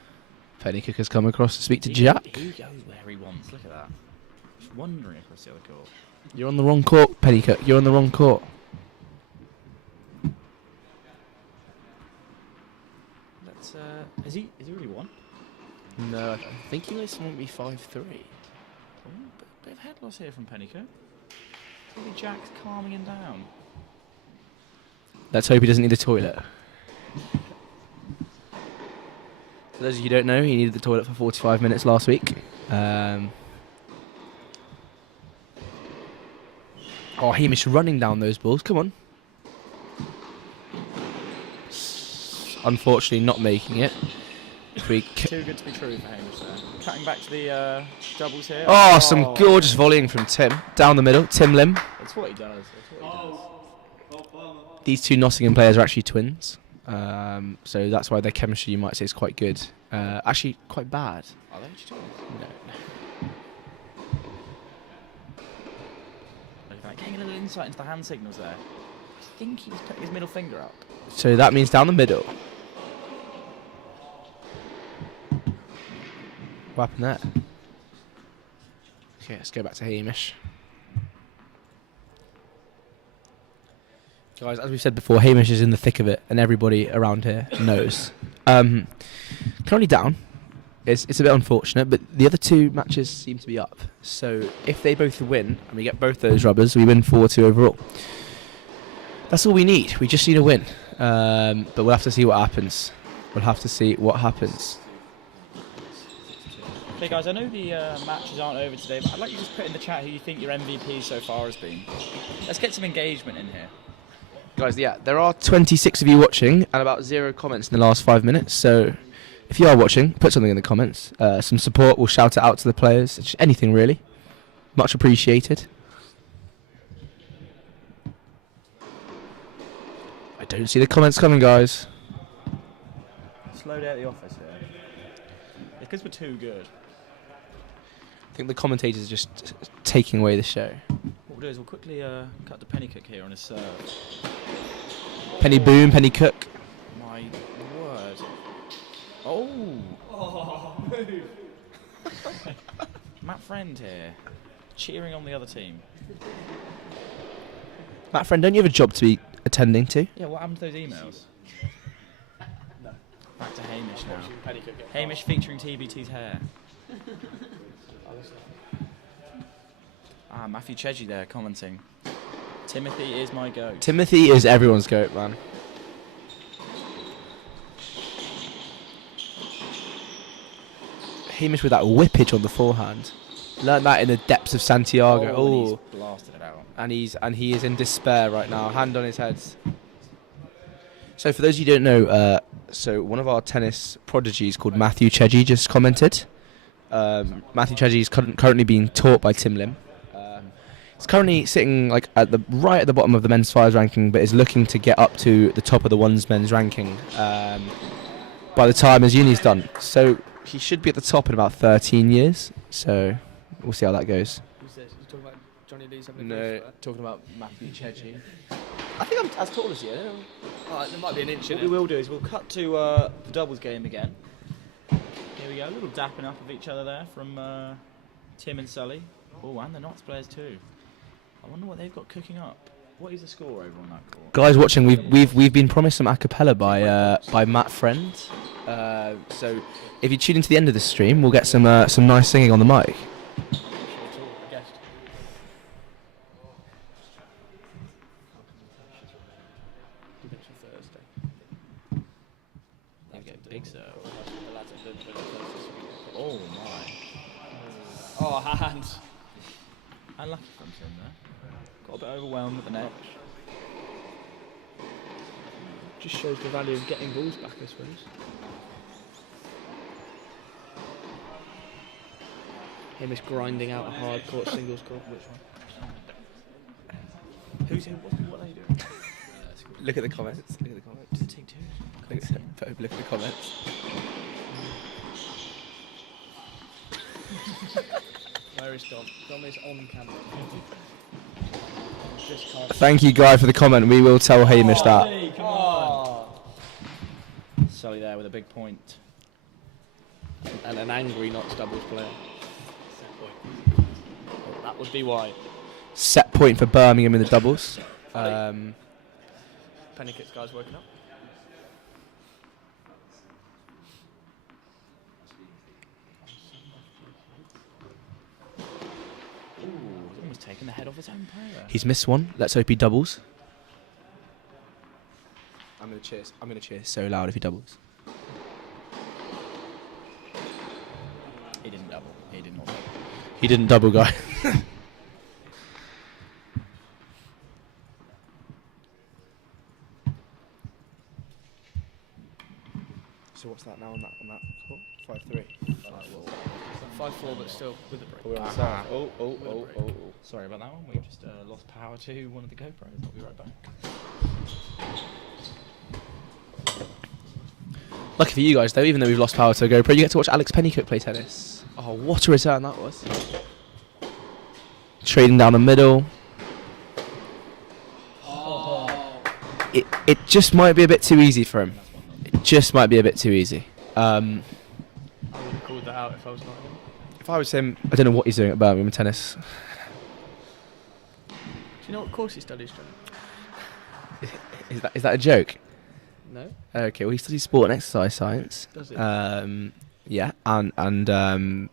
Pennycook has come across to speak to Jack. He goes where he wants. Look at that. Just wandering across the other court. You're on the wrong court, Pennycook. You're on the wrong court. Let's. Is he really won? No, I think he was might be 5-3. Oh, bit of head loss here from Pennycook. Maybe Jack's calming him down. Let's hope he doesn't need the toilet. For those of you who don't know, he needed the toilet for 45 minutes last week. Oh, Hamish running down those balls. Come on. Unfortunately, not making it. Too good to be true for Hamish there. Cutting back to the doubles here. Oh, some gorgeous volleying from Tim. Down the middle, Tim Lim. That's what he does. These two Nottingham players are actually twins. So that's why their chemistry, you might say, is quite good. Actually, quite bad. Are they actually twins? No. Look at that. Getting a little insight into the hand signals there. I think he's putting his middle finger up. So that means down the middle. What happened there? Okay, let's go back to Hamish. Guys, as we said before, Hamish is in the thick of it, and everybody around here knows. Currently down. It's a bit unfortunate, but the other two matches seem to be up. So if they both win, and we get both those rubbers, we win 4-2 overall. That's all we need. We just need a win. But we'll have to see what happens. We'll have to see what happens. Okay, guys, I know the matches aren't over today, but I'd like you to just put in the chat who you think your MVP so far has been. Let's get some engagement in here. Guys, yeah, there are 26 of you watching and about 0 comments in the last 5 minutes. So if you are watching, put something in the comments. Some support, we'll shout it out to the players. Just anything, really. Much appreciated. I don't see the comments coming, guys. Slow day at the office here. It's because we're too good. I think the commentators are just taking away the show. What we'll do is we'll quickly cut to Pennycook here on his serve. Penny boom, Penny cook. My word. Oh! Matt Friend here, cheering on the other team. Matt Friend, don't you have a job to be attending to? Yeah, what happened to those emails? No. Back to Hamish now. Hamish featuring TBT's hair. Matthew Chedgy there commenting. Timothy is my goat. Timothy is everyone's goat, man. Hamish with that whippage on the forehand. Learned that in the depths of Santiago. Oh, and he's blasted it out. And he is in despair right now. Hand on his head. So for those of you who don't know, so one of our tennis prodigies called Matthew Chedji just commented. Matthew Chedji is currently being taught by Tim Lim. He's currently sitting like right at the bottom of the men's fives ranking, but is looking to get up to the top of the ones men's ranking by the time his uni's done. So he should be at the top in about 13 years. So we'll see how that goes. Who's this? You talking about Johnny Lee's having No, talking about Matthew Chedji. I think I'm as tall as you. I don't know. Oh, there might be an inch in What it. we will do is we'll cut to the doubles game again. Here we go, a little dapping up of each other there from Tim and Sully. Oh, and the Notts players too. I wonder what they've got cooking up. What is the score over on that court? Guys watching, we've been promised some a cappella by Matt Friend. So if you tune into the end of the stream, we'll get some nice singing on the mic. Oh my. Oh, hands. Unlucky from Tim there. Got a bit overwhelmed at the net. Just shows the value of getting balls back, I suppose. Hamish grinding out a hard court singles court. Which one? What are they doing? Look at the comments. Look at the comments. Does it take two? Look at the comments. Where is Dom? Dom is on camera. Just can't. Thank you, Guy, for the comment. We will tell Hamish that. Hey, come on. Sully there with a big point. And an angry Notts doubles player. That would be why. Set point for Birmingham in the doubles. Pennycook's guys woken up. Ooh, he's almost taken the head off his own player. He's missed one. Let's hope he doubles. I'm gonna cheer so loud if he doubles. He didn't double. He did not double. He didn't double, Guy. So what's that now on that court? 5-3. 5-4, but still with a break. We're on serve. Oh. Sorry about that one. We've just lost power to one of the GoPros. I'll be right back. Lucky for you guys, though, even though we've lost power to a GoPro, you get to watch Alex Pennycook play tennis. Oh, what a return that was. Trading down the middle. Oh. It just might be a bit too easy for him. It just might be a bit too easy. I would have called that out if I was not him. If I was him, I don't know what he's doing at Birmingham tennis. Do you know what course he studies, John? Is that a joke? No. Okay, well he studies sport and exercise science. Does he? Yeah, and Some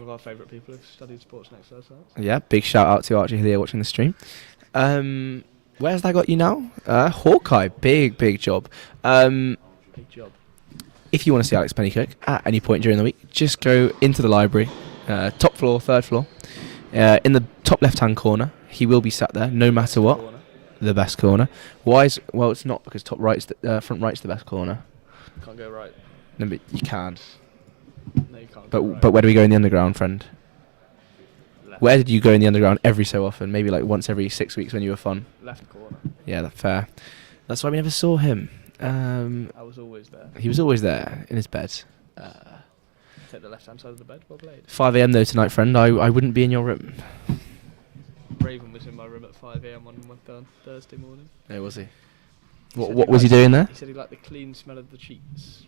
of our favourite people have studied sports and exercise science. yeah, big shout out to Archie Hillier watching the stream. Where's that got you now? Hawkeye, big job. Big job. If you want to see Alex Pennycook at any point during the week, just go into the library, top floor, third floor, in the top left-hand corner. He will be sat there, no matter what. Corner. The best corner. Why is? Well, it's not because top right's front right's the best corner. Can't go right. No, but you can. No, you can't. But go right. but where do we go in the underground, friend? Left. Where did you go in the underground every so often? Maybe like once every 6 weeks when you were fun. Left corner. Yeah, that's fair. That's why we never saw him. I was always there. He was always there in his bed. Take the left hand side of the bed. Well played. 5 a.m. though tonight, friend. I wouldn't be in your room. Raven was in my room at 5 a.m. on Thursday morning. Oh, was he? He said What was he doing there? He said he liked the clean smell of the sheets.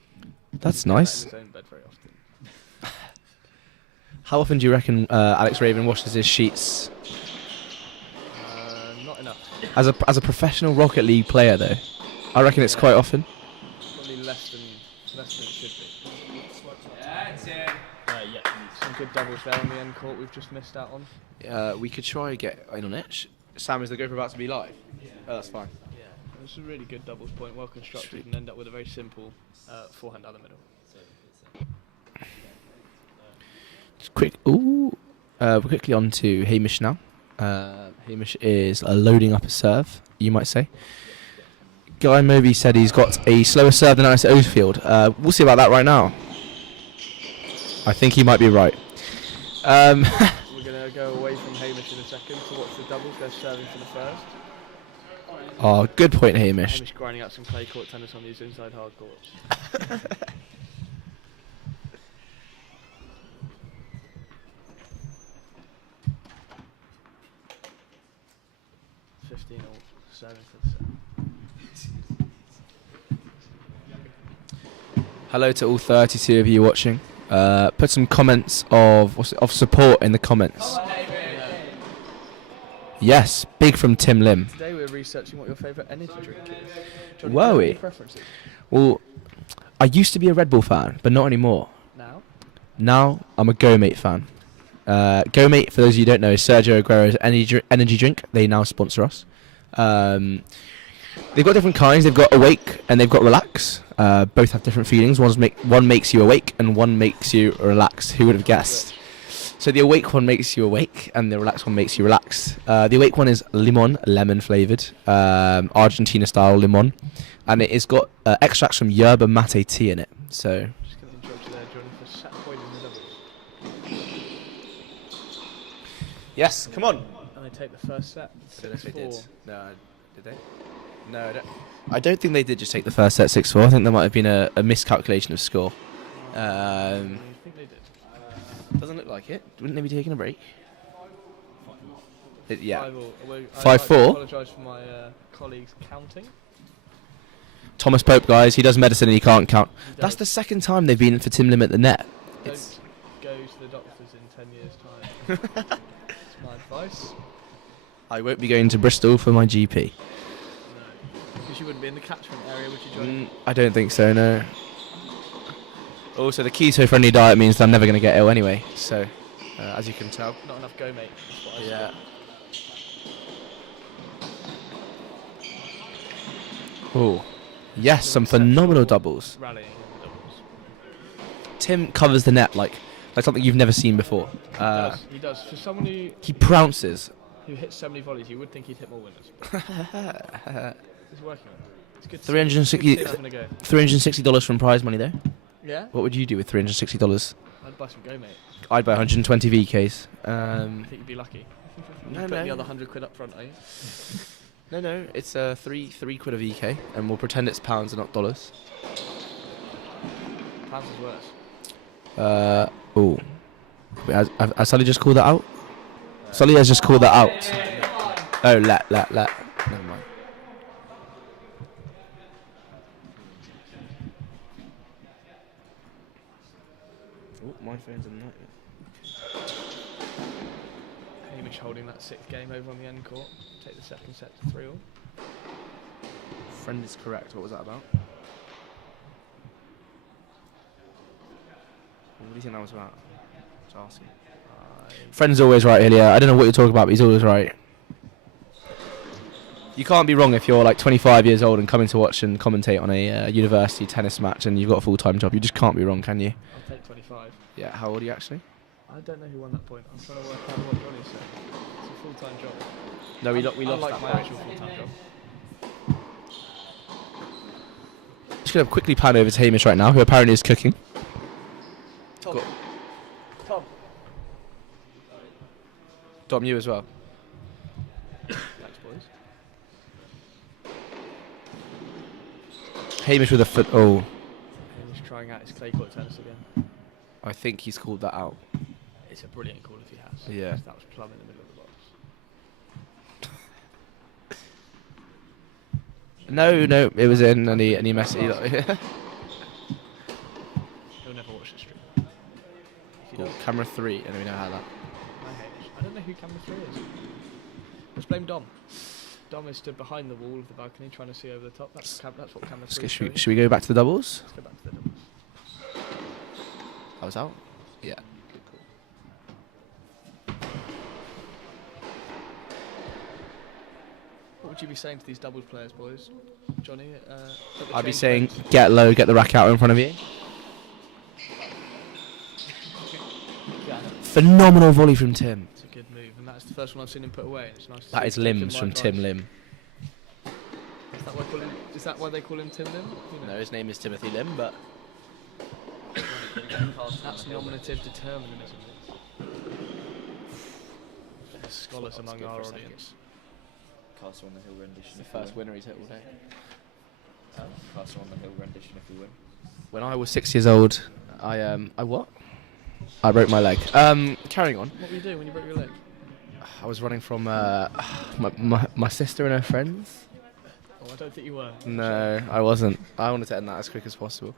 That's He does that nice. in his own bed very often. How often do you reckon Alex Raven washes his sheets? Not enough. As a professional Rocket League player, though, I reckon it's quite often. Probably less than it should be. Yeah. Some good doubles there on the end court we've just missed out on. We could try get in on it. Sam, is the GoPro about to be live? Oh, that's fine. Yeah, it's a really good doubles point, well constructed, and end up with a very simple forehand down the middle. Just quick. Ooh. We're quickly on to Hamish now. Hamish is loading up a serve, you might say. Guy Moby said he's got a slower serve than Alex Oldfield. We'll see about that right now. I think he might be right. We're going to go away from Hamish in a second to watch the doubles. They're serving for the first. Oh, good point, Hamish. Hamish grinding out some clay court tennis on these inside hard courts. 15 all, serving for the set. Hello to all 32 of you watching. Put some comments of support in the comments. Yes, big from Tim Lim. Today we're researching what your favourite energy drink is. Were we? Preferences? Well, I used to be a Red Bull fan, but not anymore. Now? Now I'm a Go Mate fan. Go Mate, for those of you who don't know, is Sergio Aguero's energy drink. They now sponsor us. They've got different kinds. They've got Awake and they've got Relax. Both have different feelings. One makes you awake and one makes you relax. Who would have guessed? So the Awake one makes you awake and the Relax one makes you relax. The Awake one is lemon flavoured, Argentina style lemon, and it has got extracts from yerba mate tea in it. So. Just going to interrupt you there, Jordan, for set point in the doubles. Yes, come on. And they take the first set. I don't know if they did. 6-4. No, did they? No, I don't. I don't think they did just take the first set 6-4. I think there might have been a miscalculation of score. I think they did. Doesn't look like it. Wouldn't they be taking a break? Yeah. 5-4. 5-4. I apologise for my colleagues counting. Thomas Pope, guys, he does medicine and he can't count. He That's does. the second time they've been for Tim Lim at the net. Don't go to the doctors in 10 years' time. That's my advice. I won't be going to Bristol for my GP. No. Because you wouldn't be in the catchment area, would you, Johnny? I don't think so, no. Also, the keto-friendly diet means that I'm never going to get ill anyway. So, as you can tell. Not enough go, mate. That's what I Yeah. Oh, yes, some phenomenal doubles. Rallying in the doubles. Tim covers the net like something you've never seen before. He does. For someone who Prounces. hits so many volleys, you would think he'd hit more winners. He's working on it. It's good. $360 from prize money though. Yeah. What would you do with $360? I'd buy some go, mate. I'd buy 120 VKs. I think you'd be lucky. No, Put no. the other £100 up front, are you? No, it's three quid a VK, and we'll pretend it's pounds and not dollars. Pounds is worse. Oh. Has Sully just called that out? Sully has just called that out. Oh, let. Never mind. Oh, my phone's a nightmare. Hamish holding that 6th game over on the end court. Take the second set to 3 all. Friend is correct. What was that about? What do you think that was about? Just asking. Friend's always right, Ilya. I don't know what you're talking about, but he's always right. You can't be wrong if you're like 25 years old and coming to watch and commentate on a university tennis match and you've got a full-time job. You just can't be wrong, can you? I'll take 25. Yeah, how old are you actually? I don't know who won that point. I'm trying to work out what Johnny said. It's a full-time job. No, we lost Unlike that my point. actual full-time job. Just going to quickly pan over to Hamish right now, who apparently is cooking. Tom. Tom. Dom, you as well. Thanks, boys. Hamish with a foot. Oh, Hamish trying out his clay court tennis again. I think he's called that out. It's a brilliant call if he has. Yeah. That was plumb in the middle of the box. No, it was in, and he messed it. He'll never watch the stream. If he does, Camera 3, and we know how that. hi Hamish. I don't know who camera 3 is. Let's blame Dom. Dom is stood behind the wall of the balcony trying to see over the top. That's what camera 3 is. Should we go back to the doubles? Let's go back to the doubles. I was out. Yeah. Good would you be saying to these doubles players, boys? Johnny? I'd be saying, get low, get the racket out in front of you. Phenomenal volley from Tim. It's a good move, and that's the first one I've seen him put away. It's nice to That see is him limbs taking from my Tim advice. Lim. Is that why they call him Tim Lim? You know. No, his name is Timothy Lim, but That's nominative determinism. There's scholars among our audience. Castle on the Hill rendition. the first winner he's hit all day. Castle on the Hill rendition if you win. When I was 6 years old, I what? I broke my leg. Carrying on. What were you doing when you broke your leg? I was running from my sister and her friends. Oh, I don't think you were. No, I wasn't. I wanted to end that as quick as possible.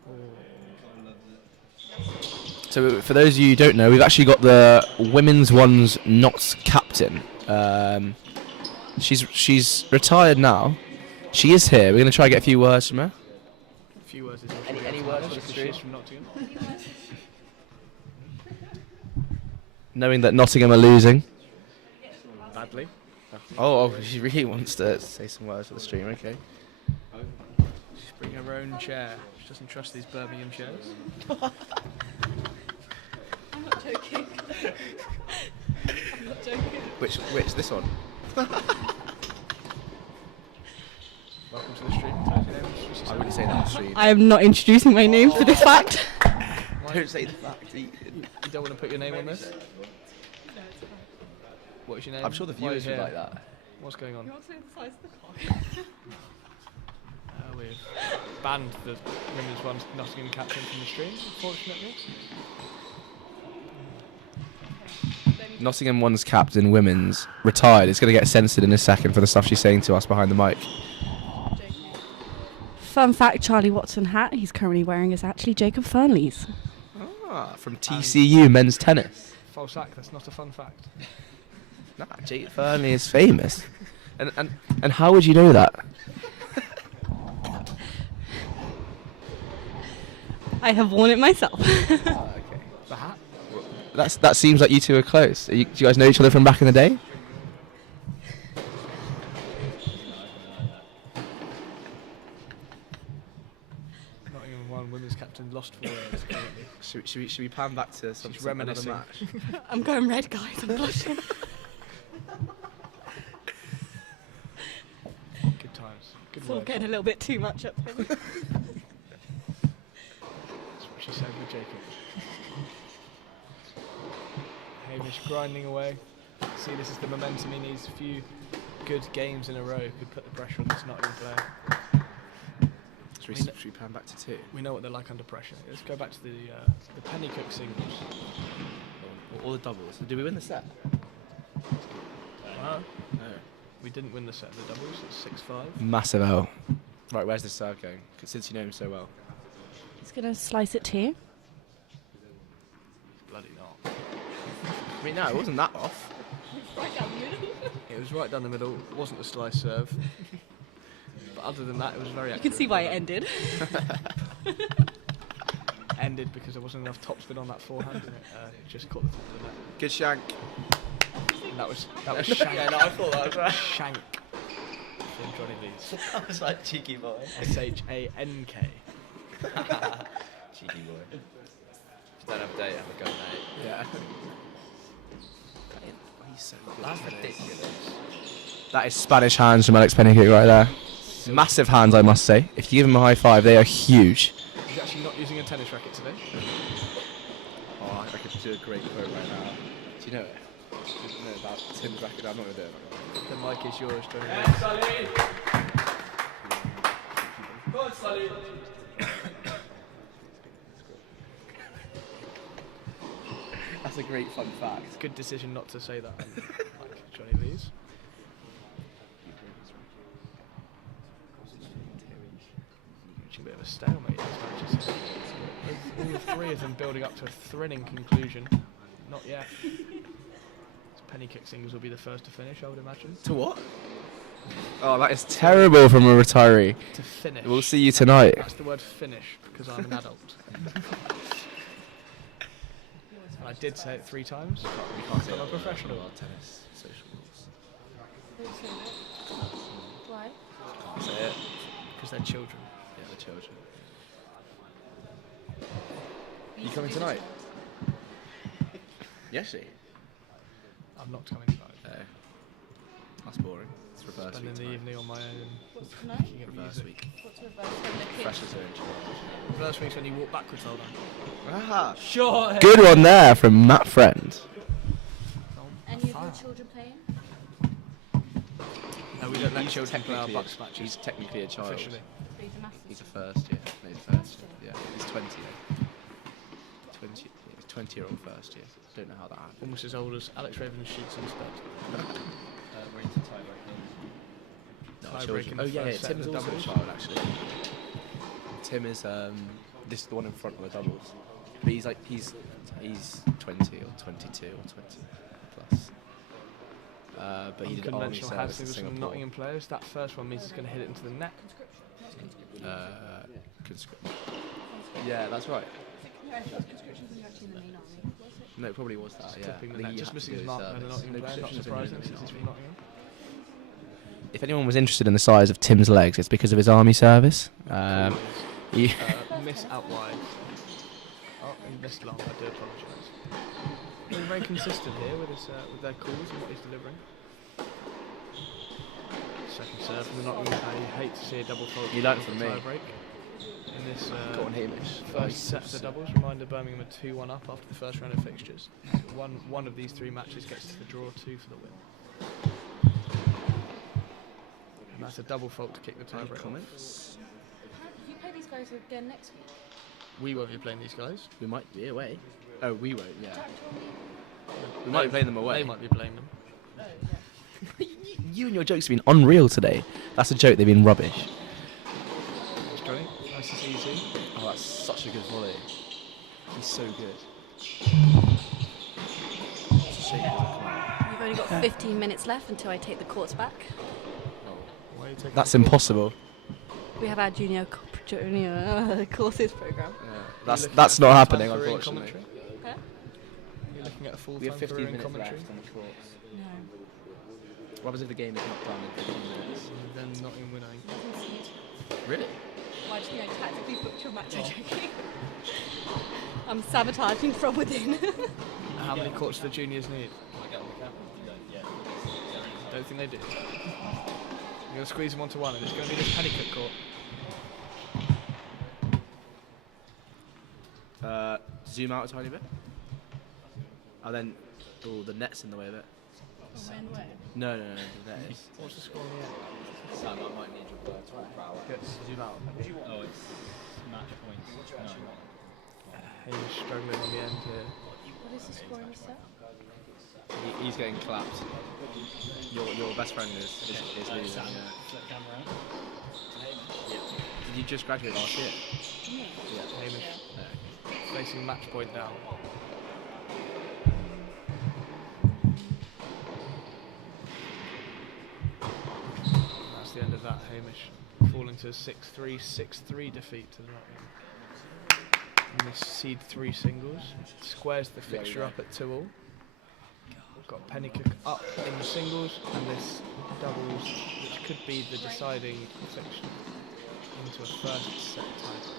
So for those of you who don't know, we've actually got the women's ones Notts captain. She's retired now. She is here. We're going to try to get a few words from her. A few words. Any words for the stream? She's from Nottingham. Knowing that Nottingham are losing. Badly. Oh, she really wants to say some words for the stream. Okay. She's bringing her own chair. She doesn't trust these Birmingham chairs. I'm not joking. I'm not joking. Which? This one? Welcome to the stream. I wouldn't say that on the stream. I am not introducing my name for this fact. Don't say the fact. You don't want to put your name on this? What is your name? I'm sure the Why are you viewers would here? like that. What's going on? You want to know the size of the cock? We've banned the women's one's Nottingham captain from the stream, unfortunately. Nottingham one's captain, women's, retired. It's going to get censored in a second for the stuff she's saying to us behind the mic. Fun fact, Charlie Watson hat he's currently wearing is actually Jacob Fernley's. From TCU men's tennis. False act, that's not a fun fact. Nah, Jacob Fernley is famous. And how would you know that? I have worn it myself. Okay. The hat? That seems like you two are close. Do you guys know each other from back in the day? Nottingham one women's captain lost 4 years currently. Should we pan back to some reminiscing. match? I'm going red, guys. I'm blushing. Good times. Good It's all work. getting a little bit too much up here. That's what she said with Jacob. Hamish grinding away. See, this is the momentum he needs. A few good games in a row could put the pressure on this Nottingham player. Should we pan back to 2? We know what they're like under pressure. Let's go back to the penny cook singles. Or the doubles? Did we win the set? No, No. we didn't win the set. The doubles. It's 6-5. Massive L. Right, where's the serve going? 'Cause since you know him so well. He's going to slice it too. Bloody not. I mean, no, it wasn't that off. It was right down the middle. It wasn't a slice serve. But other than that, it was very You can see why it ended. ended because there wasn't enough topspin on that forehand and it just caught the top of the net. Good shank. And that was shank. Yeah, no, I thought that was right. Shank from Johnny Lees. That was like cheeky boy. SHANK. Cheeky boy. If you don't have a date, have a go, mate. Yeah. He's so good. That's ridiculous. That is Spanish hands from Alex Pennycook right there. Massive hands, I must say. If you give him a high five, they are huge. He's actually not using a tennis racket today. Oh, I could do a great quote right now. Do you know it? Do you know about Tim's racket? I'm not going to do it. The mic is yours, Johnny Lees. Go on, Sully. That's a great fun fact. Good decision not to say that on like Johnny Lees. Reaching a bit of a stalemate. These matches. All 3 of them building up to a thrilling conclusion. Not yet. Penny kick singles will be the first to finish, I would imagine. To what? Oh, that is terrible from a retiree. To finish. We'll see you tonight. That's the word finish because I'm an adult. I did say it 3 times. We can't say I'm a that professional. about tennis social rules. Why? Can't say it. Because they're children. Yeah, the children. We You used to coming do this tonight? once. Yes, she. I'm not coming tonight. That's boring. It's reverse Spending week the tonight. evening on my own. What's tonight? Looking at Reverse music. week. What's reverse when the kids? Freshers are in charge. First week's when you walk backwards, hold on. Ah, Sure. Good one there from Matt Friend. Any of your children playing? No, we don't let he's children play our technically Bucks He's matches. technically a child. Officially. So he's a massive. He's a first year. No, he's first. Yeah, he's 20. 20-year-old first year. Don't know how that happened. Almost as old as Alex Raven's sheets in his bed. We're into tie-breaking. No, Tie children. breaking the Oh yeah, first set of Tim's the also a doubles. child actually. Tim is this is the one in front of the doubles, but he's 20 or 22 or 20 plus. But he did army Unconventional hand service in singles from Singapore. Nottingham players. That first one means he's going to hit it into the net. Conscript. Yeah, that's right. No, conscriptions when you're actually in the main army. Was it? No, it probably was that. Yeah, Tipping I the think net. he Just had to missing do his his mark there. The service. Nottingham No player. Not conscriptions surprising in since he's from Nottingham. If anyone was interested in the size of Tim's legs, it's because of his army service. He Miss out wide. Oh, he missed long. I do apologise. Being very consistent here with his with their calls and what he's delivering. Second serve from the Nottingham player. You hate to see a double fault. You learnt from me. Tie-break. In this Go on, Hamish. first set of the doubles, reminder Birmingham are 2-1 up after the first round of fixtures. One of these three matches gets to the draw, 2 for the win. And that's a double fault to kick the Any tie-break off. comments? You play these guys again next week. We won't be playing these guys. We might be away. Oh, we won't. Yeah, Jack told me. we might be playing them away. They might be playing them. Oh, yeah. You and your jokes have been unreal today. That's a joke, they've been rubbish. That's great. Nice to see you too. Oh, that's such a good volley. He's so good. It's a shame he doesn't come out. You've only got 15 minutes left until I take the courts back. Why are you taking That's the ball? impossible. We have our junior courses program. Yeah. That's not happening, Time for in unfortunately. commentary? Huh? You're looking at a full We have time 15 for in minutes commentary. left on the courts. No. What happens if the game is not done in 15 minutes? Then Nottingham winning. Really? Why do you think I tactically booked your match? I'm joking. I'm sabotaging from within. How many courts do the juniors need? Don't think they do. You're going to squeeze them onto one, and it's going to be this pennycook court. Zoom out a tiny bit. And then, oh, the net's in the way of it. No, the net is. What's the score in the end? Sam, I might need your word for hour. Good. Zoom out. Oh, it's match points. No. Hamish struggling on the end here. What is the score in the set? He's getting clapped. Your best friend is losing. Yeah. Did you just graduate last year? Yeah. Hamish facing match point now. That's the end of that. Hamish falling to a 6-3, 6-3 defeat to the Nottingham. And this seed 3 singles squares the fixture up at 2-all. We've got Pennycook up in the singles and this doubles, which could be the deciding fixture, into a first set tie.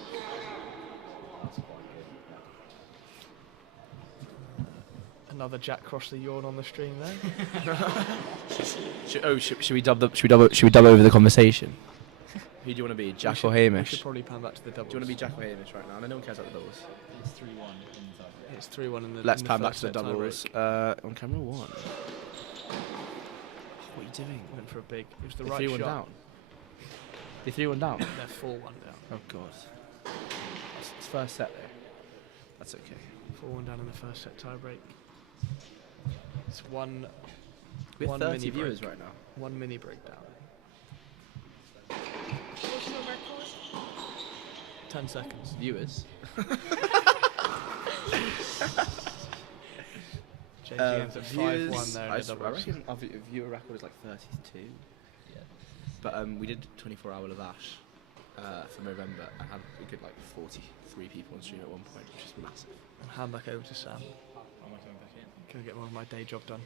Another Jack crossed the yawn on the stream there. Should we dub over the conversation? Who do you want to be, We Jack should- or We Hamish? should probably pan back to the doubles. Do you want to be Jack or Hamish right now? I know no one cares about the doubles. It's 3-1 in the It's 3-1 in the Let's in pan back first to the set doubles. tiebreak. On camera 1. What are you doing? Went for a big. It was the They right 3-1 shot. down. They 3-1 down. They're 4-1 down. Oh god. It's first set though. That's okay. 4-1 down in the first set tiebreak. It's one We have One 30 mini viewers break. right now. one mini breakdown. What's your record? 10 seconds. Viewers. James ends at 5-1 there in the I doubles. reckon our viewer record is like 32. Yeah. But we did 24-hour Lavash for November. I had a good like 43 people on stream at one point, which is massive. I'll hand back over to Sam. Am I coming back in? Can I get more of my day job done?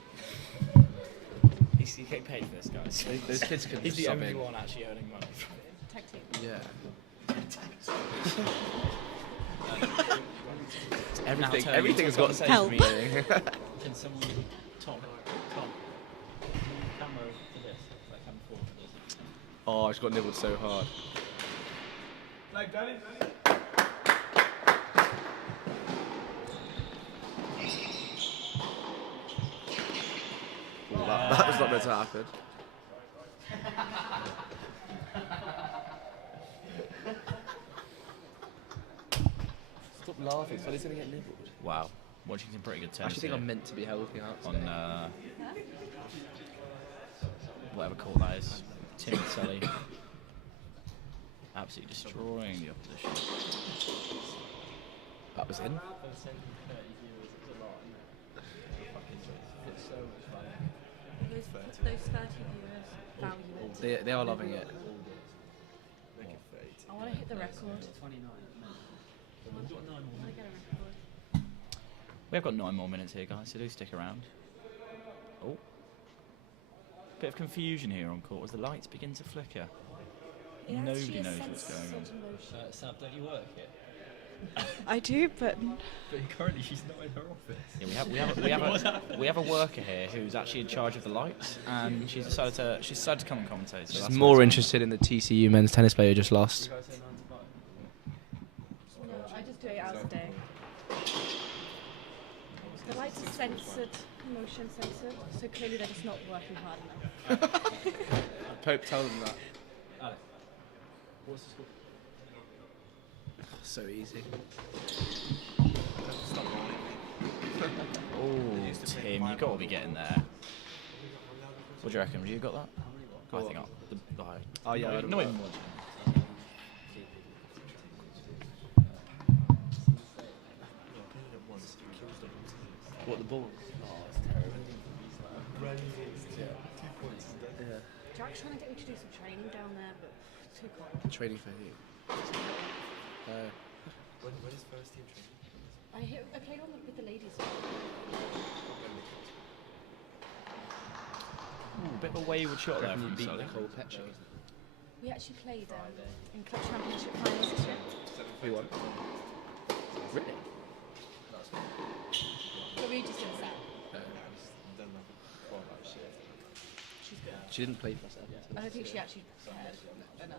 He's getting paid for this, guys. Those kids could He's be the only subbing. one actually earning money from it. Tag team. Yeah. Everything, Everything's got Help. meaning. Can someone Tom camera for this? Like camera forward for this. Oh, I just got nibbled so hard. Well, that was not meant to happen. Stop laughing, Sully's gonna get nibbled. Wow, watching some pretty good I tennis. actually think here I'm meant to be healthy out on today. whatever court that is. Tim and Sully absolutely destroying the opposition. That was in. Those 30 viewers value it. They are loving it. I want to hit the record. I want to get a record. We have got 9 more minutes here, guys, so do stick around. Oh. Bit of confusion here on court as the lights begin to flicker. It Nobody actually knows is what's going on. such emotion. Sam, don't you work here? I do, but But currently she's not in her office. Yeah, we have a worker here who's actually in charge of the lights, and she's decided to come and commentate. So She's that's more nice. interested in the TCU men's tennis player who just lost. no, I just do 8 hours a day. The lights are censored, motion censored, so clearly they're just not working hard enough. Pope, tell them that. What's the score? So easy. Oh, Tim, you got to be getting there. What do you reckon? Have you got that? I think Oh yeah, not even one. What the ball? Jack's trying to get me to do some training down there, but it's too cold. Training for who? When is first team training? I played on with the ladies. Ooh, bit of a wayward shot there from beat Sully. Nicole Petri. We actually played in club championship finals this year. Who won? Really? But we just didn't set. She's good. She didn't play for us ever. I don't think she actually cared enough.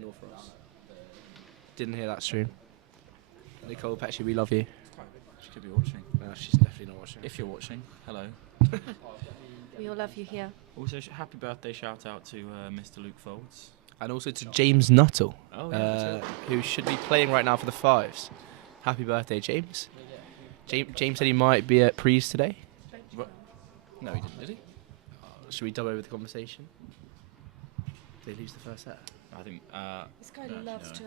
Nor for us. Didn't hear that stream. Nicole Petri, we love you. She could be watching. No, she's definitely not watching. If you're watching, hello. We all love you here. Also, happy birthday shout out to Mr. Luke Folds. And also to James Nuttall, Oh, yeah, who should be playing right now for the Fives. Happy birthday, James. James said he might be at Prees today. No, he didn't, did he? Should we dub over the conversation? Did they lose the first set? I think. This guy No, loves no. to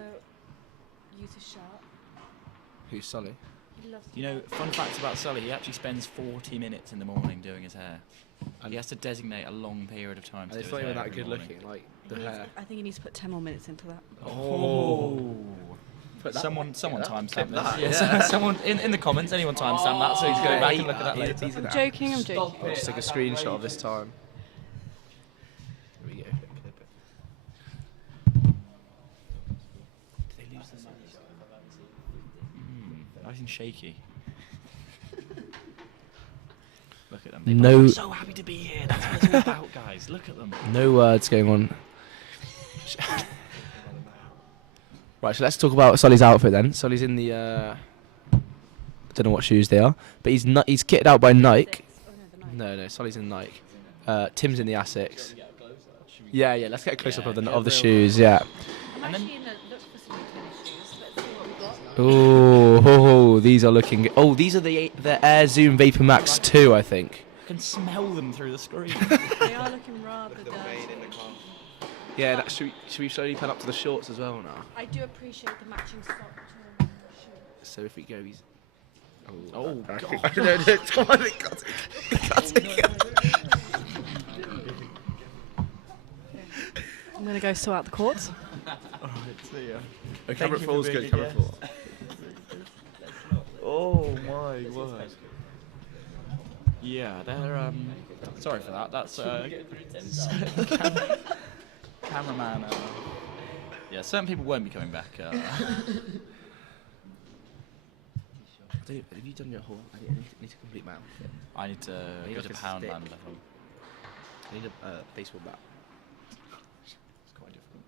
use his shirt. Who's Sully? He loves to You know, fun fact about Sully, he actually spends 40 minutes in the morning doing his hair. He has to designate a long period of time to And do it's his not even hair that every good morning. looking, like He the needs- hair. I think he needs to put 10 more minutes into that. Oh. Put that Someone yeah, timestamp clip this. that, Yeah, yeah. someone in the comments, anyone timestamp that, so he's going back and look at that later. I'm joking, I'm joking. I'll just take a screenshot of this time. Here we go. Did they lose this? Nice and shaky. Look at them. No- They're so happy to be here. That's what it's all about, guys. Look at them. No words going on. Right, so let's talk about Sully's outfit then. Sully's in the I don't know what shoes they are, but he's kitted out by Nike. Oh, no, the night. No, Sully's in Nike. Tim's in the Asics. Yeah, let's get a close up of the shoes. Yeah. I'm And then- actually in the look for some new tennis shoes. Let's see what we got. Oh, these are looking. Oh, these are the Air Zoom Vapor Max 2, I think. I can smell them through the screen. They are looking rather dirty. Yeah, should we slowly pan up to the shorts as well now? I do appreciate the matching sock to the shoe. So if we go, he's. Oh, God. God. No, come on, cut it. I'm going to go sort out the courts. Alright, see ya. Oh, Thank camera you for four's being good, a camera guest. 4. Oh my word. Yeah, they're sorry for that. That's cameraman. Yeah, certain people won't be coming back. Have you done your whole? I need to complete my outfit. I need to need go like to a Poundland. stick. I need a baseball bat. It's quite difficult.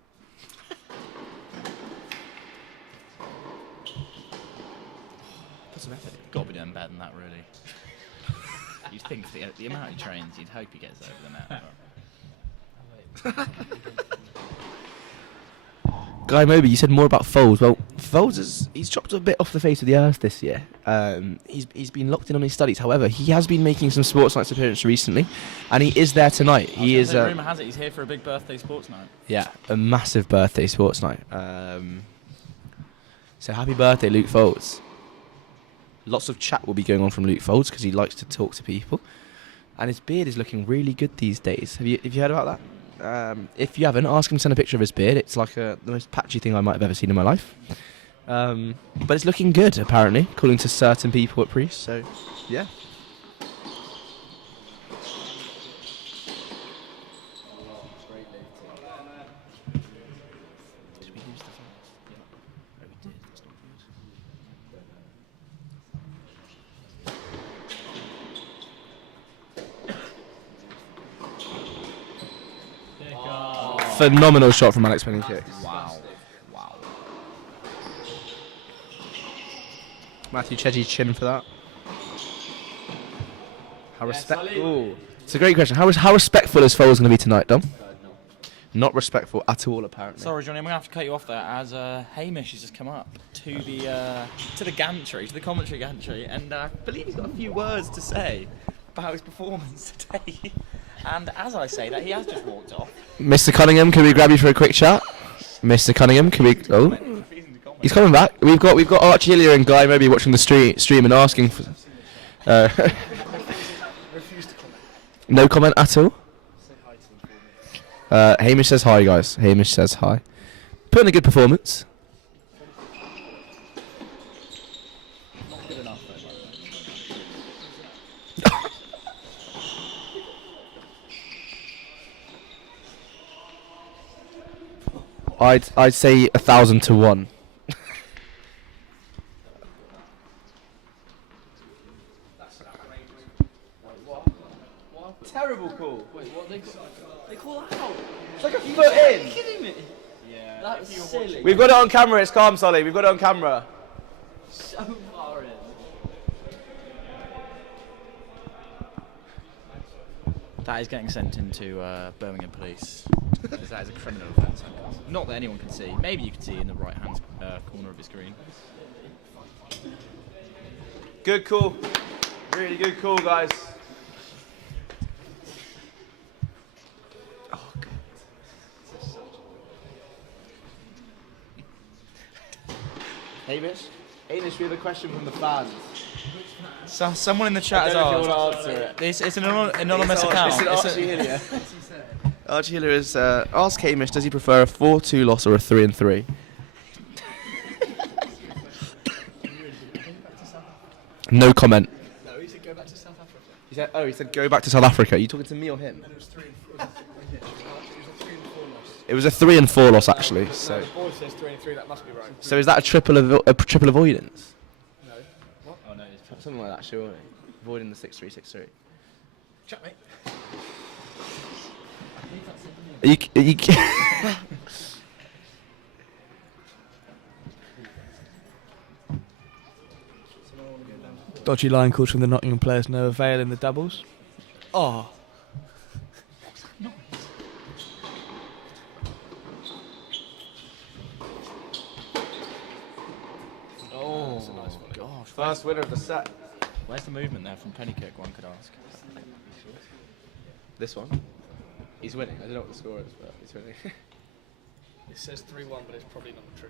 Put some effort in. Got to be doing better than that, really. You'd think the amount he trains, you'd hope he gets over the net. Guy Moby, you said more about Foles. Well, Foles he's dropped a bit off the face of the earth this year. He's been locked in on his studies. However, he has been making some sports nights appearances recently, and he is there tonight. He is. Rumour has it he's here for a big birthday sports night. Yeah, a massive birthday sports night. So happy birthday, Luke Foles. Lots of chat will be going on from Luke Foles because he likes to talk to people, and his beard is looking really good these days. Have you heard about that? If you haven't, ask him to send a picture of his beard. It's like the most patchy thing I might have ever seen in my life. But it's looking good, apparently, according to certain people at Priest. So, yeah. Phenomenal shot from Alex Penny Kicks. Wow. Matthew Chedji chin for that. How respectful? It's a great question. How respectful is Foles going to be tonight, Dom? Not respectful at all, apparently. Sorry, Johnny, I'm going to have to cut you off there as Hamish has just come up to the gantry, to the commentary gantry, and I believe he's got a few words to say about his performance today. And as I say that, he has just walked off. Mr. Cunningham, can we grab you for a quick chat? Mr. Cunningham, can we? Oh, he's coming back. We've got Archie Hillier and Guy maybe watching the stream and asking for. No comment at all. Hamish says hi, guys. Hamish says hi. Put in a good performance. I'd say 1,000 to 1. Terrible call. Wait, what they call out? It's like a foot in. Are you kidding me? Yeah. That's silly. We've got it on camera. It's calm, Solly. We've got it on camera. So far in. That is getting sent into Birmingham Police. That is a criminal offence. Not that anyone can see. Maybe you can see in the right-hand corner of your screen. Good call. Really good call, guys. Oh, God. Hamish, we have a question from the fans. So, someone in the chat has I don't know if you asked. want to answer it. It's an anonymous account. It's Archie Hillier. Archie Hillier is ask Hamish, does he prefer a 4-2 loss or a 3-3? No comment. No, he said go back to South Africa. He said go back to South Africa. Are you talking to me or him? And it was 3-4. It was a 3-4 loss actually. So. No, the boy says 3-3. That must be right. So is that a triple avoidance? No. What? Oh no, it's Something like that, surely. Avoiding the 6-3. Chat, mate. Are you Dodgy line calls from the Nottingham players, no avail in the doubles. Oh. Oh, gosh. First winner of the set. Where's the movement there from penny kick, one could ask? This one. He's winning. I don't know what the score is, but he's winning. It says 3-1, but it's probably not true.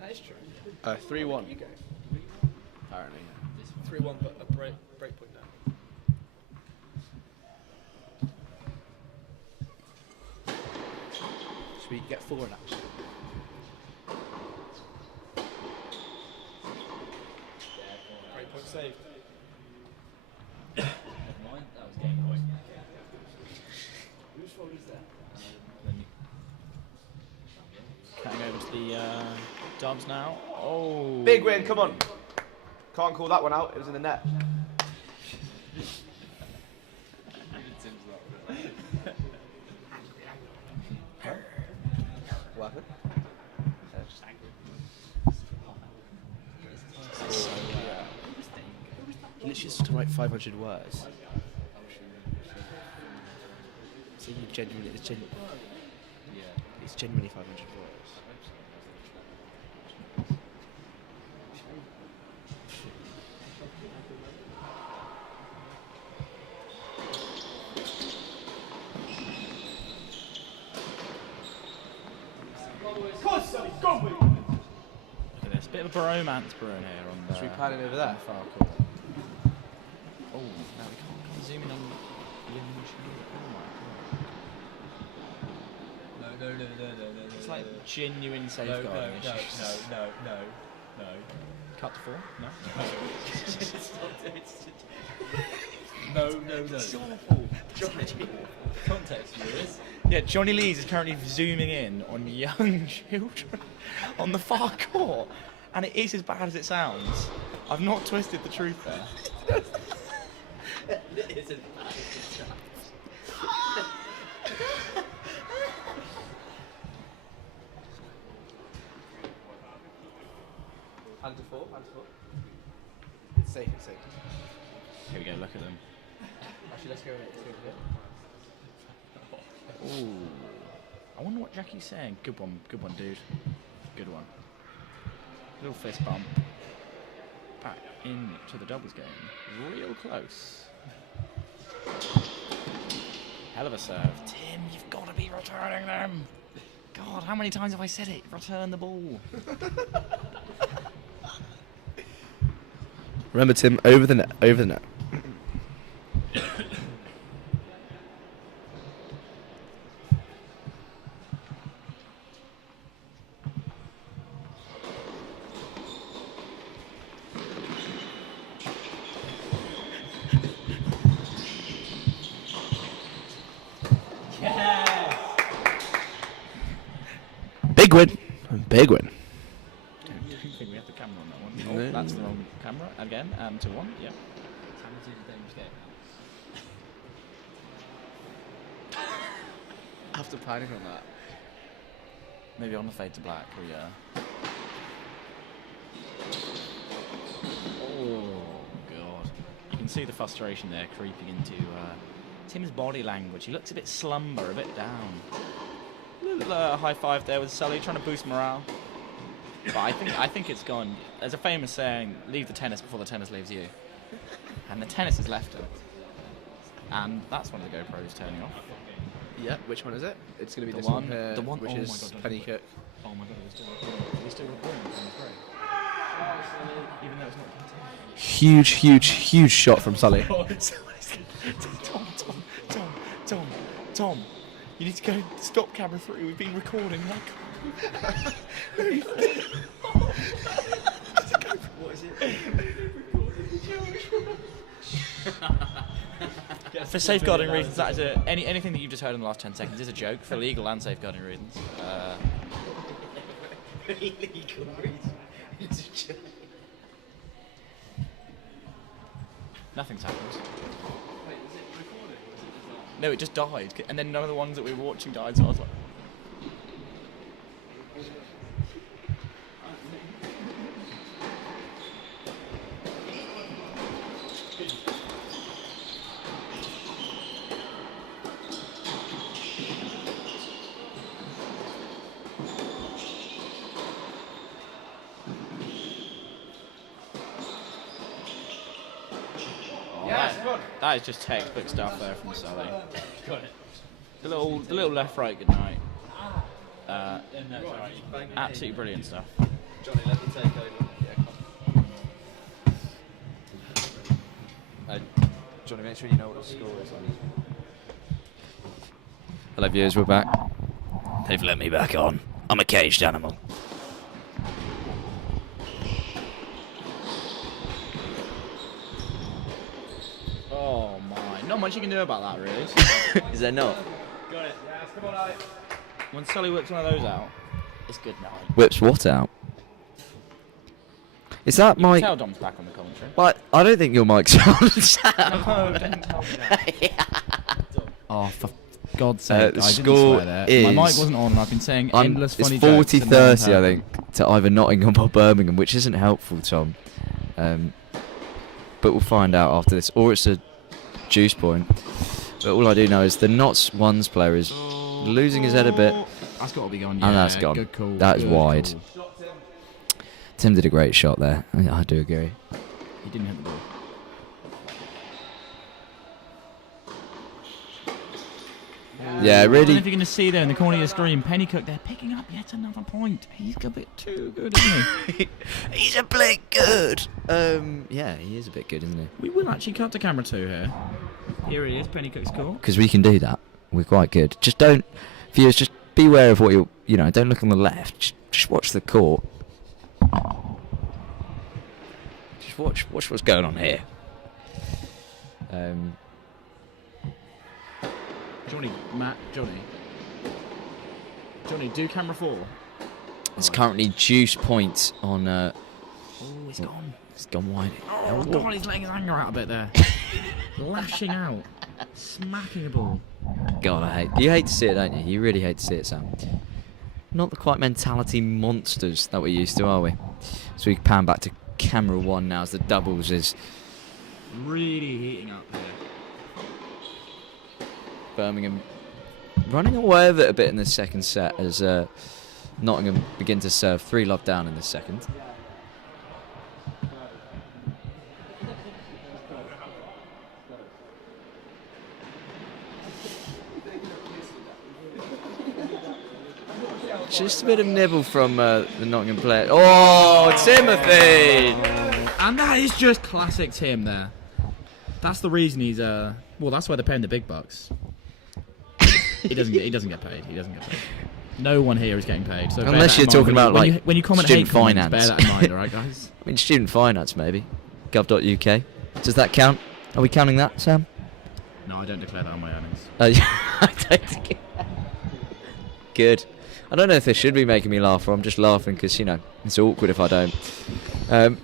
That is true. 3-1. You go. Apparently. 3-1, but a break point down. Should we get forward actually? Break point saved. Dubs now. Oh. Big win, come on. Can't call that one out, it was in the net. What happened? He literally has to write 500 words. So you genuinely, it's genuinely 500 words. Look at this. Bit of a bromance brewing here on the. Should we pan it over there? on the far corner. Oh, no, we can't zoom in on Lynch. Oh my god. It's like genuine safeguarding issues. No. Cut to 4? No. No. It's awful. Context viewers. Yeah, Johnny Lees is currently zooming in on young children on the far court, and it is as bad as it sounds. I've not twisted the truth there. It is as bad as it sounds. Hand to 4. It's safe. Here we go, look at them. Actually, let's go over here. Ooh. I wonder what Jackie's saying. Good one, dude. Good one. Little fist bump. Back into the doubles game. Real close. Hell of a serve. Tim, you've got to be returning them. God, how many times have I said it? Return the ball. Remember, Tim, over the net. Big win. I don't think we have the camera on that one. No. Oh, that's the wrong camera. Again, and to 1. Yep. After panning on that. Maybe on the fade to black. Oh, God. You can see the frustration there creeping into Tim's body language. He looks a bit slumber, a bit down. A little high five there with Sully, trying to boost morale. But I think it's gone. There's a famous saying, leave the tennis before the tennis leaves you. And the tennis has left him. And that's one of the GoPros turning off. Yeah, which one is it? It's going to be The this one- one here, the one- which oh my is God, Penny Cook. Oh my God, we're still recording. Even though it's not Huge shot from Sully. Tom, you need to go stop camera 3. We've been recording. What is it? For safeguarding reasons, that is anything that you've just heard in the last 10 seconds is a joke for legal and safeguarding reasons. Illegal reason. It's a joke. Nothing's happened. No, it just died, and then none of the ones that we were watching died. So I was like, that is just textbook stuff there from Sully. The little left-right good night. Absolutely brilliant stuff. Johnny, let me take over. Yeah, Johnny, make sure you know what the score is. Hello viewers, we're back. They've let me back on. I'm a caged animal. Oh my, not much you can do about that really. Is there not? Got it. Yes, come on, Alex. When Sully whips one of those out, it's good night. Whips what out? Is that You can Mike? tell Dom's back on the commentary. But I don't think your mic's on, Sam. No, don't tell me that. Oh, for God's sake! The I score didn't swear there. is. My mic wasn't on, and I've been saying endless it's funny jokes. 40-30, and no one's I heard think, to either Nottingham or Birmingham, which isn't helpful, Tom. But we'll find out after this, or it's a juice point. But all I do know is the Notts ones player is losing his head a bit. That's got to be gone. And Yeah, that's gone. Good call. That is good wide. call. Tim did a great shot there. I do agree. He didn't hit the ball. Yeah, I don't know really. if you're going to see there in the corner of your screen, Pennycook, they're picking up yet another point. He's a bit too good, isn't he? He's a bit good. Yeah, he is a bit good, isn't he? We will actually cut to camera 2 here. Here he is, Pennycook's goal. Because we can do that. We're quite good. Just don't, viewers, just be aware of what you're, don't look on the left. Just watch the court. Just watch what's going on here. Johnny, do camera 4. It's currently juice point on. Oh, he's gone. It's gone wide. Oh, God, he's letting his anger out a bit there. Lashing out. Smacking the ball. God, you hate to see it, don't you? You really hate to see it, Sam. Not the quite mentality monsters that we're used to, are we? So we pan back to camera 1 now as the doubles is Really heating up there. Birmingham running away with it a bit in the second set as Nottingham begin to serve 3-love down in the second. Just a bit of nibble from the Nottingham player. Oh, Timothy! And that is just classic Tim there. That's the reason he's well, that's why they're paying the big bucks. He doesn't get paid. He doesn't get paid. No one here is getting paid. So unless you're talking about when you comment student hate comments, finance. bear that in mind, all right, guys? I mean, student finance maybe. Gov.uk. Does that count? Are we counting that, Sam? No, I don't declare that on my earnings. I don't think. Good. I don't know if this should be making me laugh, or I'm just laughing because it's awkward if I don't. I'm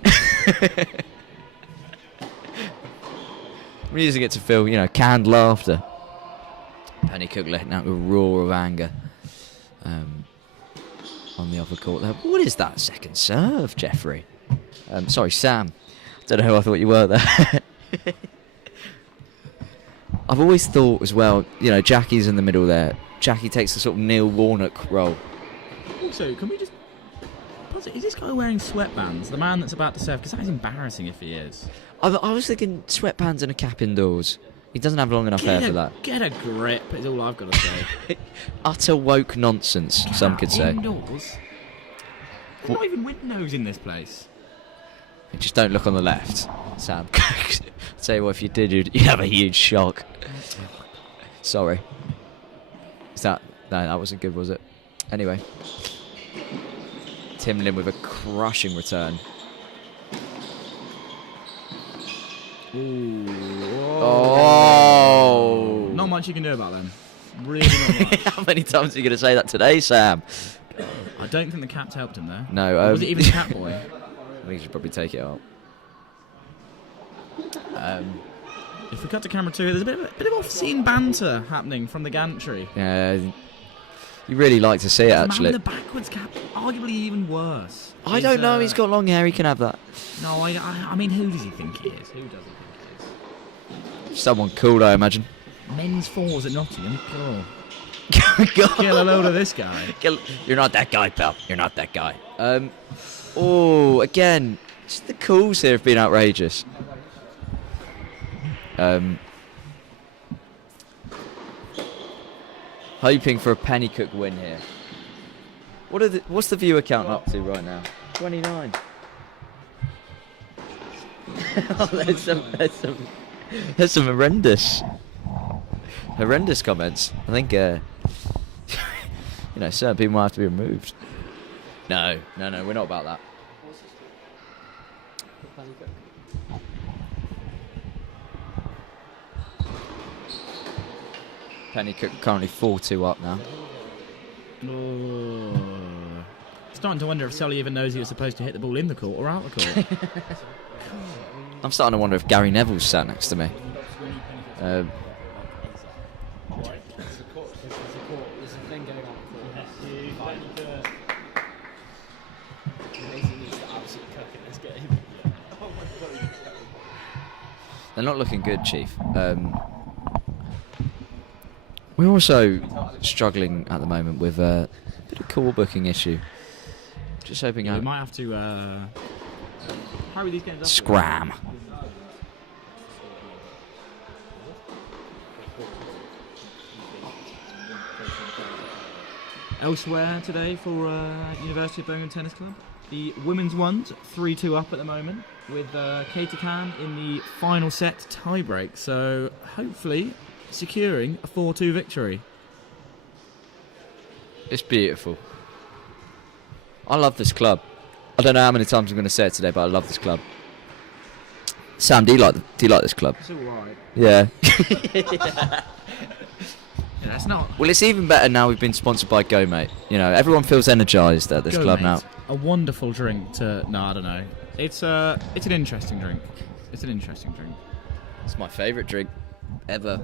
using it to feel canned laughter. Pennycook letting out a roar of anger on the other court there. What is that second serve, Jeffrey? Sorry, Sam. Don't know who I thought you were there. I've always thought as well, Jackie's in the middle there. Jackie takes the sort of Neil Warnock role. Also, can we just... Is this guy wearing sweatbands? The man that's about to serve? Because that is embarrassing if he is. I was thinking sweatbands and a cap indoors. He doesn't have long enough hair for that. Get a grip is all I've got to say. Utter woke nonsense, some could say. Indoors? There's not even windows in this place. Just don't look on the left, Sam. I'll tell you what, if you did, you'd have a huge shock. Sorry. No, that wasn't good, was it? Anyway. Tim Lim with a crushing return. Ooh. Oh! Not much you can do about them. Really not much. How many times are you going to say that today, Sam? I don't think the cap's helped him there. No. Or was it even the cap boy? I think you should probably take it out. If we cut to camera 2, there's a bit of off-scene banter happening from the gantry. Yeah, you really like to see it, The man actually. with the backwards cap, arguably even worse. I don't know. He's got long hair. He can have that. No, I mean, who does he think he is? Who does he think he is? Someone cool, I imagine. Men's fours at Nottingham. Oh. God. Kill a load of this guy. You're not that guy, pal. You're not that guy. Oh, again, just the calls here have been outrageous. Hoping for a Pennycook win here. What's the viewer count up to right now? 29. Oh, there's some horrendous comments. I think certain people might have to be removed. No, we're not about that. Oh. Pennycook currently 4-2 up now. Oh. starting to wonder if Sully even knows he was supposed to hit the ball in the court or out the court. I'm starting to wonder if Gary Neville's sat next to me. They're not looking good, Chief. We're also struggling at the moment with a bit of call booking issue. Just hoping We might have to hurry these games up. Scram. Elsewhere today for University of Birmingham Tennis Club, the women's ones 3-2 up at the moment with Katie Khan in the final set tiebreak. So hopefully securing a 4-2 victory. It's beautiful. I love this club. I don't know how many times I'm going to say it today, but I love this club. Sam, do you like this club? It's alright. Yeah. Yeah, it's not. Well, it's even better now we've been sponsored by Go Mate. You know, everyone feels energised at this Go, club mate. now. A wonderful drink to. No, I don't know. It's an interesting drink. It's an interesting drink. It's my favourite drink ever.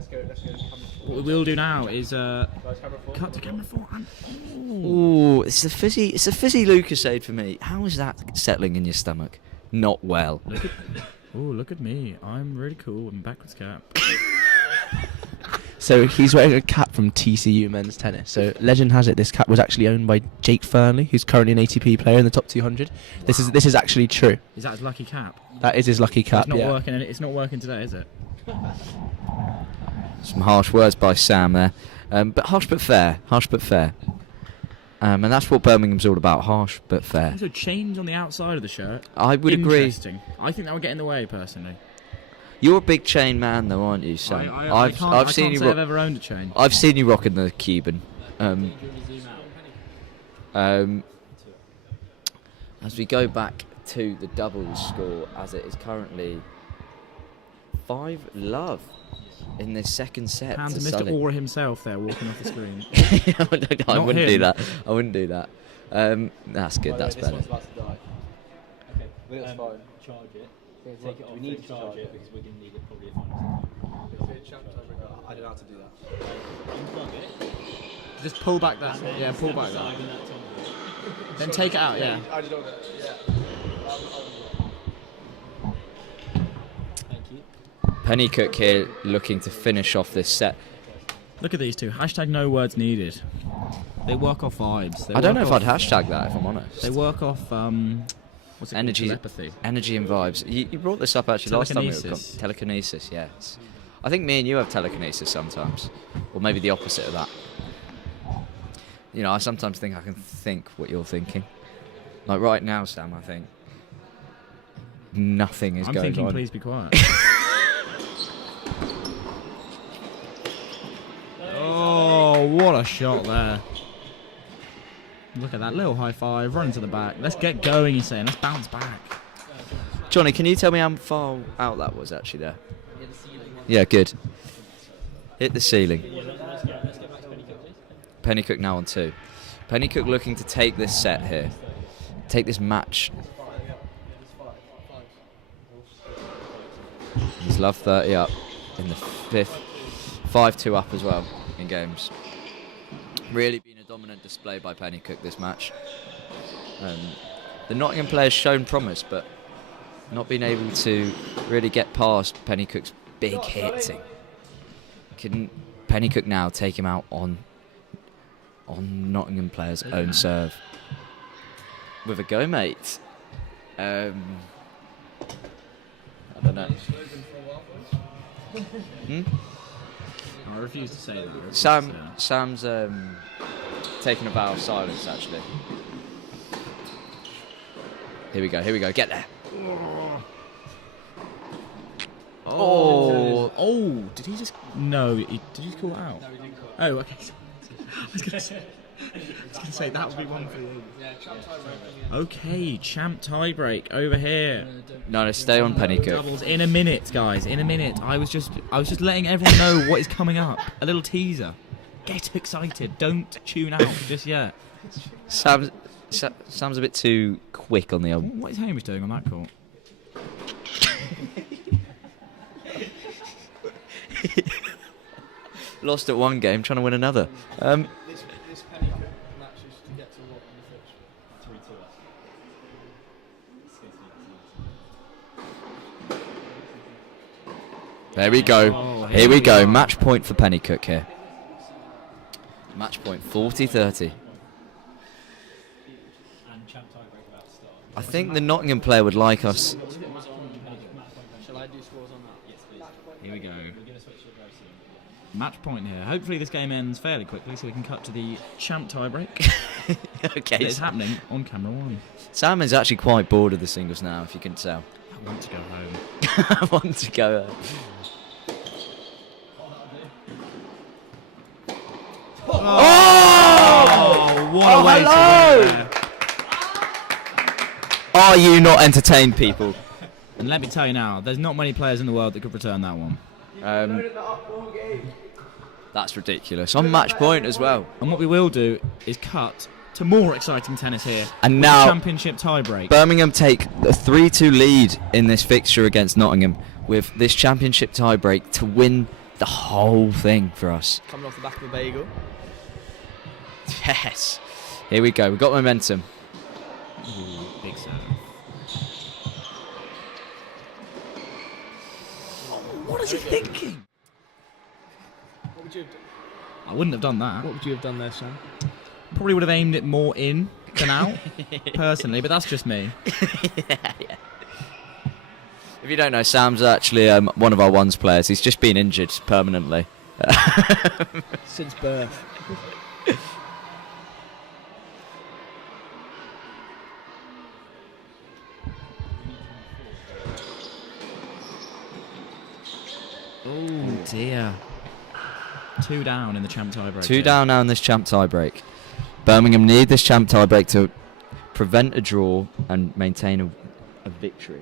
What we'll do now is cut to camera 4. Ooh, it's a fizzy Lucasade for me. How is that settling in your stomach? Not well. Look at me. I'm really cool with my backwards cap. So he's wearing a cap from TCU Men's Tennis. So legend has it this cap was actually owned by Jake Fernley, who's currently an ATP player in the top 200. This is actually true. Is that his lucky cap? That is his lucky cap. It's not working. It's not working today, is it? Some harsh words by Sam there, but harsh but fair. Harsh but fair. And that's what Birmingham's all about. Harsh but fair. There's a change on the outside of the shirt. I would agree. Interesting. I think that would get in the way personally. You're a big chain man, though, aren't you, Sam? I can't say I've ever owned a chain. I've seen you rocking the Cuban. As we go back to the doubles score, as it is currently 5-love in this second set. Hand to Mr. Sully. Aura himself there, walking off the screen. I wouldn't do that. I wouldn't do that. That's good. That's better. Okay, that's fine. Charge it. Take it off. We need to charge it because we're going to need it probably if I don't know how to do that. Unplug it. Just pull back that. Yeah, pull back that. Then take it out. Yeah. I just don't get it. Thank you. Penny Cook here looking to finish off this set. Look at these two. Hashtag no words needed. They work off vibes. I don't know if I'd hashtag that, if I'm honest. They work off what's it energy, called? Telepathy. Energy and vibes. You brought this up actually last time. Telekinesis. Telekinesis, yes. I think me and you have telekinesis sometimes, or maybe the opposite of that. You know, I sometimes think I can think what you're thinking. Like right now, Sam, I think nothing is going on. I'm thinking, please be quiet. Oh, what a shot there. Look at that little high five, running to the back. Let's get going, he's saying. Let's bounce back. Johnny, can you tell me how far out that was actually there? Yeah, good. Hit the ceiling. Penny Cook now on 2. Penny Cook looking to take this set here. Take this match. He's love 30 up in the 5th. 5-2 up as well in games. Really been a dominant display by Penny Cook this match. The Nottingham players shown promise, but not been able to really get past Penny Cook's big hitting. Can Penny Cook now take him out on Nottingham players' own serve with a go, mate? I don't know. I refuse to say that. Sam's taking a vow of silence, actually. Here we go, get there. Oh, did he just... No, did he call it out? Oh, okay. I was going to say that would be one for you. Okay, champ tiebreak over here. No, stay on Penny Cook. Doubles in a minute, guys. In a minute. I was just letting everyone know what is coming up. A little teaser. Get excited. Don't tune out just yet. Sam's Sam's a bit too quick on the old. What is Hamish doing on that court? Lost at one game, trying to win another. This Penny Cook match is to get to what on the pitch? 3-2. There we go. Oh, Here we go. Match point for Pennycook here. Match point 40-30. I think the Nottingham player would like us. Shall I do scores on that? Yes, please. Here we go. Match point here. Hopefully this game ends fairly quickly so we can cut to the champ tiebreak. Okay. It's happening on camera one. Sam is actually quite bored of the singles now, if you can tell. I want to go home. I want to go home. Oh! What a way to win there. Are you not entertained, people? And let me tell you now, there's not many players in the world that could return that one. That's ridiculous. On match point as well. And what we will do is cut to more exciting tennis here. And with now the championship tiebreak. Birmingham take a 3-2 lead in this fixture against Nottingham with this championship tiebreak to win the whole thing for us. Coming off the back of a bagel. Yes. Here we go. We've got momentum. Ooh, big serve. What is he thinking? What would you have done? I wouldn't have done that. What would you have done there, Sam? Probably would have aimed it more in than out, personally, but that's just me. yeah. If you don't know, Sam's actually one of our ones players. He's just been injured permanently. Since birth. Oh dear. 2 down in the champ tiebreak. 2 down now in this champ tiebreak. Birmingham need this champ tiebreak to prevent a draw and maintain a victory.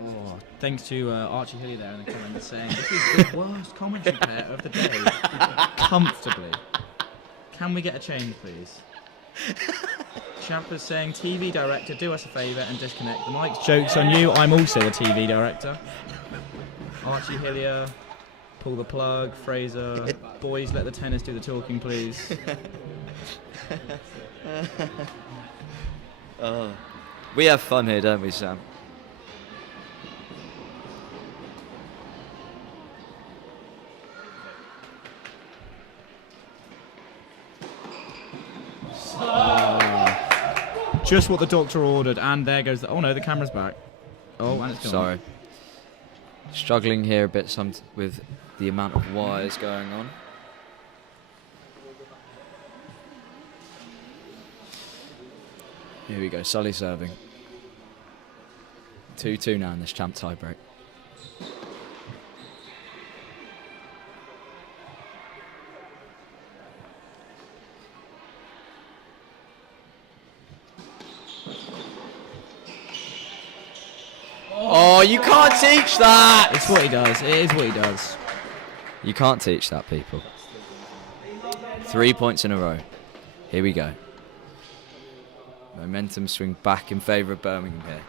Oh, thanks to Archie Hilly there in the comments saying this is the worst commentary pair of the day. Comfortably. Can we get a change, please? Champa's saying, TV director, do us a favour and disconnect the mics. Joke's on you, I'm also a TV director. Archie Hillier, pull the plug. Fraser, boys, let the tennis do the talking, please. We have fun here, don't we, Sam? Just what the doctor ordered, and there goes the... Oh no, the camera's back. Oh, and it's gone. Sorry. Struggling here a bit with the amount of wires going on. Here we go, Sully serving. 2-2 now in this champ tiebreak. Oh, you can't teach that! It's what he does. It is what he does. You can't teach that, people. 3 points in a row. Here we go. Momentum swing back in favour of Birmingham here.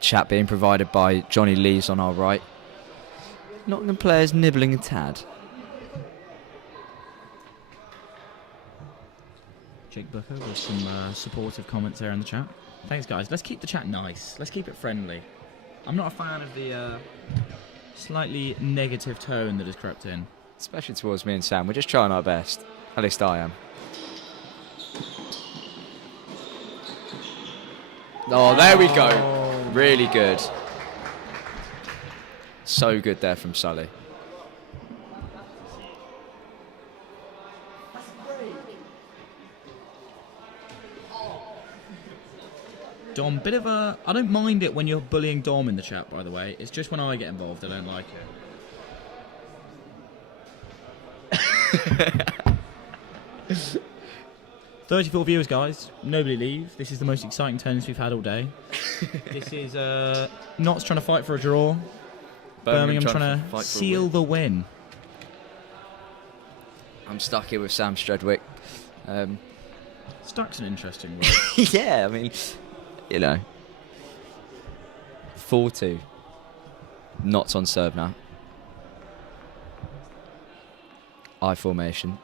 Chat being provided by Johnny Lees on our right. Nottingham players nibbling a tad. Jake Booker with some supportive comments there in the chat. Thanks, guys. Let's keep the chat nice. Let's keep it friendly. I'm not a fan of the slightly negative tone that has crept in. Especially towards me and Sam. We're just trying our best. At least I am. Oh, there we go. Really good. So good there from Sully. Dom, bit of a... I don't mind it when you're bullying Dom in the chat, by the way. It's just when I get involved I don't like it. 34 viewers, guys. Nobody leave. This is the most exciting tennis we've had all day. This is Notts trying to fight for a draw. Birmingham trying to seal the win. I'm stuck here with Sam Stredwick. Stuck's an interesting word. Yeah, I mean, you know. 4-2. Knots on serve now. I formation.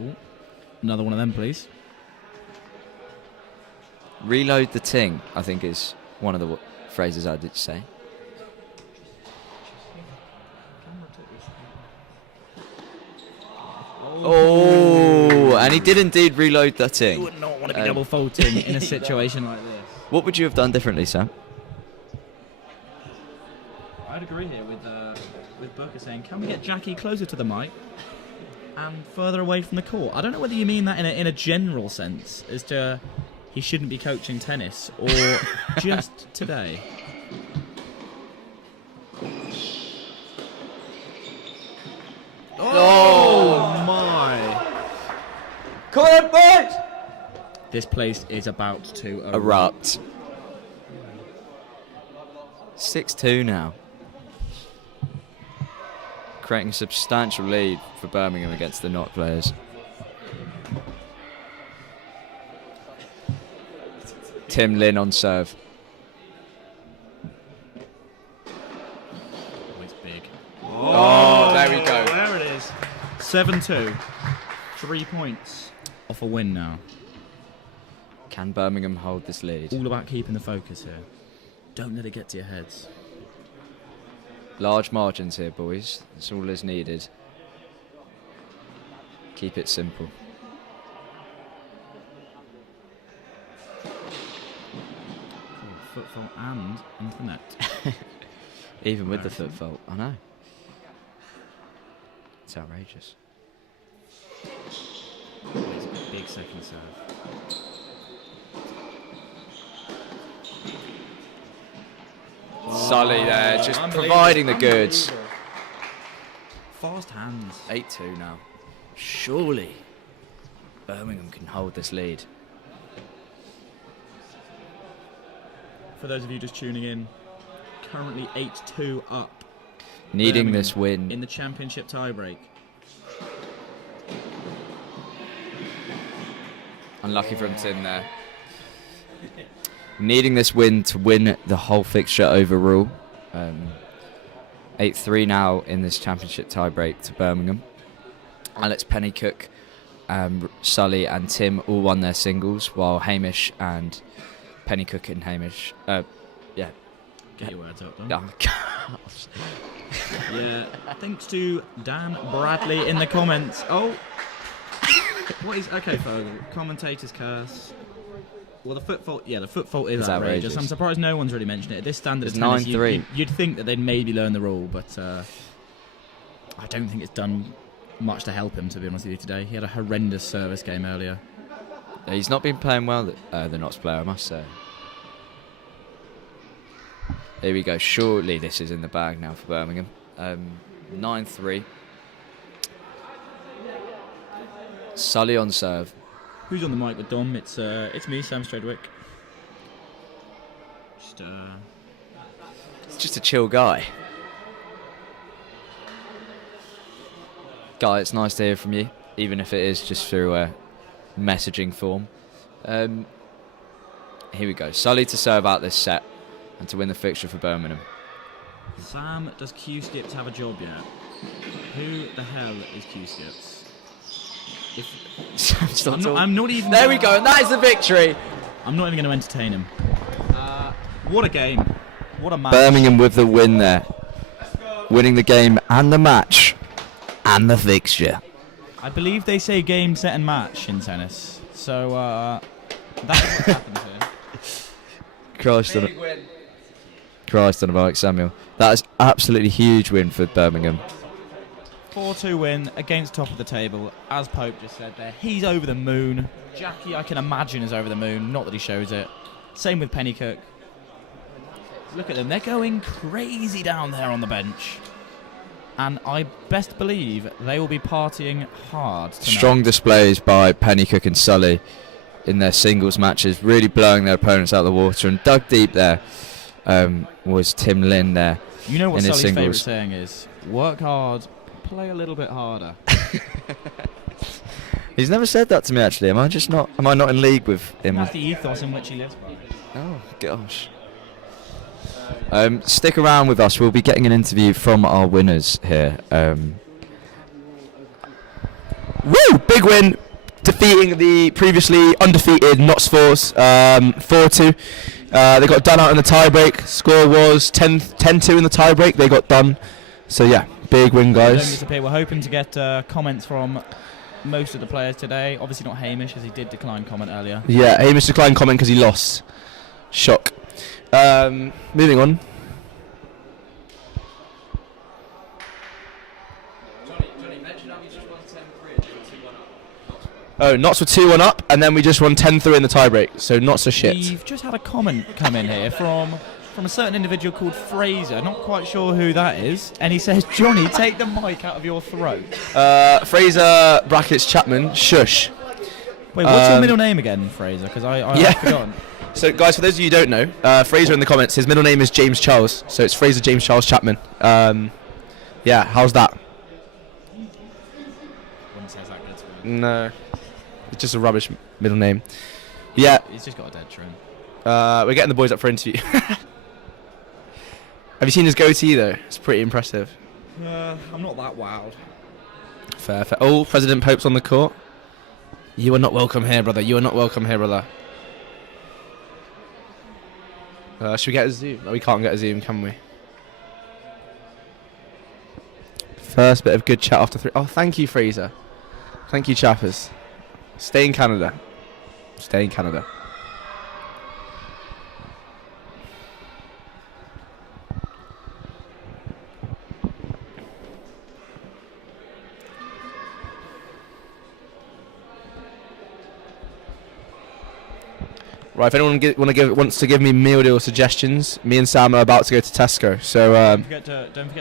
Ooh. Another one of them, please. Reload the ting, I think, is one of the phrases I did say. Oh, and he did indeed reload the ting. You would not want to be double faulting in a situation like this. What would you have done differently, Sam? I'd agree here with Booker saying, can we get Jackie closer to the mic and further away from the court? I don't know whether you mean that in a general sense, as to he shouldn't be coaching tennis, or just today. Oh my! Come on, boys! This place is about to erupt. 6-2 now. Creating a substantial lead for Birmingham against the Not players. Tim Lynn on serve. Oh, it's big. Oh, there we go. There it is. 7-2. 3 points off a win now. Can Birmingham hold this lead? All about keeping the focus here. Don't let it get to your heads. Large margins here, boys. That's all is needed. Keep it simple. Foot fault and into the net. Even with the foot fault, I know. It's outrageous. It's a big second serve. Sully there, just providing the goods. Fast hands. 8-2 now. Surely Birmingham can hold this lead. For those of you just tuning in, currently 8-2 up. Needing Birmingham this win. in the championship tiebreak. Unlucky from Tim there. Needing this win to win the whole fixture overall. 8-3 now in this championship tiebreak to Birmingham. Alex Pennycook, Sully and Tim all won their singles, while Hamish and Pennycook and Hamish, yeah. Get your words up, Oh, don't Yeah, thanks to Dan Bradley in the comments. Oh, what is okay, Fogel? Commentators curse. Well, the foot fault. Yeah, the foot fault is outrageous. I'm surprised no one's really mentioned it. At this standard, It's of tennis, 9-3. you'd think that they'd maybe learn the rule, but I don't think it's done much to help him. To be honest with you, today he had a horrendous service game earlier. Yeah, he's not been playing well, the Notts player, I must say. Here we go. Surely this is in the bag now for Birmingham. 9-3. Sully on serve. Who's on the mic with Dom? It's me, Sam Stredwick. He's just a chill guy. Guy, it's nice to hear from you, even if it is just through messaging form. Here we go. Sully to serve out this set and to win the fixture for Birmingham. Sam, does Q-Skips have a job yet? Who the hell is Q-Skips? I'm not even. There we go, and that is the victory. I'm not even going to entertain him. What a game! What a match! Birmingham with the win there, winning the game and the match and the fixture. I believe they say game, set, and match in tennis. So that's what happened here. Christ on a bike, Samuel. That is absolutely huge win for Birmingham. 4-2 win against top of the table, as Pope just said there. He's over the moon. Jackie, I can imagine, is over the moon. Not that he shows it. Same with Pennycook. Look at them. They're going crazy down there on the bench. And I best believe they will be partying hard tonight. Strong displays by Pennycook and Sully in their singles matches, really blowing their opponents out of the water, and dug deep there was Tim Lin there. You know what in his Sully's favourite singles. saying is? Work hard, play a little bit harder. He's never said that to me actually. Am I not in league with him? That's the ethos in which he lives by. Oh gosh. Stick around with us. We'll be getting an interview from our winners here. Woo! Big win, defeating the previously undefeated Notts Force 4-2. They got done out in the tiebreak. Score was 10-2 in the tiebreak. They got done. So yeah, big win, Don't guys. disappear. We're hoping to get comments from most of the players today. Obviously not Hamish, as he did decline comment earlier. Yeah, Hamish declined comment because he lost. Shock. Moving on. Oh, Notts were 2-1 up, and then we just won 10-3 in the tiebreak. So not so shit. We've just had a comment come in here from a certain individual called Fraser. Not quite sure who that is. And he says, Johnny, take the mic out of your throat. Fraser brackets Chapman. Shush. Wait, what's your middle name again, Fraser? Because I've forgotten. So, guys, for those of you who don't know, Fraser in the comments, his middle name is James Charles. So it's Fraser James Charles Chapman. Yeah, how's that? Wouldn't say it's that good to me. No. It's just a rubbish middle name. Yeah. He's just got a dead trim. We're getting the boys up for interview. Have you seen his goatee, though? It's pretty impressive. I'm not that wowed. Fair, fair. Oh, President Pope's on the court. You are not welcome here, brother. You are not welcome here, brother. Should we get a zoom? No, we can't get a zoom, can we? First bit of good chat after 3. Oh, thank you, Fraser. Thank you, chappers. Stay in Canada. Stay in Canada. Right, if anyone wants to give me meal deal suggestions, me and Sam are about to go to Tesco. So Don't forget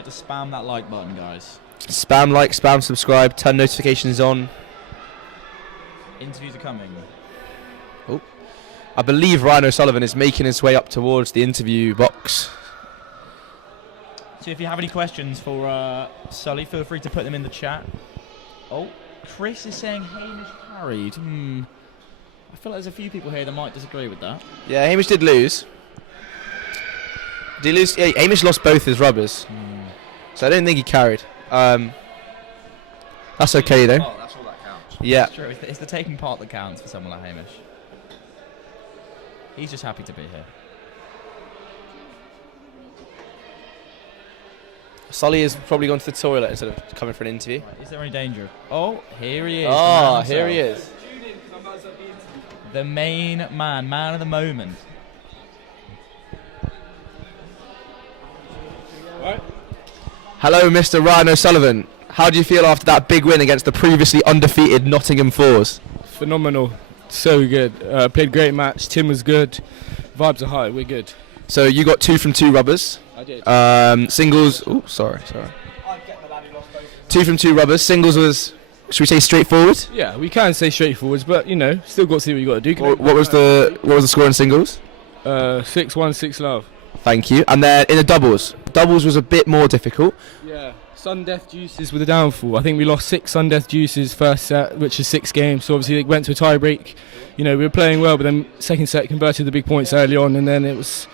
to spam that like button, guys. spam like, spam subscribe, turn notifications on. Interviews are coming. Oh, I believe Ryan O'Sullivan is making his way up towards the interview box. So if you have any questions for Sully, feel free to put them in the chat. Oh, Chris is saying Hamish carried. I feel like there's a few people here that might disagree with that. Yeah, Hamish did lose. Did he lose? Yeah, Hamish lost both his rubbers. So I don't think he carried. That's okay though. Oh, that's all that counts. Yeah. It's true. It's the taking part that counts for someone like Hamish. He's just happy to be here. Solly has probably gone to the toilet instead of coming for an interview. Right, is there any danger? Oh, here he is. Oh, here he is. The main man of the moment. Hello, Mr. Ryan O'Sullivan. How do you feel after that big win against the previously undefeated Nottingham Force? Phenomenal. So good. Played great match. Tim was good. Vibes are high. We're good. So you got 2 from 2 rubbers. I did. Singles. Oh, sorry. 2 from 2 rubbers. Singles was, should we say, straightforward? Yeah, we can say straightforwards, but you know, still got to see what you got to do. What was the score in singles? 6-1, 6 love. Thank you. And then in the doubles was a bit more difficult. Yeah, Sun Death Juices were the downfall. I think we lost 6 Sun Death Juices first set, which is 6 games. So obviously it went to a tie break. You know, we were playing well, but then second set converted the big points early on, and then it was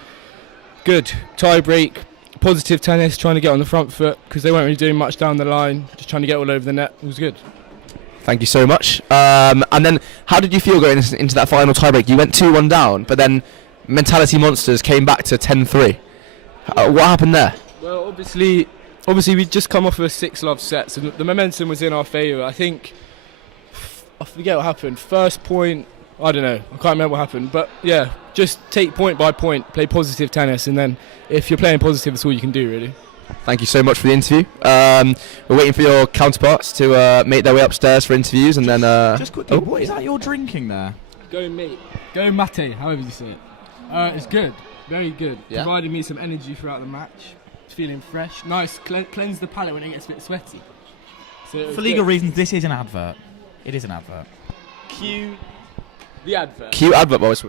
good. Tie break, positive tennis, trying to get on the front foot because they weren't really doing much down the line, just trying to get all over the net. It was good. Thank you so much. And then how did you feel going into that final tie break? You went 2-1 down, but then Mentality Monsters came back to 10-3. What happened there? Well, obviously we'd just come off of a 6 love set, so the momentum was in our favour. I think, I forget what happened. First point, I don't know, I can't remember what happened, but yeah, just take point by point, play positive tennis, and then if you're playing positive, that's all you can do, really. Thank you so much for the interview. We're waiting for your counterparts to make their way upstairs for interviews, and then... Just quickly, what is that you're drinking there? Go mate. Go mate, however you say it. It's good, very good. Yeah. Provided me some energy throughout the match. Feeling fresh. Nice, cleanse the palate when it gets a bit sweaty. So For legal reasons, this is an advert. It is an advert. Cue the advert. Cue advert, boys.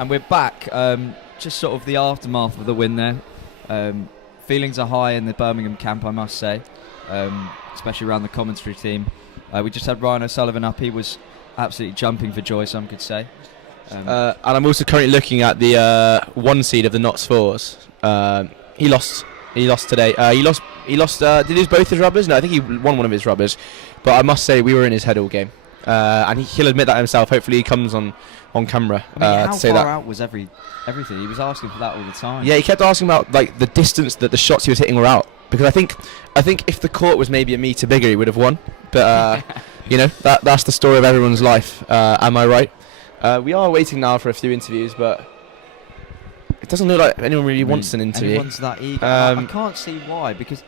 And we're back. Just sort of the aftermath of the win there. Feelings are high in the Birmingham camp, I must say, especially around the commentary team. We just had Ryan O'Sullivan up. He was absolutely jumping for joy, some could say. And I'm also currently looking at the 1 seed of the Notts Fours. He lost today. He lost. Did he lose both his rubbers? No, I think he won one of his rubbers. But I must say, we were in his head all game. And he'll admit that himself. Hopefully he comes on camera how to say that. How far out was everything? He was asking for that all the time. Yeah, he kept asking about like the distance that the shots he was hitting were out. Because I think if the court was maybe a metre bigger, he would have won. But that's the story of everyone's life. Am I right? We are waiting now for a few interviews, but it doesn't look like anyone really wants an interview. Anyone's that eager. I can't see why, because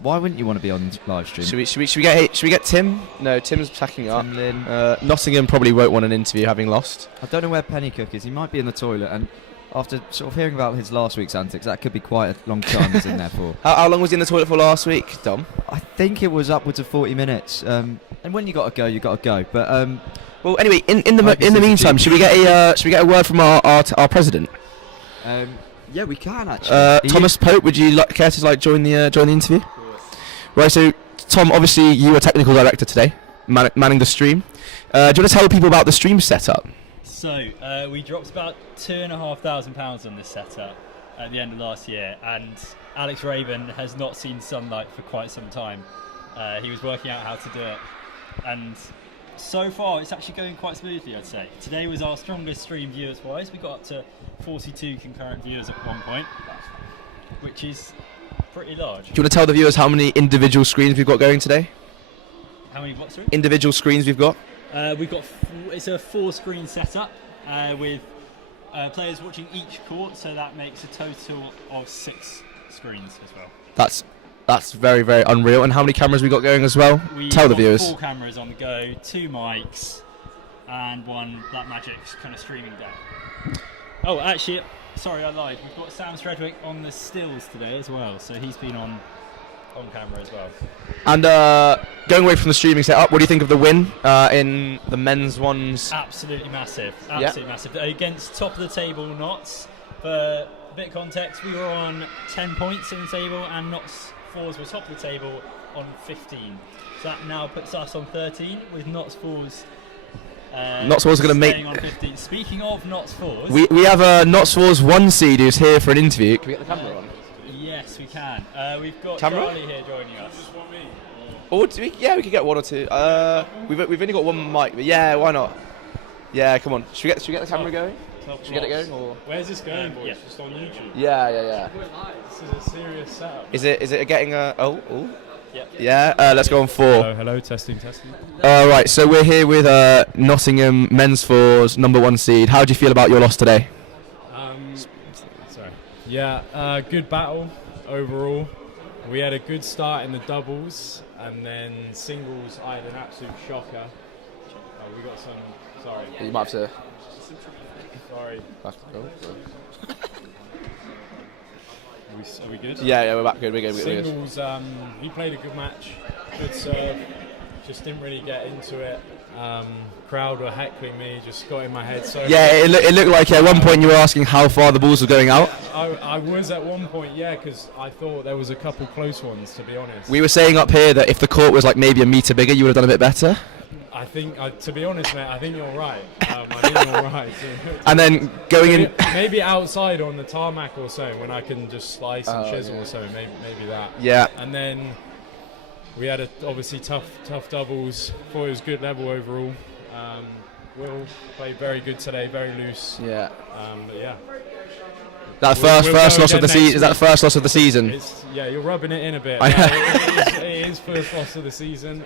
why wouldn't you want to be on live stream? Should we get Tim? No, Tim's packing up. Tim Lynn. Nottingham probably won't want an interview having lost. I don't know where Pennycook is. He might be in the toilet, and after sort of hearing about his last week's antics, that could be quite a long time he's in there for. How long was he in the toilet for last week, Dom? I think it was upwards of 40 minutes. And when you got to go, you got to go. But well, anyway, in the meantime, should we get a word from our president? Yeah, we can actually. Thomas Pope, would you care to join the interview? Right. So, Tom, obviously you were technical director today, manning the stream. Do you want to tell people about the stream setup? So we dropped about £2,500 on this setup at the end of last year, and Alex Raven has not seen sunlight for quite some time. He was working out how to do it, and so far it's actually going quite smoothly, I'd say. Today was our strongest stream viewers-wise. We got up to 42 concurrent viewers at one point, which is pretty large. Do you want to tell the viewers how many individual screens we've got going today? How many what, sorry? Individual screens we've got. We've got it's a 4-screen setup with players watching each court, so that makes a total of 6 screens as well. That's very, very unreal. And how many cameras we got going as well? Tell the viewers. 4 cameras on the go, 2 mics, and 1 Blackmagic's kind of streaming deck. Oh, actually, sorry, I lied. We've got Sam Stredwick on the stills today as well, so he's been on camera as well. And going away from the streaming setup, what do you think of the win in the men's ones? Absolutely massive. Absolutely massive. Against top of the table Notts. For a bit of context, we were on 10 points in the table, and Notts Fours were top of the table on 15. So that now puts us on 13, with Notts Fours Notts Fours are going to make. On 15. Speaking of Notts Fours, we have a Notts Fours 1 seed who's here for an interview. Can we get the camera on? Yes, we can. We've got camera? Charlie here joining us. Or do we? Yeah, we could get 1 or 2. We've only got 1 mic, but yeah, why not? Yeah, come on. Should we get the camera going? Should we get it going? Or? Where's this going, boys? Just on YouTube. Yeah. This is a serious setup. Is it getting a? Oh. Yep. Yeah. Let's go on 4. Hello. Testing. Right. So we're here with Nottingham men's Fours #1 seed. How do you feel about your loss today? Sorry. Yeah. Good battle overall. We had a good start in the doubles, and then singles. I had an absolute shocker. We got some. Sorry. You might have to. Sorry. Are we good? Yeah, we're back good. We're good. Singles, he played a good match. Good serve. Just didn't really get into it. Crowd were heckling me. Just got in my head. So yeah, it looked like at one point you were asking how far the balls were going out. I was at one point, yeah, because I thought there was a couple close ones, to be honest. We were saying up here that if the court was like maybe a metre bigger, you would have done a bit better. I think, to be honest, mate, I think you're right. I think you're right. And then going in, maybe outside on the tarmac or so, when I can just slice and chisel or so, maybe that. Yeah. And then we had obviously tough doubles. Thought it was good level overall. Will played very good today, very loose. Yeah. But yeah. That first loss of the season. Is that the first loss of the season? Yeah, you're rubbing it in a bit. It is first loss of the season.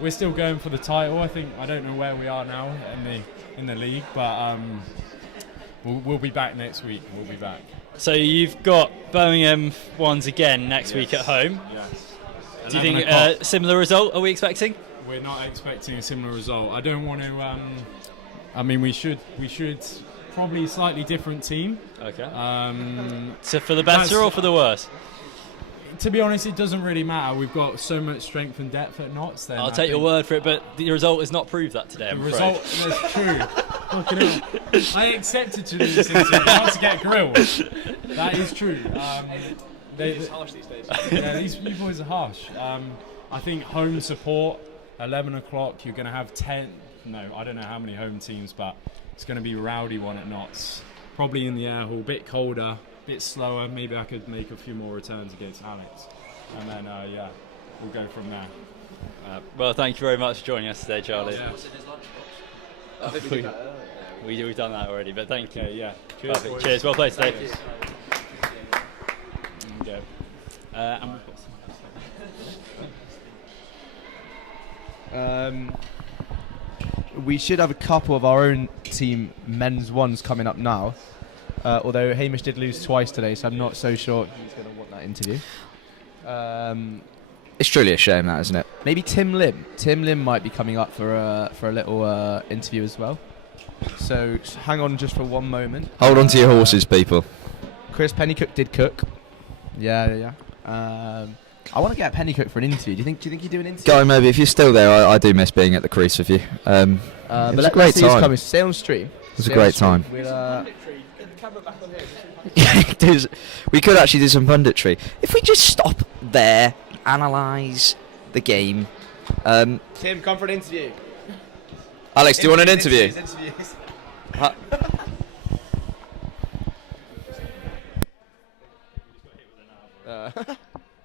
We're still going for the title. I don't know where we are now in the league, but we'll be back next week. We'll be back. So you've got Birmingham ones again next week at home. Yes. Do you think a similar result are we expecting? We're not expecting a similar result. I don't want to. I mean, we should probably a slightly different team. Okay. So for the better or for the worse? To be honest, it doesn't really matter. We've got so much strength and depth at Notts. Then I'll take your word for it, but the result has not proved that today. That's true. Fucking hell. I accepted to do this interview not to get grilled. That is true. It's harsh these days. Yeah, these you boys are harsh. I think home support, 11 o'clock, you're going to have 10, no, I don't know how many home teams, but it's going to be a rowdy one at Notts. Probably in the air hall, bit colder, bit slower. Maybe I could make a few more returns against Alex. And then, yeah, we'll go from there. Well, thank you very much for joining us today, Charlie. We've done that already, but thank you. Okay, yeah. Perfect. Cheers. Well played today. Okay. And we've got we should have a couple of our own team men's ones coming up now. Although Hamish did lose twice today, so I'm not so sure he's going to want that interview. It's truly a shame, that, isn't it? Maybe Tim Lim. Tim Lim might be coming up for a little interview as well. So hang on just for one moment. Hold on to your horses, people. Chris Pennycook did cook. Yeah. I want to get Pennycook for an interview. Do you think he'd do an interview? Guy, maybe if you're still there, I do miss being at the crease with you. It was a great time. Stay on stream. It was a great time. We could actually do some punditry. If we just stop there, analyse the game. Tim, come for an interview. Alex, do you want an interview? Interviews.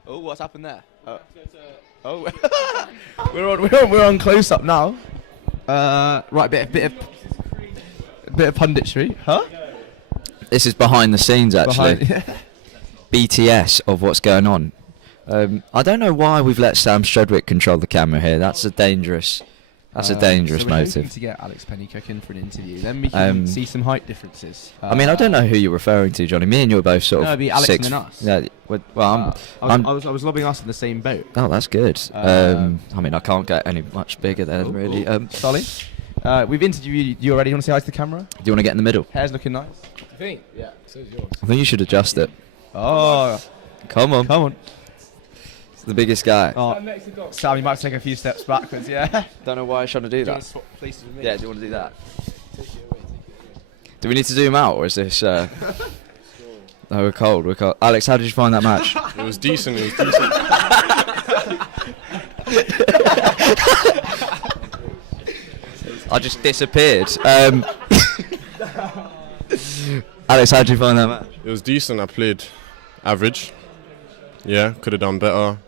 Oh, what's happened there? Oh, we're on close up now. Right, bit of punditry, huh? This is behind the scenes, actually. BTS of what's going on. I don't know why we've let Sam Strudwick control the camera here. That's a dangerous. That's a dangerous so we're motive. hoping to get Alex Pennycook in for an interview. Then we can see some height differences. I mean, I don't know who you're referring to, Johnny. Me and you are both sort of. No, it'd be Alex 6. and then us. Yeah. Well, I was lobbing us in the same boat. Oh, that's good. I mean, I can't get any much bigger then, really. Solly, we've interviewed you already. You want to say hi to the camera? Do you want to get in the middle? Hair's looking nice. I think. Yeah, so is yours. I think you should adjust it. Oh, come on. It's the biggest guy. Oh, Sam, you might take a few steps backwards. Yeah. Don't know why I was trying to do Do you that. want to swap places with me? Yeah, do you want to do that? Do we need to zoom out, or is this? No, we're cold. Alex, how did you find that match? It was decent. I just disappeared. Alex, how did you find that match? It was decent. I played average. Yeah, could have done better.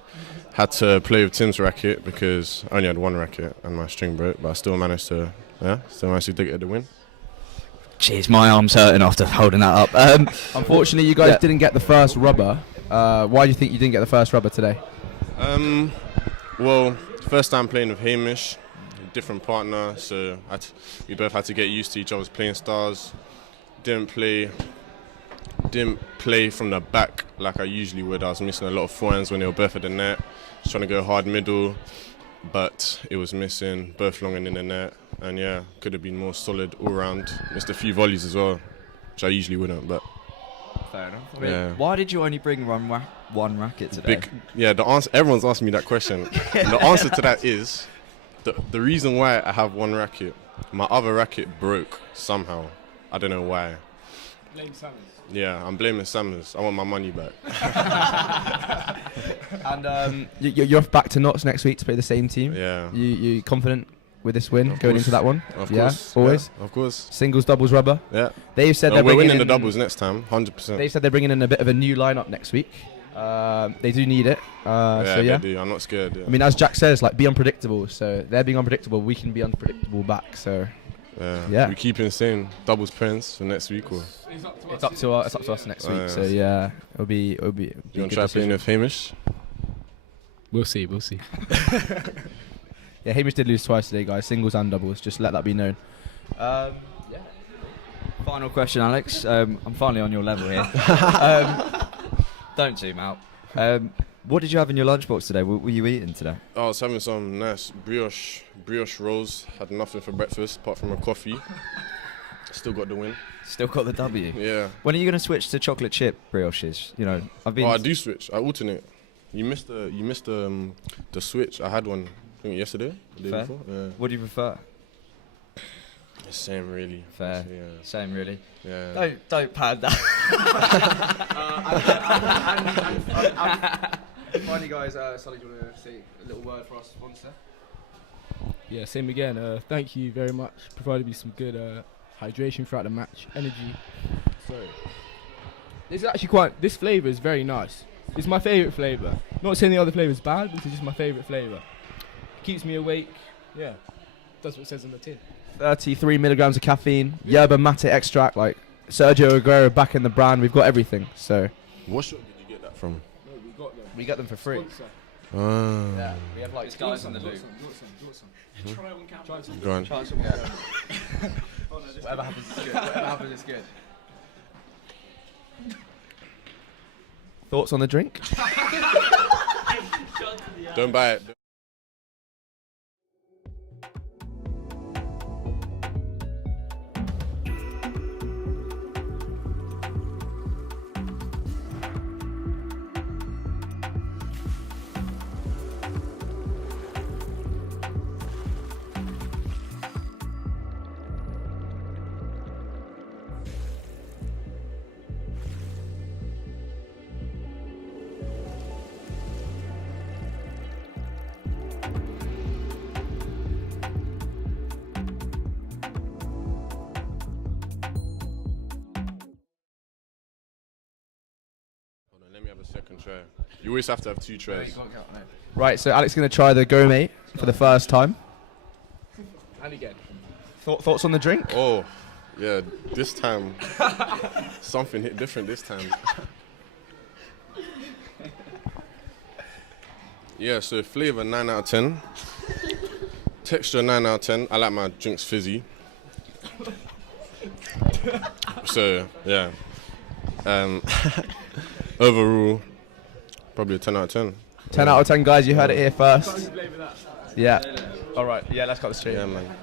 Had to play with Tim's racket because I only had one racket and my string broke, but I still managed to get the win. Jeez, my arm's hurting after holding that up. Unfortunately, you guys didn't get the first rubber. Why do you think you didn't get the first rubber today? Well, first time playing with Hamish, different partner, so we both had to get used to each other's playing styles. Didn't play from the back like I usually would. I was missing a lot of forehands when they were both at the net. Just trying to go hard middle, but it was missing, both long and in the net. And yeah, could have been more solid all round. Missed a few volleys as well, which I usually wouldn't, but fair enough. Yeah. Why did you only bring one racket today? The answer. Everyone's asking me that question. The answer to that is the reason why I have one racket. My other racket broke somehow. I don't know why. Blame Sammers. Yeah, I'm blaming Sammers. I want my money back. And you're back to Notts next week to play the same team. Yeah. You confident with this win going into that one? Of yeah, course. always. Yeah, of course. Singles, doubles, rubber. Yeah. They've said we're winning the doubles next time, 100%. They've said they're bringing in a bit of a new lineup next week. They do need it. They do. I'm not scared. Yeah. I mean, as Jack says, like, be unpredictable. So they're being unpredictable. We can be unpredictable back. So yeah. We keep insane doubles pens for next week, or it's up to us next week. So yeah, it'll be. You want to try playing with Hamish? We'll see. Yeah, Hamish did lose twice today, guys. Singles and doubles. Just let that be known. Final question, Alex. I'm finally on your level here. Don't zoom out. What did you have in your lunchbox today? What were you eating today? I was having some nice brioche rolls. Had nothing for breakfast apart from a coffee. Still got the win. Still got the W. Yeah. When are you going to switch to chocolate chip brioches? You know, I do switch. I alternate. You missed the switch. I had one. I think yesterday, the day before. Yeah. What do you prefer? Same, really. Fair. Yeah. Same, really. Yeah. Don't pad that. Finally, guys, Sully, do you want to say a little word for our sponsor? Yeah, same again. Thank you very much. Provided me some good hydration throughout the match, energy. So, this is actually this flavour is very nice. It's my favourite flavour. Not saying the other flavour is bad, this is just my favourite flavour. Keeps me awake. Yeah, that's what it says on the tin. 33 milligrams of caffeine, yerba mate extract, like Sergio Aguero back in the brand. We've got everything. So, what shop did you get that from? No, we got them. We get them for free. Yeah, we have like guys on the loop. Try one camera. Go on. Try some. Whatever happens is good. Whatever happens is good. Thoughts on the drink? Don't buy it. Let me have a second try. You always have to have two trays. Right, so Alex is going to try the gourmet for the first time. And again. Thoughts on the drink? Oh, yeah, this time something hit different this time. Yeah, so flavour 9 out of 10. Texture 9 out of 10. I like my drinks fizzy. So, yeah. Overall, probably a 10 out of 10. 10 out of 10, guys. You heard it here first. Yeah. All right. Yeah, let's cut the street. Yeah, man.